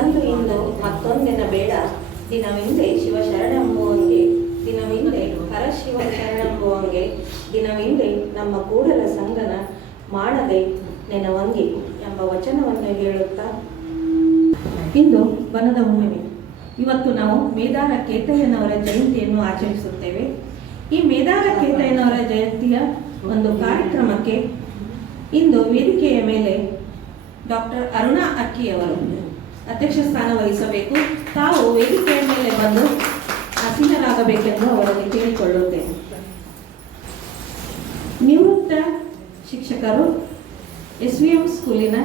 ಅಂದು ಇಂದು ಮತ್ತೊಂದಿನ ಬೇಡ, ದಿನವಿಂದೆ ಶಿವಶರಣೆಂಬುವಂಗೆ, ದಿನವಿಂದೆ ಹರಶಿವ ಶರಣೆಂಬುವಂಗೆ, ದಿನವಿಂದೆ ನಮ್ಮ ಕೂಡಲ ಸಂಗನ ಮಾಡದೆ ನೆನವಂಗೆ ಎಂಬ ವಚನವನ್ನು ಹೇಳುತ್ತಾ, ಇಂದು ವನದ ಹುಣ್ಣಿಮೆ. ಇವತ್ತು ನಾವು ಮೇದಾರ ಕೇತಯ್ಯನವರ ಜಯಂತಿಯನ್ನು ಆಚರಿಸುತ್ತೇವೆ. ಈ ಮೇದಾರ ಕೇತಯ್ಯನವರ ಜಯಂತಿಯ ಒಂದು ಕಾರ್ಯಕ್ರಮಕ್ಕೆ ಇಂದು ವೇದಿಕೆಯ ಮೇಲೆ ಡಾಕ್ಟರ್ ಅರುಣಾ ಅಕ್ಕಿಯವರು ಅಧ್ಯಕ್ಷ ಸ್ಥಾನ ವಹಿಸಬೇಕು. ತಾವು ವೇದಿಕೆಯ ಮೇಲೆ ಬಂದು ಆಸೀನರಾಗಬೇಕೆಂದು ಅವರಲ್ಲಿ ಕೇಳಿಕೊಳ್ಳುತ್ತೇನೆ. ನಿವೃತ್ತ ಶಿಕ್ಷಕರು SVM ಸ್ಕೂಲಿನ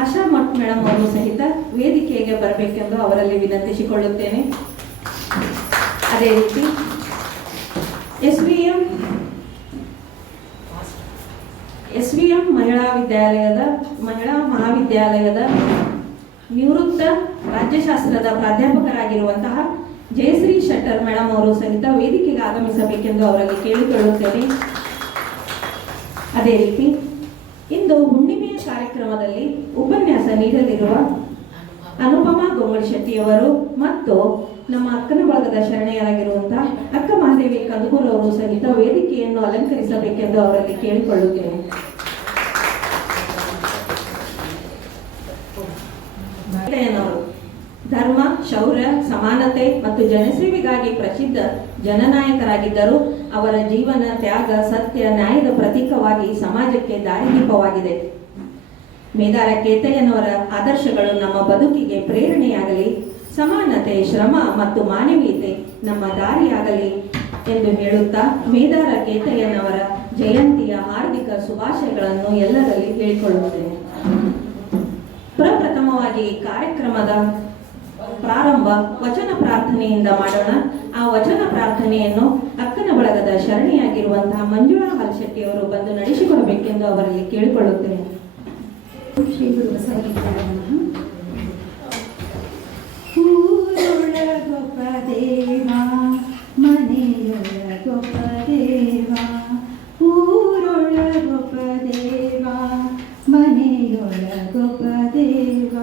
ಆಶಾ ಮಠ್ ಮೇಡಮ್ ಅವರು ಸಹಿತ ವೇದಿಕೆಗೆ ಬರಬೇಕೆಂದು ಅವರಲ್ಲಿ ವಿನಂತಿಸಿಕೊಳ್ಳುತ್ತೇನೆ. ಅದೇ ರೀತಿ SVM ಮಹಿಳಾ ಮಹಾವಿದ್ಯಾಲಯದ ನಿವೃತ್ತ ರಾಜ್ಯಶಾಸ್ತ್ರದ ಪ್ರಾಧ್ಯಾಪಕರಾಗಿರುವಂತಹ ಜಯಶ್ರೀ ಶೆಟ್ಟರ್ ಮೇಡಮ್ ಅವರು ಸಹಿತ ವೇದಿಕೆಗೆ ಆಗಮಿಸಬೇಕೆಂದು ಅವರಲ್ಲಿ ಕೇಳಿಕೊಳ್ಳುತ್ತೇನೆ. ಅದೇ ರೀತಿ ಇಂದು ಹುಣ್ಣಿಮೆಯ ಕಾರ್ಯಕ್ರಮದಲ್ಲಿ ಉಪನ್ಯಾಸ ನೀಡಲಿರುವ ಅನುಪಮಾ ಗೋಮಲ್ ಶೆಟ್ಟಿಯವರು ಮತ್ತು ನಮ್ಮ ಅಕ್ಕನ ಬಳಗದ ಶರಣೆಯರಾಗಿರುವಂತಹ ಅಕ್ಕ ಮಹಾದೇವಿ ಕಂದಕೂರು ಅವರು ಸಹಿತ ವೇದಿಕೆಯನ್ನು ಅಲಂಕರಿಸಬೇಕೆಂದು ಅವರಲ್ಲಿ ಕೇಳಿಕೊಳ್ಳುತ್ತೇನೆ. ಧರ್ಮ, ಶೌರ್ಯ, ಸಮಾನತೆ ಮತ್ತು ಜನಸೇವೆಗಾಗಿ ಪ್ರಸಿದ್ಧ ಜನನಾಯಕರಾಗಿದ್ದರು. ಅವರ ಜೀವನ, ತ್ಯಾಗ, ಸತ್ಯ, ನ್ಯಾಯದ ಪ್ರತೀಕವಾಗಿ ಸಮಾಜಕ್ಕೆ ದಾರಿದೀಪವಾಗಿದೆ. ಮೇದಾರ ಕೇತಯ್ಯನವರ ಆದರ್ಶಗಳು ನಮ್ಮ ಬದುಕಿಗೆ ಪ್ರೇರಣೆಯಾಗಲಿ, ಸಮಾನತೆ, ಶ್ರಮ ಮತ್ತು ಮಾನವೀಯತೆ ನಮ್ಮ ದಾರಿಯಾಗಲಿ ಎಂದು ಹೇಳುತ್ತಾ ಮೇದಾರ ಕೇತಯ್ಯನವರ ಜಯಂತಿಯ ಹಾರ್ದಿಕ ಶುಭಾಶಯಗಳನ್ನು ಎಲ್ಲರಲ್ಲಿ ಹೇಳಿಕೊಳ್ಳುತ್ತೇನೆ. ಪ್ರಪ್ರಥಮವಾಗಿ ಈ ಕಾರ್ಯಕ್ರಮದ ಪ್ರಾರಂಭ ವಚನ ಪ್ರಾರ್ಥನೆಯಿಂದ ಮಾಡೋಣ. ಆ ವಚನ ಪ್ರಾರ್ಥನೆಯನ್ನು ಅಕ್ಕನ ಬಳಗದ ಶರಣಿಯಾಗಿರುವಂತಹ ಮಂಜುಳಾ ಹಾಲ್ಶೆಟ್ಟಿ ಅವರು ಬಂದು ನಡೆಸಿಕೊಡಬೇಕೆಂದು ಅವರಲ್ಲಿ ಕೇಳಿಕೊಳ್ಳುತ್ತೇನೆ. ಶ್ರೀ ಗುರು ಬಸವಲಿಂಗಾಯ ನಮಃ. ಊರೊಳಗೊಬ್ಬ ದೇವ, ಮನೆಯೊಳಗೊಬ್ಬ ದೇವ, ಊರೊಳಗೊಬ್ಬ ದೇವ, ಮನೆಯೊಳಗೊಬ್ಬ ದೇವ,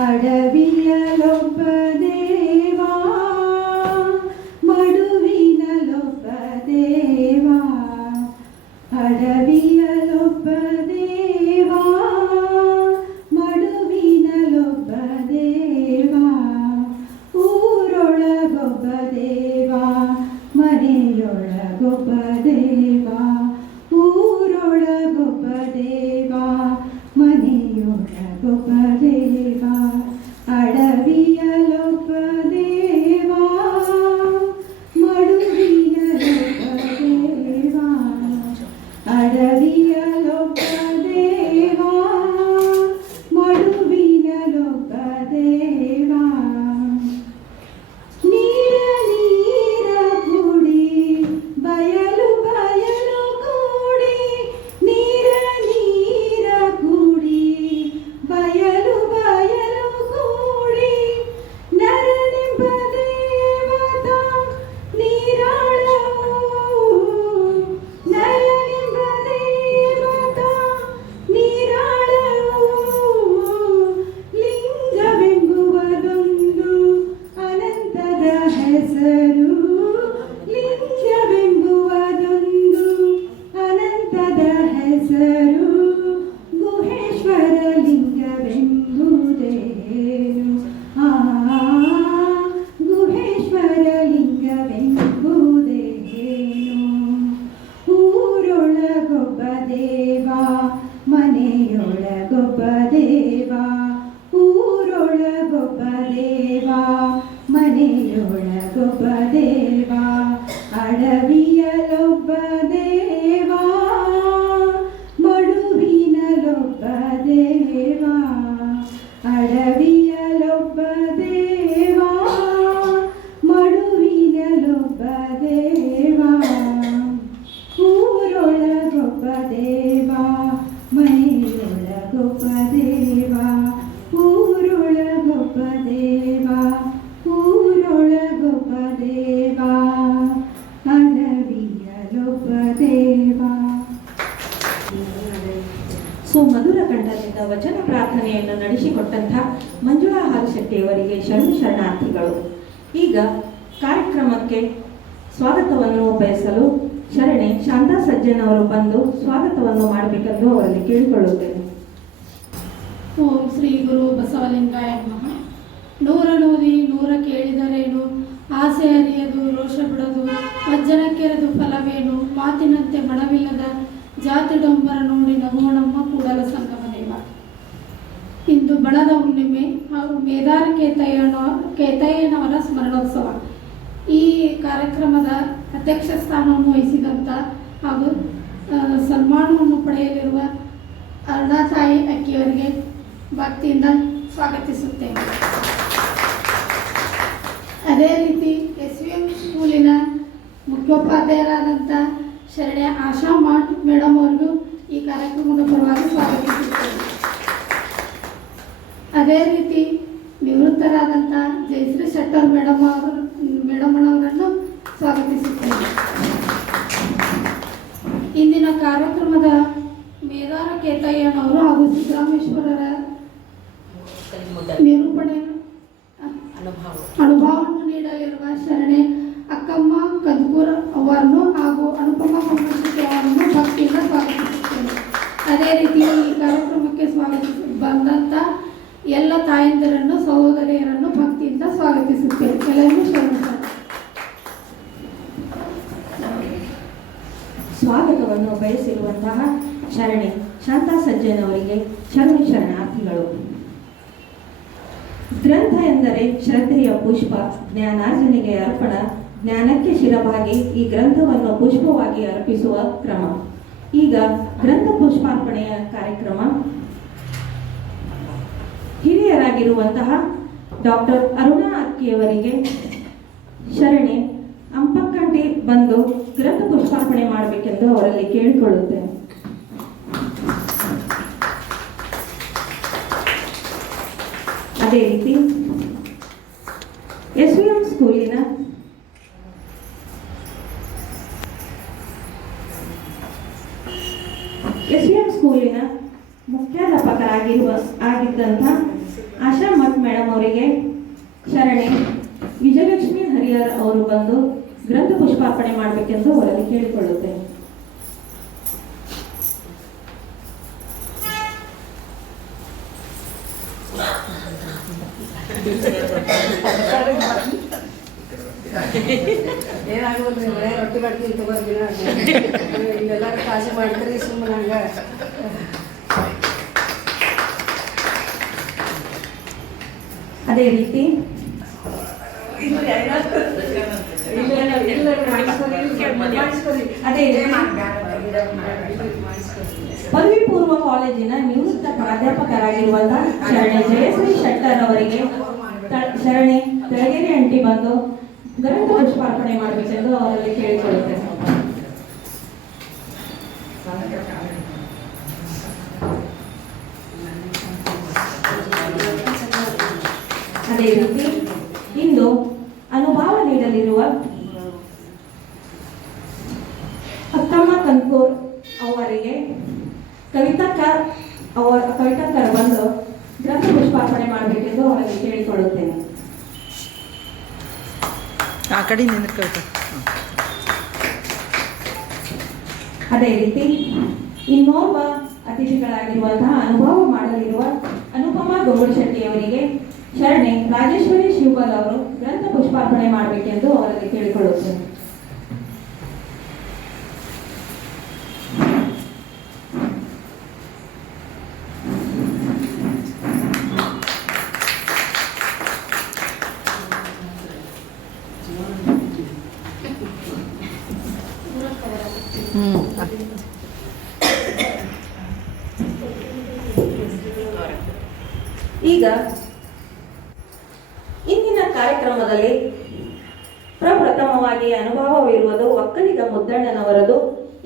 ಅಡವಿಯಲೊಬ್ಬ ದೇವ, ಮಡುವಿನಲೊಬ್ಬ ದೇವ, ಅಡವಿಯಲೊಬ್ಬ ದೇವ, ಮಡುವಿನಲೊಬ್ಬ ದೇವ, ಊರೊಳಗೊಬ್ಬ ದೇವ, ಮನೆಯೊಳಗೊಬ್ಬ ದೇವ, ಊರೊಳಗೊಬ್ಬ ದೇವ, ಮನೆಯೊಳಗೊಬ್ಬ ದೇವ, ಅಡವಿಯಲೊಬ್ಬ ದೇವ, ಮಡುವಿನಲೊಬ್ಬ ದೇವ, ಅಡವಿಯಲೊಬ್ಬ ದೇವ, ಮಡುವಿನಲೊಬ್ಬ ದೇವ, ನೀರ ನೀರ ಕೂಡಿ ಬಯಲು ಬಯಲು ಕೂಡಿ, ನೀರ ನೀರ ಕೂಡಿ ಬಯಲು ಬಯಲು ಕೂಡಿ, ನರನೆಂಬ ದೇವತ ನೀರಾಳವು, ನರನೆಂಬ ದೇವತ ನೀರಾಳವು, ಲಿಂಗವೆಂಬುವುದೊಂದು ಅನಂತದ ಹೆಸರು, ಲಿಂಗವೆಂಬುವುದೊಂದು ಅನಂತದ ಹೆಸರು, ಗುಹೇಶ್ವರ ಲಿಂಗವೆಂಬುದೇನು, ಗುಹೇಶ್ವರ ಲಿಂಗವೆಂಬುದೇನು, ಊರೊಳಗೊಬ್ಬ ದೇವ, ಮನೆಯೊಳಗೊಬ್ಬ ದೇವ, ಊರೊಳಗೊಬ್ಬ ದೇವ, ಮನೆಯೊಳಗೊಬ್ಬ ದೇವ, ಅಡವಿಯಲೊಬ್ಬ ದೇವ, ಮಡುವಿನಲೊಬ್ಬ ದೇವ, ಅಡವಿಯಲೊಬ್ಬ ದೇವ, ಮಡುವಿನಲೊಬ್ಬ ದೇವ, ಊರೊಳಗೊಬ್ಬ ದೇವ, ಮನೆಯೊಳಗೊಬ್ಬ ದೇವ, ಊರೊಳಗೊಬ್ಬ ದೇವ, ಊರೊಳಗೊಬ್ಬ ದೇವ, ಅಡವಿಯಲೊಬ್ಬ ದೇವ. ಸುಮಧುರ ಕಂಠದಿಂದ ವಚನ ಪ್ರಾರ್ಥನೆಯನ್ನು ನಡೆಸಿಕೊಟ್ಟಂತಹ ಶೆಟ್ಟಿಯವರಿಗೆ ಶರಣಾರ್ಥಿಗಳು. ಈಗ ಕಾರ್ಯಕ್ರಮಕ್ಕೆ ಸ್ವಾಗತವನ್ನು ಬಯಸಲು ಶರಣೆ ಶಾಂತಾ ಸಜ್ಜನ್ ಅವರು ಬಂದು ಸ್ವಾಗತವನ್ನು ಮಾಡಬೇಕೆಂದು ಅವರಲ್ಲಿ ಕೇಳಿಕೊಳ್ಳುತ್ತೇನೆ. ಓಂ ಶ್ರೀ ಗುರು ಬಸವಲಿಂಗಾಯ ನಮಃ. ನೂರ ನೋದಿ ನೂರ ಕೇಳಿದರೇನು, ಆಸೆ ಅರಿಯದು ರೋಷ ಬಿಡದು, ವಜ್ಜನಕ್ಕೆರೆದು ಫಲವೇನು, ಮಾತಿನಂತೆ ಮನವಿಲ್ಲದ ಜಾತಿ ಡೊಂಬರ ನೋಡಿ ನಗೋಣಮ್ಮ ಕೂಡಲ ಸಂಗಮ ದೇವ. ಇಂದು ಬಣದ ಹುಣ್ಣಿಮೆ ಹಾಗೂ ಮೇದಾರ ಕೇತಯ್ಯನವರ ಸ್ಮರಣೋತ್ಸವ. ಈ ಕಾರ್ಯಕ್ರಮದ ಅಧ್ಯಕ್ಷ ಸ್ಥಾನವನ್ನು ವಹಿಸಿದಂಥ ಹಾಗೂ ಸನ್ಮಾನವನ್ನು ಪಡೆಯಲಿರುವ ಅರುಣಾತಾಯಿ ಅಕ್ಕಿಯವರಿಗೆ ಭಕ್ತಿಯಿಂದ ಸ್ವಾಗತಿಸುತ್ತೇನೆ. ಅದೇ ರೀತಿ SVM ಸ್ಕೂಲಿನ ಮುಖ್ಯೋಪಾಧ್ಯಾಯರಾದಂಥ ಶರಣೆ ಆಶಾ ಮೇಡಮ್ ಅವ್ರಿಗೂ ಈ ಕಾರ್ಯಕ್ರಮದ ಪರವಾಗಿ ಸ್ವಾಗತಿಸುತ್ತೇನೆ. ಅದೇ ರೀತಿ ನಿವೃತ್ತರಾದಂಥ ಜಯಶ್ರೀ ಶೆಟ್ಟರ್ ಮೇಡಮನವರನ್ನು ಸ್ವಾಗತಿಸುತ್ತೇನೆ. ಇಂದಿನ ಕಾರ್ಯಕ್ರಮದ ಮೇದಾರ ಕೇತಯ್ಯನವರು ಹಾಗೂ ಸಿದ್ದರಾಮೇಶ್ವರರ ನಿರೂಪಣೆ ಅನುಭವವನ್ನು ನೀಡಲಿರುವ ಶರಣೆ ಅಕ್ಕಮ್ಮ ಕದ್ಕೂರ್ ಅವರನ್ನು ಹಾಗೂ ಅನುಪಮ ಗೋಮಶೆಟ್ಟಿ ಅವರನ್ನು ಭಕ್ತಿಯಿಂದ ಸ್ವಾಗತಿಸುತ್ತೇನೆ. ಅದೇ ರೀತಿ ಈ ಕಾರ್ಯಕ್ರಮಕ್ಕೆ ಬಂದಂಥ ಎಲ್ಲ ತಾಯಂದಿರನ್ನು ಸಹೋದರಿಯರನ್ನು ಭಕ್ತಿಯಿಂದ ಸ್ವಾಗತಿಸುತ್ತೇನೆ. ಎಲ್ಲರಿಗೂ ಸ್ವಾಗತವನ್ನು ಬಯಸಿರುವಂತಹ ಶರಣೆ ಶಾಂತಾ ಸಜ್ಜನ್ ಅವರಿಗೆ ಶರಣಾರ್ಥಿಗಳು. ಗ್ರಂಥ ಎಂದರೆ ಶ್ರದ್ಧೆಯ ಪುಷ್ಪ, ಜ್ಞಾನಾರ್ಜನೆಗೆ ಅರ್ಪಣ, ಜ್ಞಾನಕ್ಕೆ ಶಿರಭಾಗಿ ಈ ಗ್ರಂಥವನ್ನು ಪುಷ್ಪವಾಗಿ ಅರ್ಪಿಸುವ ಕ್ರಮ. ಈಗ ಗ್ರಂಥ ಪುಷ್ಪಾರ್ಪಣೆಯ ಕಾರ್ಯಕ್ರಮ. ಹಿರಿಯರಾಗಿರುವಂತಹ ಡಾಕ್ಟರ್ ಅರುಣಾ ಅಕ್ಕಿಯವರಿಗೆ ಶರಣೆ ಅಂಪಕ್ಕಂಟಿ ಬಂದು ಗ್ರಂಥ ಪುಷ್ಪಾರ್ಪಣೆ ಮಾಡಬೇಕೆಂದು ಅವರಲ್ಲಿ ಕೇಳಿಕೊಳ್ಳುತ್ತೇನೆ. ಅದೇ ರೀತಿ SVM ಸ್ಕೂಲಿನ ಮುಖ್ಯಾಧ್ಯಾಪಕರಾಗಿದ್ದಂಥ ಆಶಾ ಮಠ್ ಮೇಡಮ್ ಅವರಿಗೆ ಶರಣೆ ವಿಜಯಲಕ್ಷ್ಮಿ ಹರಿಹರ್ ಅವರು ಬಂದು ಗ್ರಂಥ ಪುಷ್ಪಾರ್ಪಣೆ ಮಾಡಬೇಕೆಂದು ಅವರಲ್ಲಿ ಕೇಳಿಕೊಳ್ಳುತ್ತೇನೆ. ಏನಾಗೋದ್ರಿ ರೊಟ್ಟಿ ಮಾಡ್ತೀನಿ ತಗೋರ್ಗಿನ ಇಲ್ಲೆಲ್ಲರೂ ಕಾಸು ಮಾಡ್ತೀರಿ ಸುಮ್ಮನೆ ಹಂಗೆ. ಅದೇ ರೀತಿ ಪದವಿ ಪೂರ್ವ ಕಾಲೇಜಿನ ನಿವೃತ್ತ ಪ್ರಾಧ್ಯಾಪಕರಾಗಿರುವಂತಹ ಶರಣೆ ಜಯಶ್ರೀ ಶೆಟ್ಟರ್ ಅವರಿಗೆ ಶರಣೆ ತೆಳಗೇರಿ ಅಂಟಿ ಬಂದು ಗ್ರಂಥ ಪುಷ್ಪಾರ್ಪಣೆ ಮಾಡಬೇಕೆಂದು ಅವರಲ್ಲಿ ಕೇಳಿಕೊಳ್ಳುತ್ತೇನೆ. ಅದೇ ರೀತಿ ಇಂದು ಅನುಭವ ನೀಡಲಿರುವ ಅಕ್ಕಮ್ಮ ಕನ್ಕೂರ್ ಅವರಿಗೆ ಕವಿತಾಕರ್ ಬಂದು ಗ್ರಂಥ ಪುಷ್ಪಾರ್ಪಣೆ ಮಾಡಬೇಕೆಂದು ಅವರಲ್ಲಿ ಕೇಳಿಕೊಳ್ಳುತ್ತೇನೆ. ಆ ಕಡೆ ನಿಂತ್ಕೊಳ್ತಾ. ಅದೇ ರೀತಿ ಇನ್ನೋರ್ವ ಅತಿಥಿಗಳಾಗಿರುವಂತಹ ಅನುಭವ ಮಾಡಲಿರುವ ಅನುಪಮ ಗೋಮಶೆಟ್ಟಿ ಅವರಿಗೆ ಶರಣೆ ರಾಜೇಶ್ವರಿ ಶಿವಪಾಲ್ ಅವರು ಗ್ರಂಥ ಪುಷ್ಪಾರ್ಪಣೆ ಮಾಡಬೇಕೆಂದು ಅವರಲ್ಲಿ ಕೇಳಿಕೊಳ್ಳುತ್ತೇನೆ. ಈಗ ಇಂದಿನ ಕಾರ್ಯಕ್ರಮದಲ್ಲಿ ಪ್ರಪ್ರಥಮವಾಗಿ ಅನುಭವವಿರುವುದು ಒಕ್ಕಲಿಗ ಮುದ್ದಣ್ಣನವರದು.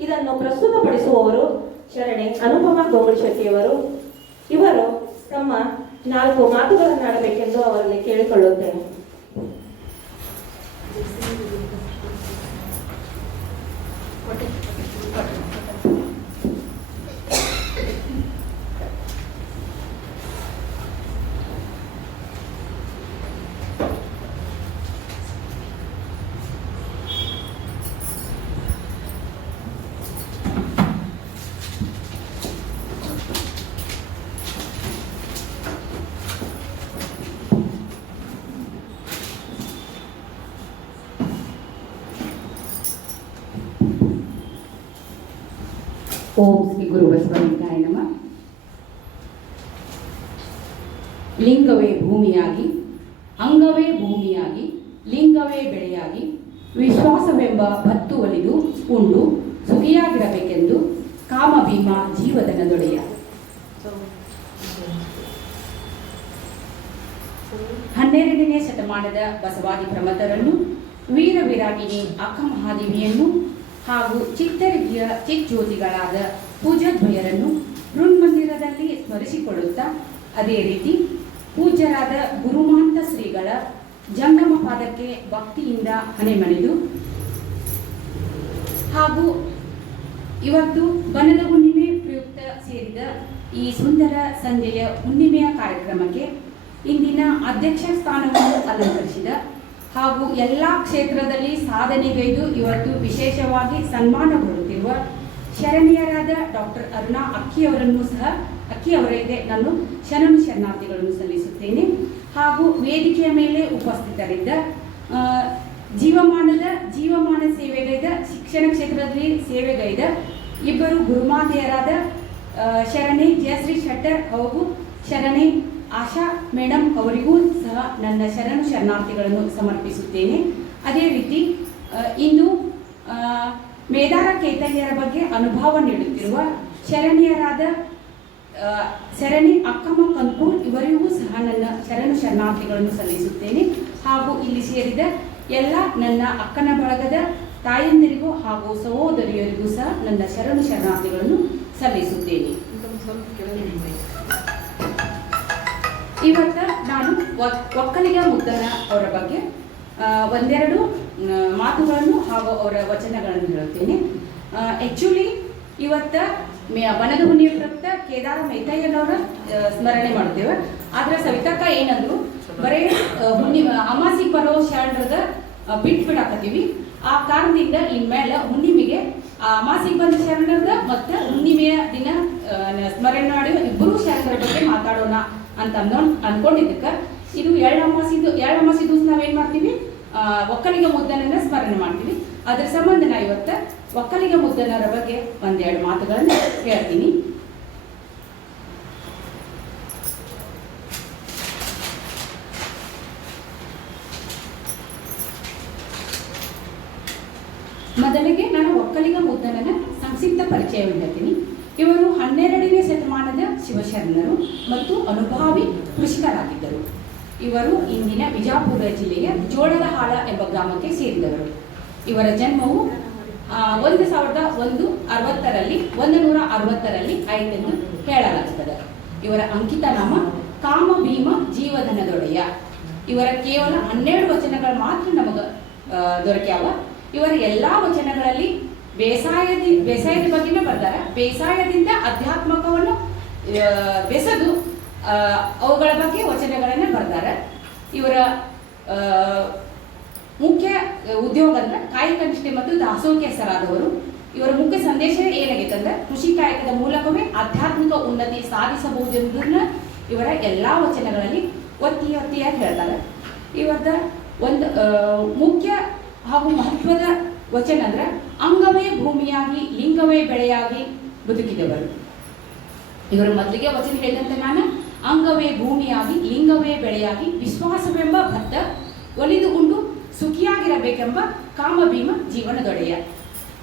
ಇದನ್ನು ಪ್ರಸ್ತುತಪಡಿಸುವವರು ಶರಣೆ ಅನುಪಮ ಗೋಮಶೆಟ್ಟಿಯವರು. ಇವರು ತಮ್ಮ 4 ಮಾತುಗಳನ್ನಾಡಬೇಕೆಂದು ಅವರಲ್ಲಿ ಕೇಳಿಕೊಳ್ಳುತ್ತೇನೆ. ಓಂ ಶ್ರೀ ಗುರು ಬಸವಲಿಂಗಾಯ ನಮಃ. ಲಿಂಗವೇ ಭೂಮಿಯಾಗಿ, ಅಂಗವೇ ಭೂಮಿಯಾಗಿ, ಲಿಂಗವೇ ಬೆಳೆಯಾಗಿ, ವಿಶ್ವಾಸವೆಂಬ ಭತ್ತು ಒಲಿದು ಉಂಡು ಸುಖಿಯಾಗಿರಬೇಕೆಂದು ಕಾಮಭೀಮ ಜೀವದನದೊಡೆಯ. 12ನೇ ಶತಮಾನದ ಬಸವಾದಿ ಪ್ರಮಥರನ್ನು, ವೀರ ವಿರಾಗಿಣಿ ಅಕ್ಕ ಮಹಾದೇವಿಯನ್ನು ಹಾಗೂ ಚಿತ್ತರಿಗಿಯ ಚಿಜ್ಯೋತಿಗಳಾದ ಪೂಜಾದ್ವಯರನ್ನು ಹೃನ್ಮಂದಿರದಲ್ಲಿ ಸ್ಮರಿಸಿಕೊಳ್ಳುತ್ತಾ, ಅದೇ ರೀತಿ ಪೂಜ್ಯರಾದ ಗುರುಮಾಂತ ಶ್ರೀಗಳ ಜಂಗಮ ಪಾದಕ್ಕೆ ಭಕ್ತಿಯಿಂದ ಹಣೆಮಣಿದು ಹಾಗೂ ಇವತ್ತು ಬನದ ಹುಣ್ಣಿಮೆ ಪ್ರಯುಕ್ತ ಸೇರಿದ ಈ ಸುಂದರ ಸಂಜೆಯ ಹುಣ್ಣಿಮೆಯ ಕಾರ್ಯಕ್ರಮಕ್ಕೆ ಇಂದಿನ ಅಧ್ಯಕ್ಷ ಸ್ಥಾನವನ್ನು ಅಲಂಕರಿಸಿದ ಹಾಗೂ ಎಲ್ಲ ಕ್ಷೇತ್ರದಲ್ಲಿ ಸಾಧನೆಗೈದು ಇವತ್ತು ವಿಶೇಷವಾಗಿ ಸನ್ಮಾನಗೊಳ್ಳುತ್ತಿರುವ ಶರಣೀಯರಾದ ಡಾಕ್ಟರ್ ಅರುಣಾ ಅಕ್ಕಿಯವರಿಗೆ ನಾನು ಶರಣು ಶರಣಾರ್ಥಿಗಳನ್ನು ಸಲ್ಲಿಸುತ್ತೇನೆ. ಹಾಗೂ ವೇದಿಕೆಯ ಮೇಲೆ ಉಪಸ್ಥಿತರಿದ್ದ ಜೀವಮಾನ ಸೇವೆಗೈದ ಶಿಕ್ಷಣ ಕ್ಷೇತ್ರದಲ್ಲಿ ಸೇವೆಗೈದ ಇಬ್ಬರು ಗುರುಮಾತೆಯರಾದ ಶರಣೆ ಜಯಶ್ರೀ ಶೆಟ್ಟರ್ ಹಾಗೂ ಶರಣೆ ಆಶಾ ಮೇಡಮ್ ಅವರಿಗೂ ಸಹ ನನ್ನ ಶರಣು ಶರಣಾರ್ಥಿಗಳನ್ನು ಸಮರ್ಪಿಸುತ್ತೇನೆ. ಅದೇ ರೀತಿ ಇಂದು ಮೇದಾರ ಕೇತಯ್ಯರ ಬಗ್ಗೆ ಅನುಭವ ನೀಡುತ್ತಿರುವ ಶರಣೀಯರಾದ ಶರಣಿ ಅಕ್ಕಮ್ಮ ಕನ್ಪೂರ್ ಇವರಿಗೂ ಸಹ ನನ್ನ ಶರಣು ಶರಣಾರ್ಥಿಗಳನ್ನು ಸಲ್ಲಿಸುತ್ತೇನೆ. ಹಾಗೂ ಇಲ್ಲಿ ಸೇರಿದ ಎಲ್ಲ ನನ್ನ ಅಕ್ಕನ ಬಳಗದ ತಾಯಂದಿರಿಗೂ ಹಾಗೂ ಸಹೋದರಿಯರಿಗೂ ಸಹ ನನ್ನ ಶರಣು ಶರಣಾರ್ಥಿಗಳನ್ನು ಸಲ್ಲಿಸುತ್ತೇನೆ. ಇವತ್ತು ನಾನು ಒಕ್ಕಲಿಗ ಮುದ್ದನ ಅವರ ಬಗ್ಗೆ ಒಂದೆರಡು ಮಾತುಗಳನ್ನು ಹಾಗೂ ಅವರ ವಚನಗಳನ್ನು ಹೇಳುತ್ತೇನೆ. ಆ್ಯಕ್ಚುಲಿ ಇವತ್ತು ಬನದ ಹುಣ್ಣಿಮೆ ಪ್ರಯುಕ್ತ ಕೇದಾರ ಮೈತಯ್ಯನವರ ಸ್ಮರಣೆ ಮಾಡ್ತೇವೆ. ಆದ್ರೆ ಸವಿತಕ್ಕ ಏನಂದ್ರು, ಬರೀ ಹುಣ್ಣಿಮೆ ಅಮಾಸಿಗೆ ಬರೋ ಶರಣರದ ಬಿಟ್ಬಿಡಾಕತ್ತೀವಿ. ಆ ಕಾರಣದಿಂದ ಇನ್ಮೇಲೆ ಹುಣ್ಣಿಮೆಗೆ ಅಮಾಸಿಗೆ ಬಂದ ಶರಣರದ ಮತ್ತು ಹುಣ್ಣಿಮೆಯ ದಿನ ಸ್ಮರಣೆ ಮಾಡಿ ಇಬ್ಬರು ಶರಣರ ಬಗ್ಗೆ ಮಾತಾಡೋಣ ಅಂತ ಅನ್ಕೊಂಡಿದ್ದಕ್ಕೆ ಇದು ಎಳ್ಳು ಅಮಾಸಿ ದಿವಸ ನಾವೇನು ಮಾಡ್ತೀವಿ, ಒಕ್ಕಲಿಗ ಮುದ್ದನನ್ನ ಸ್ಮರಣೆ ಮಾಡ್ತೀವಿ. ಅದ್ರ ಸಂಬಂಧ ನಾ ಇವತ್ತು ಒಕ್ಕಲಿಗ ಮುದ್ದನರ ಬಗ್ಗೆ ಒಂದೆರಡು ಮಾತುಗಳನ್ನು ಹೇಳ್ತೀನಿ. ಮೊದಲಿಗೆ ನಾನು ಒಕ್ಕಲಿಗ ಮುದ್ದನನ ಸಂಕ್ಷಿಪ್ತ ಪರಿಚಯವನ್ನು ಹೇಳ್ತೀನಿ. ಇವರು 12ನೇ ಶತಮಾನದ ಶಿವಶರಣರು ಮತ್ತು ಅನುಭಾವಿ ಕೃಷಿಕರಾಗಿದ್ದರು. ಇವರು ಇಂದಿನ ವಿಜಾಪುರ ಜಿಲ್ಲೆಯ ಜೋಳದಹಾಳ ಎಂಬ ಗ್ರಾಮಕ್ಕೆ ಸೇರಿದವರು. ಇವರ ಜನ್ಮವು 1160ರಲ್ಲಿ ಆಯಿತೆಂದು ಹೇಳಲಾಗುತ್ತದೆ. ಇವರ ಅಂಕಿತ ನಾಮ ಕಾಮಭೀಮ ಜೀವಧನದೊಡೆಯ. ಇವರ ಕೇವಲ 12 ವಚನಗಳು ಮಾತ್ರ ನಮಗೆ ದೊರಕ್ಯಾವ. ಇವರ ಎಲ್ಲ ವಚನಗಳಲ್ಲಿ ಬೇಸಾಯದ ಬಗ್ಗೆನೇ ಬರ್ತಾರೆ. ಬೇಸಾಯದಿಂದ ಅಧ್ಯಾತ್ಮಕವನ್ನು ಬೆಸೆದು ಅವುಗಳ ಬಗ್ಗೆ ವಚನಗಳನ್ನು ಬರ್ತಾರೆ. ಇವರ ಮುಖ್ಯ ಉದ್ಯೋಗ ಅಂದ್ರೆ ಕಾಯಕ ನಿಷ್ಠೆ ಮತ್ತು ದಾಸೋಹಕ್ಕೆ ಹೆಸರಾದವರು. ಇವರ ಮುಖ್ಯ ಸಂದೇಶ ಏನಾಗೈತೆ ಅಂದ್ರೆ ಕೃಷಿ ಕಾಯಕದ ಮೂಲಕವೇ ಆಧ್ಯಾತ್ಮಿಕ ಉನ್ನತಿ ಸಾಧಿಸಬಹುದೆಂಬುದನ್ನ ಇವರ ಎಲ್ಲ ವಚನಗಳಲ್ಲಿ ಒತ್ತಿಯಾಗಿ ಹೇಳ್ತಾರೆ. ಇವರದ ಒಂದು ಮುಖ್ಯ ಹಾಗೂ ಮಹತ್ವದ ವಚನ ಅಂದ್ರೆ ಅಂಗವೇ ಭೂಮಿಯಾಗಿ, ಲಿಂಗವೇ ಬೆಳೆಯಾಗಿ ಬದುಕಿದವರು. ಇವರ ಮೊದಲಿಗೆ ವಚನ ಹೇಳಿದಂತೆ ನಾನು ಅಂಗವೇ ಭೂಮಿಯಾಗಿ, ಲಿಂಗವೇ ಬೆಳೆಯಾಗಿ, ವಿಶ್ವಾಸವೆಂಬ ಭತ್ತ ಒಲಿದು ಉಂಡು ಸುಖಿಯಾಗಿರಬೇಕೆಂಬ ಕಾಮಭೀಮ ಜೀವನದೊಡೆಯ.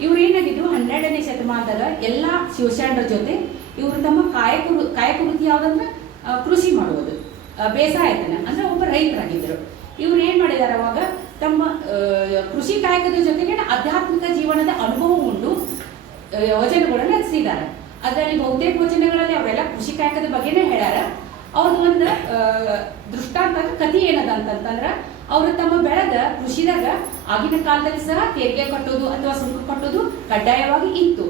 ಇವರು ಏನಾಗಿದ್ರು 12ನೇ ಶತಮಾನದಾಗ ಎಲ್ಲ ಶಿವಶರಣರ ಜೊತೆ ಇವರು ತಮ್ಮ ಕಾಯಕ ವೃತ್ತಿ ಯಾವುದಂದ್ರೆ ಕೃಷಿ ಮಾಡುವುದು, ಬೇಸಾಯತನ ಅಂದ್ರೆ ಒಬ್ಬ ರೈತರಾಗಿದ್ದರು. ಇವ್ರು ಏನ್ ಮಾಡಿದಾರೆ ಅವಾಗ ತಮ್ಮ ಕೃಷಿ ಕಾಯಕದ ಜೊತೆಗೆ ಆಧ್ಯಾತ್ಮಿಕ ಜೀವನದ ಅನುಭವ ಉಂಡು ವಚನಗಳನ್ನು ರಚಿಸಿದ್ದಾರೆ. ಅದರಲ್ಲಿ ಬಹುತೇಕ ವಚನಗಳಲ್ಲಿ ಅವರೆಲ್ಲ ಕೃಷಿ ಕಾಯಕದ ಬಗ್ಗೆನೇ ಹೇಳ್ಯಾರ. ಅವ್ರದ್ದು ಒಂದು ದೃಷ್ಟಾಂತ ಕಥೆ ಏನದ ಅಂತಂದ್ರೆ, ಅವರು ತಮ್ಮ ಬೆಳೆದ ಕೃಷಿದಾಗ ಆಗಿನ ಕಾಲದಲ್ಲಿ ಸಹ ತೆರಿಗೆ ಕಟ್ಟೋದು ಅಥವಾ ಸುಂಕ ಕಟ್ಟೋದು ಕಡ್ಡಾಯವಾಗಿ ಇತ್ತು.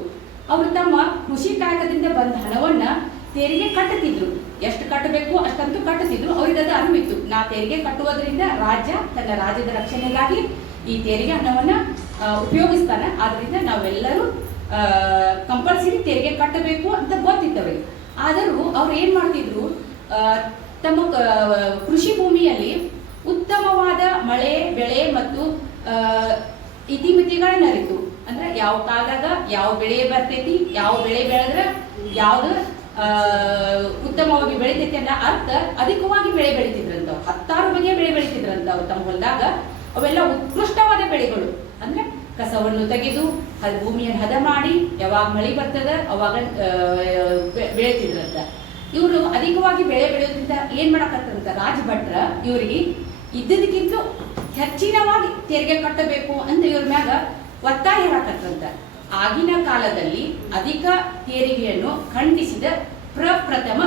ಅವರು ತಮ್ಮ ಕೃಷಿ ಕಾಯಕದಿಂದ ಬಂದ ಹಣವನ್ನ ತೆರಿಗೆ ಕಟ್ಟುತ್ತಿದ್ರು. ಎಷ್ಟು ಕಟ್ಟಬೇಕು ಅಷ್ಟಂತೂ ಕಟ್ಟುತ್ತಿದ್ರು. ಅವ್ರಿಗೆ ಅದು ಅರಿವಿತ್ತು, ನಾ ತೆರಿಗೆ ಕಟ್ಟುವುದರಿಂದ ರಾಜ್ಯ ತನ್ನ ರಾಜ್ಯದ ರಕ್ಷಣೆಗಾಗಿ ಈ ತೆರಿಗೆ ಹಣವನ್ನ ಉಪಯೋಗಿಸ್ತಾನೆ. ಆದ್ರಿಂದ ನಾವೆಲ್ಲರೂ ಕಂಪಲ್ಸರಿ ತೆರಿಗೆ ಕಟ್ಟಬೇಕು ಅಂತ ಗೊತ್ತಿತ್ತವ್ರಿಗೆ. ಆದರೂ ಅವ್ರು ಏನ್ ಮಾಡ್ತಿದ್ರು, ತಮ್ಮ ಕೃಷಿ ಭೂಮಿಯಲ್ಲಿ ಉತ್ತಮವಾದ ಮಳೆ ಬೆಳೆ ಮತ್ತು ಇತಿಮಿತಿಗಳನ್ನ ಅರಿತು, ಅಂದ್ರೆ ಯಾವ ಕಾಲದಾಗ ಯಾವ ಬೆಳೆ ಬರ್ತೈತಿ, ಯಾವ ಬೆಳೆ ಬೆಳೆದ್ರೆ ಯಾವ್ದು ಉತ್ತಮವಾಗಿ ಬೆಳಿತೈತಿ ಅನ್ನೋ ಅರ್ಥ ಅಧಿಕವಾಗಿ ಬೆಳೆ ಬೆಳಿತಿದ್ರಂತ. 16 ಬಗೆಯ ಬೆಳೆ ಬೆಳಿತಿದ್ರಂತ ಅವ್ರು ತಮ್ಮ ಹೊಲದಾಗ. ಅವೆಲ್ಲ ಉತ್ಕೃಷ್ಟವಾದ ಬೆಳೆಗಳು. ಅಂದ್ರೆ ಕಸವನ್ನು ತೆಗೆದು ಭೂಮಿಯನ್ನು ಹದ ಮಾಡಿ ಯಾವಾಗ ಮಳೆ ಬರ್ತದ ಅವಾಗ ಬೆಳಿತಿದ್ರಂತ. ಇವರು ಅಧಿಕವಾಗಿ ಬೆಳೆ ಬೆಳೆಯೋದ್ರಿಂದ ಏನ್ ಮಾಡಕತ್ತಂತ ರಾಜಭಟ್ರ ಇವರಿಗೆ ಇದ್ದದಕ್ಕಿಂತ ಹೆಚ್ಚಿನವಾಗಿ ತೆರಿಗೆ ಕಟ್ಟಬೇಕು ಅಂತ ಇವ್ರ ಮ್ಯಾಗ ಒತ್ತಾಯ ಹಾಕತ್ತಂತ. ಆಗಿನ ಕಾಲದಲ್ಲಿ ಅಧಿಕ ತೆರಿಗೆಯನ್ನು ಖಂಡಿಸಿದ ಪ್ರಪ್ರಥಮ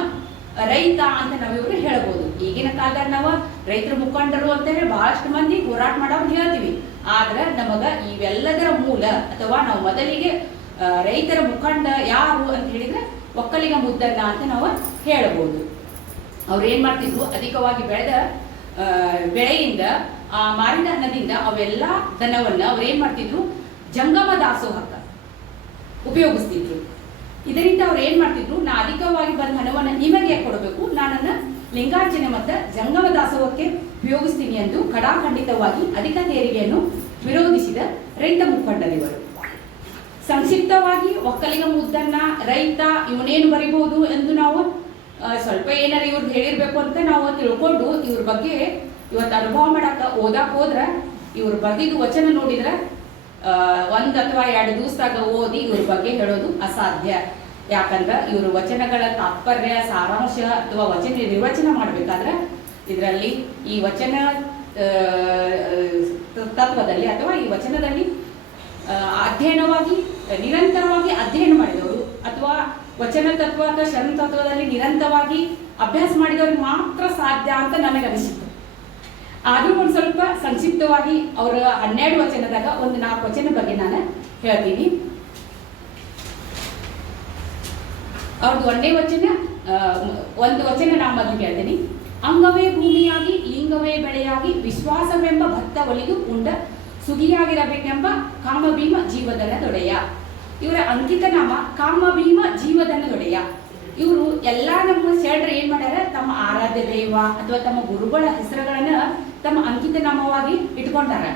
ರೈತ ಅಂತ ನಾವಿವರು ಹೇಳ್ಬೋದು. ಈಗಿನ ಕಾಲದಾಗ ನಾವು ರೈತರ ಮುಖಂಡರು ಅಂತ ಹೇಳಿ ಬಹಳಷ್ಟು ಮಂದಿ ಹೋರಾಟ ಮಾಡೋರು ಹೇಳ್ತೀವಿ. ಆದ್ರೆ ನಮಗ ಇವೆಲ್ಲದರ ಮೂಲ ಅಥವಾ ನಾವು ಮೊದಲಿಗೆ ರೈತರ ಮುಖಂಡ ಯಾರು ಅಂತ ಹೇಳಿದ್ರೆ ಒಕ್ಕಲಿಗ ಮುದ್ದಣ್ಣ ಅಂತ ನಾವು ಹೇಳ್ಬೋದು. ಅವ್ರು ಏನ್ ಮಾಡ್ತಿದ್ರು, ಅಧಿಕವಾಗಿ ಬೆಳೆದ ಬೆಳೆಯಿಂದ ಮಾರಿದ ಹಣದಿಂದ ಅವೆಲ್ಲ ದನವನ್ನ ಅವ್ರು ಏನ್ ಮಾಡ್ತಿದ್ರು, ಜಂಗಮ ದಾಸೋಹಕ್ಕ ಉಪಯೋಗಿಸ್ತಿದ್ರು. ಇದರಿಂದ ಅವ್ರು ಏನ್ ಮಾಡ್ತಿದ್ರು, ನಾ ಅಧಿಕವಾಗಿ ಬಂದ ಹಣವನ್ನ ನಿಮಗೆ ಕೊಡಬೇಕು, ನಾನನ್ನ ಲಿಂಗಾರ್ಚನೆ ಮತ್ತು ಜಂಗಮ ದಾಸೋಹಕ್ಕೆ ಉಪಯೋಗಿಸ್ತೀನಿ ಎಂದು ಖಡಾಖಂಡಿತವಾಗಿ ಅಧಿಕ ತೆರಿಗೆಯನ್ನು ವಿರೋಧಿಸಿದ ರೈತ ಮುಖಂಡರಿವರು. ಸಂಕ್ಷಿಪ್ತವಾಗಿ ಒಕ್ಕಲಿಗ ಮುದ್ದಣ್ಣ ರೈತ ಇವನೇನು ಬರಿಬಹುದು ಎಂದು ನಾವು ಸ್ವಲ್ಪ ಏನಾರು ಇವ್ರದ್ದು ಹೇಳಿರ್ಬೇಕು ಅಂತ ನಾವು ತಿಳ್ಕೊಂಡು ಇವ್ರ ಬಗ್ಗೆ ಇವತ್ತು ಅನುಭವ ಮಾಡಕ ಓದಾಕ್ ಹೋದ್ರ ಇವ್ರ ಬರೆದಿದ್ದು ವಚನ ನೋಡಿದ್ರ 1 ಅಥವಾ 2 ದಿವಸದಾಗ ಓದಿ ಇವ್ರ ಬಗ್ಗೆ ಹೇಳೋದು ಅಸಾಧ್ಯ. ಯಾಕಂದ್ರೆ ಇವ್ರ ವಚನಗಳ ತಾತ್ಪರ್ಯ, ಸಾರಾಂಶ ಅಥವಾ ವಚನ ನಿರ್ವಚನ ಮಾಡ್ಬೇಕಾದ್ರೆ ಇದರಲ್ಲಿ ಈ ವಚನ ತತ್ವದಲ್ಲಿ ಅಥವಾ ಈ ವಚನದಲ್ಲಿ ಅಧ್ಯಯನವಾಗಿ ನಿರಂತರವಾಗಿ ಅಧ್ಯಯನ ಮಾಡಿದವರು ಅಥವಾ ವಚನ ತತ್ವ ಅಥವಾ ಶರಣ ತತ್ವದಲ್ಲಿ ನಿರಂತರವಾಗಿ ಅಭ್ಯಾಸ ಮಾಡಿದವ್ರಿಗೆ ಮಾತ್ರ ಸಾಧ್ಯ ಅಂತ ನನಗೆ ಅನಿಸಿತು. ಆದ್ರೂ ಒಂದ್ ಸ್ವಲ್ಪ ಸಂಕ್ಷಿಪ್ತವಾಗಿ ಅವರ 12 ವಚನದಾಗ ಒಂದು 4 ವಚನ ಬಗ್ಗೆ ನಾನು ಹೇಳ್ತೀನಿ. ಅವ್ರದ್ದು ಒಂದೇ ವಚನ, ಒಂದು ವಚನ ನಾನು ಮೊದಲು ಹೇಳ್ತೀನಿ. ಅಂಗವೇ ಭೂಮಿಯಾಗಿ ಲಿಂಗವೇ ಬೆಳೆಯಾಗಿ ವಿಶ್ವಾಸವೆಂಬ ಭತ್ತ ಒಲಿದು ಉಂಡ ಸುಗಿಯಾಗಿರಬೇಕೆಂಬ ಕಾಮಭೀಮ ಜೀವದನ ದೊಡೆಯ. ಇವರ ಅಂಕಿತ ನಾಮ ಕಾಮಭೀಮ ಜೀವದನ ದೊಡೆಯ. ಇವರು ಎಲ್ಲಾ ನಮ್ಮ ಶರಣರು ಏನ್ ಮಾಡ್ಯಾರ, ತಮ್ಮ ಆರಾಧ್ಯ ದೈವ ಅಥವಾ ತಮ್ಮ ಗುರುಗಳ ಹೆಸರುಗಳನ್ನ ತಮ್ಮ ಅಂಕಿತ ನಾಮವಾಗಿ ಇಟ್ಕೊಂಡಾರ.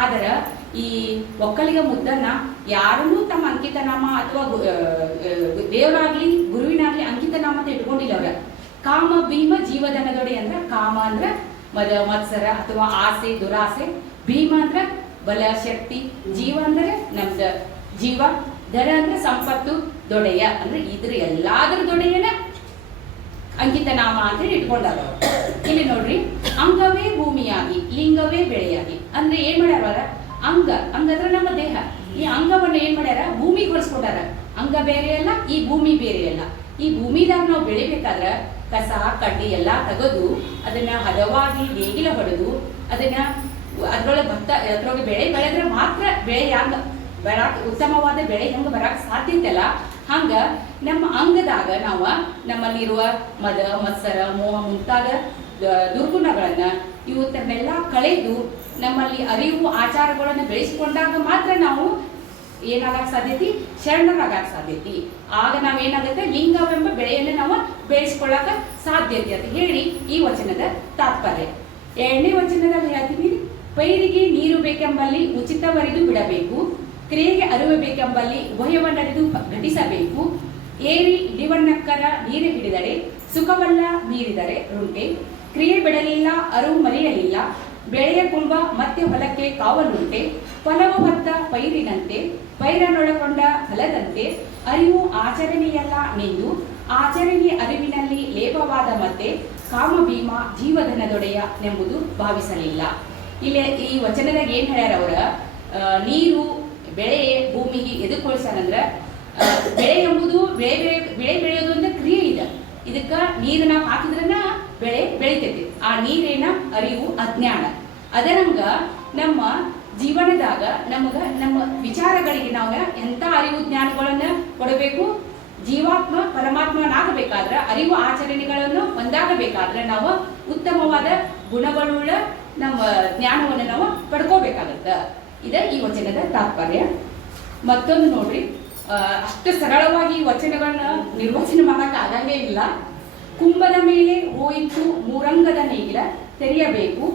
ಆದ್ರ ಈ ಒಕ್ಕಲಿಗ ಮುದ್ದನ್ನ ಯಾರನ್ನೂ ತಮ್ಮ ಅಂಕಿತ ನಾಮ ಅಥವಾ ದೇವರಾಗ್ಲಿ ಗುರುವಿನಾಗ್ಲಿ ಅಂಕಿತ ನಾಮ ಅಂತ ಇಟ್ಕೊಂಡಿಲ್ಲ ಅವ್ರ. ಕಾಮ ಭೀಮ ಜೀವದನ ದೊಡೆ ಅಂದ್ರ ಕಾಮ ಅಂದ್ರ ಮತ್ಸರ ಅಥವಾ ಆಸೆ ದುರಾಸೆ, ಭೀಮ ಅಂದ್ರ ಬಲ ಶಕ್ತಿ, ಜೀವ ಅಂದ್ರೆ ನಮ್ದ ಜೀವ, ಧನ ಅಂದ್ರೆ ಸಂಪತ್ತು, ದೊಡೆಯ ಅಂದ್ರೆ ಇದ್ರ ಎಲ್ಲಾದ್ರ ದೊಡೆಯನ ಅಂಕಿತ ನಾಮ ಅಂತ ಇಟ್ಕೊಂಡಾರ. ಇಲ್ಲಿ ನೋಡ್ರಿ, ಅಂಗವೇ ಭೂಮಿಯಾಗಿ ಲಿಂಗವೇ ಬೆಳೆಯಾಗಿ ಅಂದ್ರೆ ಏನ್ ಮಾಡ್ಯಾರ, ಅಂಗ ಅಂದ್ರೆ ನಮ್ಮ ದೇಹ. ಈ ಅಂಗವನ್ನ ಏನ್ ಮಾಡ್ಯಾರ, ಭೂಮಿಗೆ ಹೊಲಿಸ್ಕೊಟ್ಟಾರ. ಅಂಗ ಬೇರೆ ಅಲ್ಲ, ಈ ಭೂಮಿ ಬೇರೆ ಅಲ್ಲ. ಈ ಭೂಮಿದಾಗ ನಾವು ಬೆಳಿಬೇಕಾದ್ರ ಕಸ ಕಡ್ಡಿ ಎಲ್ಲಾ ತೆಗೆದು ಅದನ್ನ ಹದವಾಗಿ ನೇಗಿಲ ಹೊಡೆದು ಅದನ್ನ ಅದ್ರೊಳಗೆ ಭತ್ತ ಅದ್ರೊಳಗೆ ಬೆಳೆ ಬೆಳೆದ್ರೆ ಮಾತ್ರ ಬೆಳೆ ಬರಾಕ್ ಉತ್ತಮವಾದ ಬೆಳೆ ಹೆಂಗ ಬರಾಕ್ ಸಾಧ್ಯತೆ ಅಲ್ಲ, ಹಂಗ ನಮ್ಮ ಅಂಗದಾಗ ನಾವು ನಮ್ಮಲ್ಲಿರುವ ಮದ ಮತ್ಸರ ಮೋಹ ಮುಂತಾದ ದುರ್ಗುಣಗಳನ್ನ ಇವತ್ತನ್ನೆಲ್ಲ ಕಳೆದು ನಮ್ಮಲ್ಲಿ ಅರಿವು ಆಚಾರಗಳನ್ನ ಬೆಳೆಸಿಕೊಂಡಾಗ ಮಾತ್ರ ನಾವು ಏನಾಗಕ್ ಸಾಧ್ಯತಿ, ಶರಣರಾಗಕ್ ಸಾಧ್ಯತಿ. ಆಗ ನಾವೇನಾಗುತ್ತೆ, ಲಿಂಗವೆಂಬ ಬೆಳೆಯನ್ನು ನಾವು ಬೆಳೆಸ್ಕೊಳ್ಳಕ ಸಾಧ್ಯತೆ ಅಂತ ಹೇಳಿ ಈ ವಚನದ ತಾತ್ಪರ್ಯ. 2ನೇ ವಚನದಲ್ಲಿ ಹೇಳ್ತೀನಿ, ಪೈರಿಗೆ ನೀರು ಬೇಕೆಂಬಲ್ಲಿ ಉಚಿತವರಿದು ಬಿಡಬೇಕು, ಕ್ರಿಯೆಗೆ ಅರಿವು ಬೇಕೆಂಬಲ್ಲಿ ಉಭಯವನ್ನರಿದು ಘಟಿಸಬೇಕು. ಏರಿ ಇಡಿವನ್ನಕ್ಕರ ನೀರು ಹಿಡಿದರೆ ಸುಖವಲ್ಲ ಮೀರಿದರೆ ರುಂಟೆ, ಕ್ರಿಯೆ ಬಿಡಲಿಲ್ಲ ಅರಿವು ಮರೆಯಲಿಲ್ಲ, ಬೆಳೆಯ ಕುಂಭ ಮತ್ತೆ ಹೊಲಕ್ಕೆ ಕಾವಲುಂಟೆ, ಫಲವು ಹೊತ್ತ ಪೈರಿನಂತೆ ಪೈರನೊಳಗೊಂಡ ಫಲದಂತೆ ಅರಿವು ಆಚರಣೆಯಲ್ಲ ನಿಂದು ಆಚರಣೆಯ ಅರಿವಿನಲ್ಲಿ ಲೇಪವಾದ ಮತ್ತೆ ಕಾಮಭೀಮ ಜೀವಧನದೊಡೆಯ ನೆಂಬುದು ಭಾವಿಸಲಿಲ್ಲ. ಇಲ್ಲಿ ಈ ವಚನದಾಗ ಏನ್ ಹೇಳ್ಯಾರ ಅವರ, ನೀರು ಬೆಳೆ ಭೂಮಿಗೆ ಎದುಕೊಳಿಸ್ಯಾರಂದ್ರ ಬೆಳೆ ಎಂಬುದು ಬೆಳೆ ಬೆಳೆಯೋದು ಅಂದ್ರೆ ಕ್ರಿಯೆ ಇದೆ. ಇದಕ್ಕ ನೀರು ನಾವು ಹಾಕಿದ್ರನ್ನ ಬೆಳೆ ಬೆಳಿತೈತಿ. ಆ ನೀರೇನ ಅರಿವು ಅಜ್ಞಾನ. ಅದರಂಗ ನಮ್ಮ ಜೀವನದಾಗ ನಮ್ಮ ವಿಚಾರಗಳಿಗೆ ನಾವು ಎಂತ ಅರಿವು ಜ್ಞಾನಗಳನ್ನ ಕೊಡಬೇಕು. ಜೀವಾತ್ಮ ಪರಮಾತ್ಮನಾಗಬೇಕಾದ್ರ ಅರಿವು ಆಚರಣೆಗಳನ್ನು ಒಂದಾಗಬೇಕಾದ್ರೆ ನಾವು ಉತ್ತಮವಾದ ಗುಣಗಳುಳ್ಳ ನಮ್ಮ ಜ್ಞಾನವನ್ನು ನಾವು ಪಡ್ಕೋಬೇಕಾಗತ್ತ. ಇದ ಈ ವಚನದ ತಾತ್ಪರ್ಯ. ಮತ್ತೊಂದು ನೋಡ್ರಿ, ಅಷ್ಟು ಸರಳವಾಗಿ ಈ ವಚನಗಳನ್ನ ನಿರ್ವಚನ ಮಾಡಕ್ ಆಗಂಗೇ ಇಲ್ಲ. ಕುಂಭದ ಮೇಲೆ ಹೋಯಿತು ಮೂರಂಗದ ನೇಗಿಲ ತೆರೆಯಬೇಕು,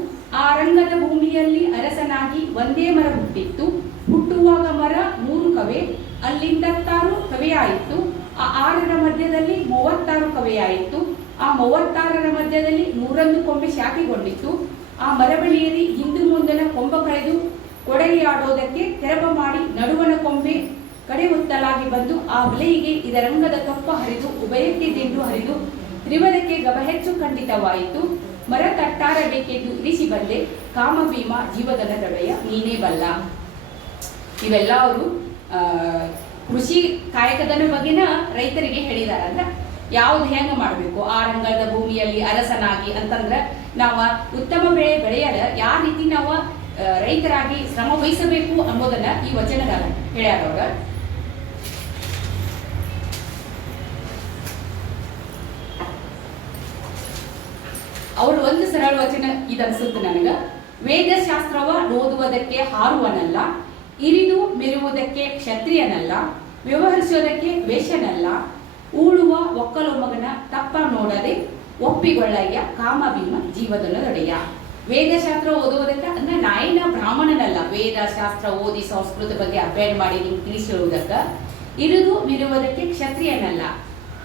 ಆ ರಂಗದ ಭೂಮಿಯಲ್ಲಿ ಅರಸನಾಗಿ ಒಂದೇ ಮರ ಹುಟ್ಟಿತ್ತು, ಹುಟ್ಟು ಹುಟ್ಟುವಾಗ ಮರ 3 ಕವೆ, ಅಲ್ಲಿಂದ 6 ಕವೆಯಾಯಿತು. ಆ 6ರ ಮಧ್ಯದಲ್ಲಿ 36 ಕವೆಯಾಯಿತು. ಆ 36ರ ಮಧ್ಯದಲ್ಲಿ 101 ಕೊಂಬೆ ಶಾಖೆಗೊಂಡಿತ್ತು. ಆ ಮರಬಳಿಯಲ್ಲಿ ಹಿಂದು ಮುಂದನ ಕೊಂಬ ಕಳೆದು ಕೊಡಲಿಯಾಡೋದಕ್ಕೆ ತೆರಪ ಮಾಡಿ ನಡುವನ ಕೊಂಬೆ ಕಡೆ ಹೊತ್ತಲಾಗಿ ಬಂದು ಆ ಬಲೆಯಿಗೆ ಇದರಂಗದ ತೊಪ್ಪ ಹರಿದು ಉಭಯಕ್ಕೆ ದಿಂಡು ಹರಿದು ತ್ರಿವದಕ್ಕೆ ಗಬ ಹೆಚ್ಚು ಖಂಡಿತವಾಯಿತು. ಮರ ತಟ್ಟಾರಬೇಕೆಂದು ಇರಿಸಿ ಬಂದೆ, ಕಾಮಭೀಮ ಜೀವದನ ದೊಡೆಯ ನೀನೇ ಬಲ್ಲ. ಇವೆಲ್ಲ ಅವರು ಕೃಷಿ ಕಾಯಕದ ಬಗ್ಗೆನ ರೈತರಿಗೆ ಹೇಳಿದಾರ. ಅಂದ್ರೆ ಯಾವ್ದು ಹೆಂಗ ಮಾಡಬೇಕು, ಆ ರಂಗದ ಭೂಮಿಯಲ್ಲಿ ಅರಸನಾಗಿ ಅಂತಂದ್ರೆ ನಾವು ಉತ್ತಮ ಬೆಳೆ ಬೆಳೆಯಲ ಯಾವ ರೀತಿ ನಾವು ರೈತರಾಗಿ ಶ್ರಮ ವಹಿಸಬೇಕು ಅನ್ನೋದನ್ನ ಈ ವಚನದಾಗ ಹೇಳ್ಯಾರವ್ರ. ಅವರು ಒಂದು ಸರಳ ವಚನ ಇದನ್ಸುತ್ತೆ ನನಗ. ವೇದಶಾಸ್ತ್ರವ ಓದುವುದಕ್ಕೆ ಹಾರುವನಲ್ಲ, ಇರಿದು ಮೆರುವುದಕ್ಕೆ ಕ್ಷತ್ರಿಯನಲ್ಲ, ವ್ಯವಹರಿಸೋದಕ್ಕೆ ವೇಷನಲ್ಲ, ಊಳುವ ಒಕ್ಕಲೊಮ್ಮಗನ ತಪ್ಪ ನೋಡದೆ ಒಪ್ಪಿಗೊಳ್ಳಯ್ಯ ಕಾಮಭೀಮ ಜೀವದೊಡೆಯ. ವೇದಶಾಸ್ತ್ರ ಓದುವುದಕ್ಕೆ ಅಂದ್ರೆ ನಾಯಿನ ಬ್ರಾಹ್ಮಣನಲ್ಲ, ವೇದಶಾಸ್ತ್ರ ಓದಿ ಸಂಸ್ಕೃತ ಬಗ್ಗೆ ಅಭ್ಯಾಸ ಮಾಡಿ ನಿಮ್ಗೆ ತಿಳಿಸಿ ಹೇಳುವುದಕ್ಕ. ಇರಿದು ಮೆರುವುದಕ್ಕೆ ಕ್ಷತ್ರಿಯನಲ್ಲ.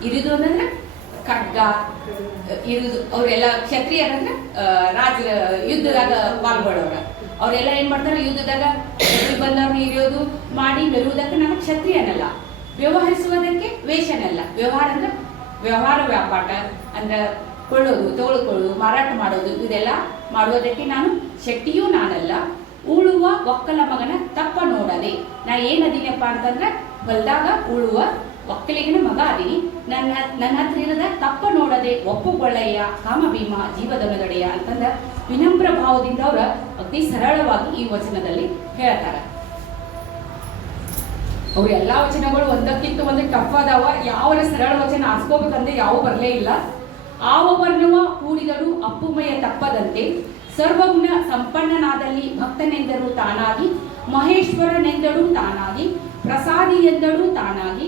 ಇರಿದು ಅಂದ್ರೆ ಖಡ್ಗ ಇರುದು. ಅವರೆಲ್ಲ ಕ್ಷತ್ರಿಯರಂದ್ರೆ ರಾಜ ಯುದ್ಧದಾಗ ಪಾಲ್ಗೊಳ್ಳೋರ. ಅವರೆಲ್ಲ ಏನ್ ಮಾಡ್ತಾರೆ, ಯುದ್ಧದಾಗ ಬಂದವ್ರನ್ನ ಇರಿಯೋದು ಮಾಡಿ ಮೆರುವುದಕ್ಕೆ ನಾನು ಕ್ಷತ್ರಿಯನಲ್ಲ. ವ್ಯವಹರಿಸುವುದಕ್ಕೆ ವೇಷನಲ್ಲ. ವ್ಯವಹಾರ ಅಂದ್ರೆ ವ್ಯವಹಾರ ವ್ಯಾಪಾರ ಅಂದ್ರೆ ಕೊಳ್ಳೋದು, ತಗೊಳ್ಕೊಳ್ಳೋದು, ಮಾರಾಟ ಮಾಡೋದು, ಇದೆಲ್ಲ ಮಾಡುವುದಕ್ಕೆ ನಾನು ಶೆಟ್ಟಿಯೂ ನಾನಲ್ಲ. ಉಳುವ ಒಕ್ಕಲ ಮಗನ ತಪ್ಪ ನೋಡದೆ. ನಾ ಏನದೀನಪ್ಪ ಅಂತಂದ್ರೆ ಹೊಲ್ದಾಗ ಉಳುವ ಒಕ್ಕಲಿಗಿನ ಮಗ ಅದೀನಿ. ನನ್ನ ಹತ್ರ ಇರದ ತಪ್ಪ ನೋಡದೆ ಒಪ್ಪುಗೊಳ್ಳಯ್ಯ ಕಾಮಭೀಮ ಜೀವದೊಡೆಯ ಅಂತಂದ ವಿನಮ್ರ ಭಾವದಿಂದ ಅವ್ರ ಅತಿ ಸರಳವಾಗಿ ಈ ವಚನದಲ್ಲಿ ಹೇಳ್ತಾರ. ಅವ್ರ ಎಲ್ಲಾ ವಚನಗಳು ಒಂದಕ್ಕಿಂತ ಒಂದು ಟಫ್ ಅದಾವ. ಯಾವ ಸರಳ ವಚನ ಆರಿಸ್ಕೋಬೇಕಂದ್ರೆ ಯಾವ ಬರಲೇ ಇಲ್ಲ. ಆವ ವರ್ಣವ ಕೂಡಿದಳು ಅಪ್ಪುಮಯ ತಪ್ಪದಂತೆ, ಸರ್ವಗುಣ ಸಂಪನ್ನನಾದಲ್ಲಿ ಭಕ್ತನೆಂದರೂ ತಾನಾಗಿ, ಮಹೇಶ್ವರನೆಂದಳು ತಾನಾಗಿ, ಪ್ರಸಾದಿ ಎಂದಳು ತಾನಾಗಿ,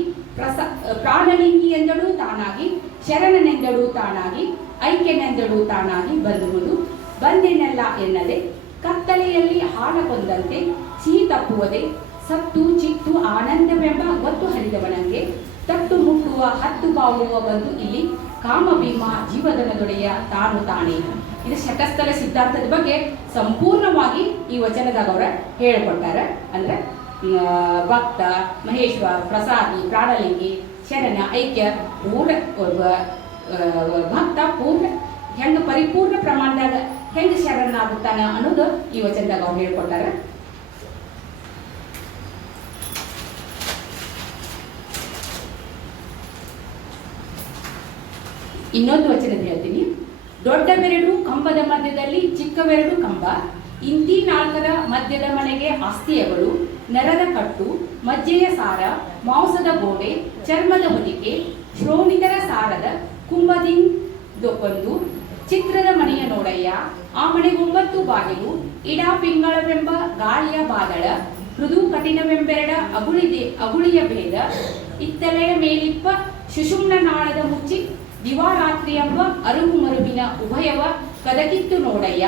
ಪ್ರಾಣಲಿಂಗಿ ಎಂದಳು ತಾನಾಗಿ, ಶರಣನೆಂದಳು ತಾನಾಗಿ, ಐಕ್ಯನೆಂದಳು ತಾನಾಗಿ ಬಂದುವುದು ಬಂದೇನೆಲ್ಲ ಎನ್ನದೆ, ಕತ್ತಲೆಯಲ್ಲಿ ಹಾಲ ಕೊಂದಂತೆ ಸಿಹಿ ತಪ್ಪುವುದೇ ಸತ್ತು ಚಿತ್ತು ಆನಂದವೆಂಬ ಗೊತ್ತು ಹರಿದವನಂಗೆ, ತಟ್ಟು ಮುಟ್ಟುವ ಹತ್ತು ಬಾವುವ ಬಂದು ಇಲ್ಲಿ ಕಾಮಭೀಮ ಜೀವದೊಡೆಯ ತಾನು ತಾನೇ. ಇದು ಶತಸ್ಥಲ ಸಿದ್ಧಾಂತದ ಬಗ್ಗೆ ಸಂಪೂರ್ಣವಾಗಿ ಈ ವಚನದಾಗ ಅವರ ಹೇಳಿಕೊಟ್ಟಾರ. ಅಂದ್ರೆ ಭಕ್ತ, ಮಹೇಶ್ವರ, ಪ್ರಸಾದಿ, ಪ್ರಾಣಲಿಂಗಿ, ಶರಣ, ಐಕ್ಯ, ಪೂರ್ಣ ಭಕ್ತ ಪೂರ್ಣ ಹೆಂಗ ಪರಿಪೂರ್ಣ ಪ್ರಮಾಣದಾಗ ಹೆಂಗ ಶರಣಾಗುತ್ತಾನ ಅನ್ನೋದು ಈ ವಚನದಾಗ ಅವ್ರು ಹೇಳ್ಕೊಟ್ಟಾರ. ಇನ್ನೊಂದು ವಚನದ ಹೇಳ್ತೀನಿ. ದೊಡ್ಡ ಬೆರಡು ಕಂಬದ ಮಧ್ಯದಲ್ಲಿ ಚಿಕ್ಕವೆರಡು ಕಂಬ, ಇಂತಿ 4ರ ಮಧ್ಯದ ಮನೆಗೆ ಆಸ್ತಿಯಗಳು, ನೆರದ ಕಟ್ಟು, ಮಜ್ಜೆಯ ಸಾರ, ಮಾಂಸದ ಗೋಡೆ, ಚರ್ಮದ ಹೊದಿಕೆ, ಶ್ರೋಣಿತರ ಸಾರದ ಕುಂಭದಿಂದೊಂದು ಚಿತ್ರದ ಮನೆಯ ನೋಡಯ್ಯ, ಆ ಮನೆಗೊಂಬತ್ತು ಬಾಗಿಲು, ಇಡಾ ಪಿಂಗಳವೆಂಬ ಗಾಳಿಯ ಬಾದಳ, ಮೃದು ಕಠಿಣವೆಂಬೆರಡ ಅಗುಳಿಯ ಭೇದ, ಇತ್ತಲೆಯ ಮೇಲಿಪ್ಪ ಸುಷುಮ್ನ ನಾಳದ ಮುಚ್ಚಿ, ದಿವಾರಾತ್ರಿ ಎಂಬ ಅರುವು ಮರುವಿನ ಉಭಯವ ಕದಕಿತ್ತು ನೋಡಯ್ಯ,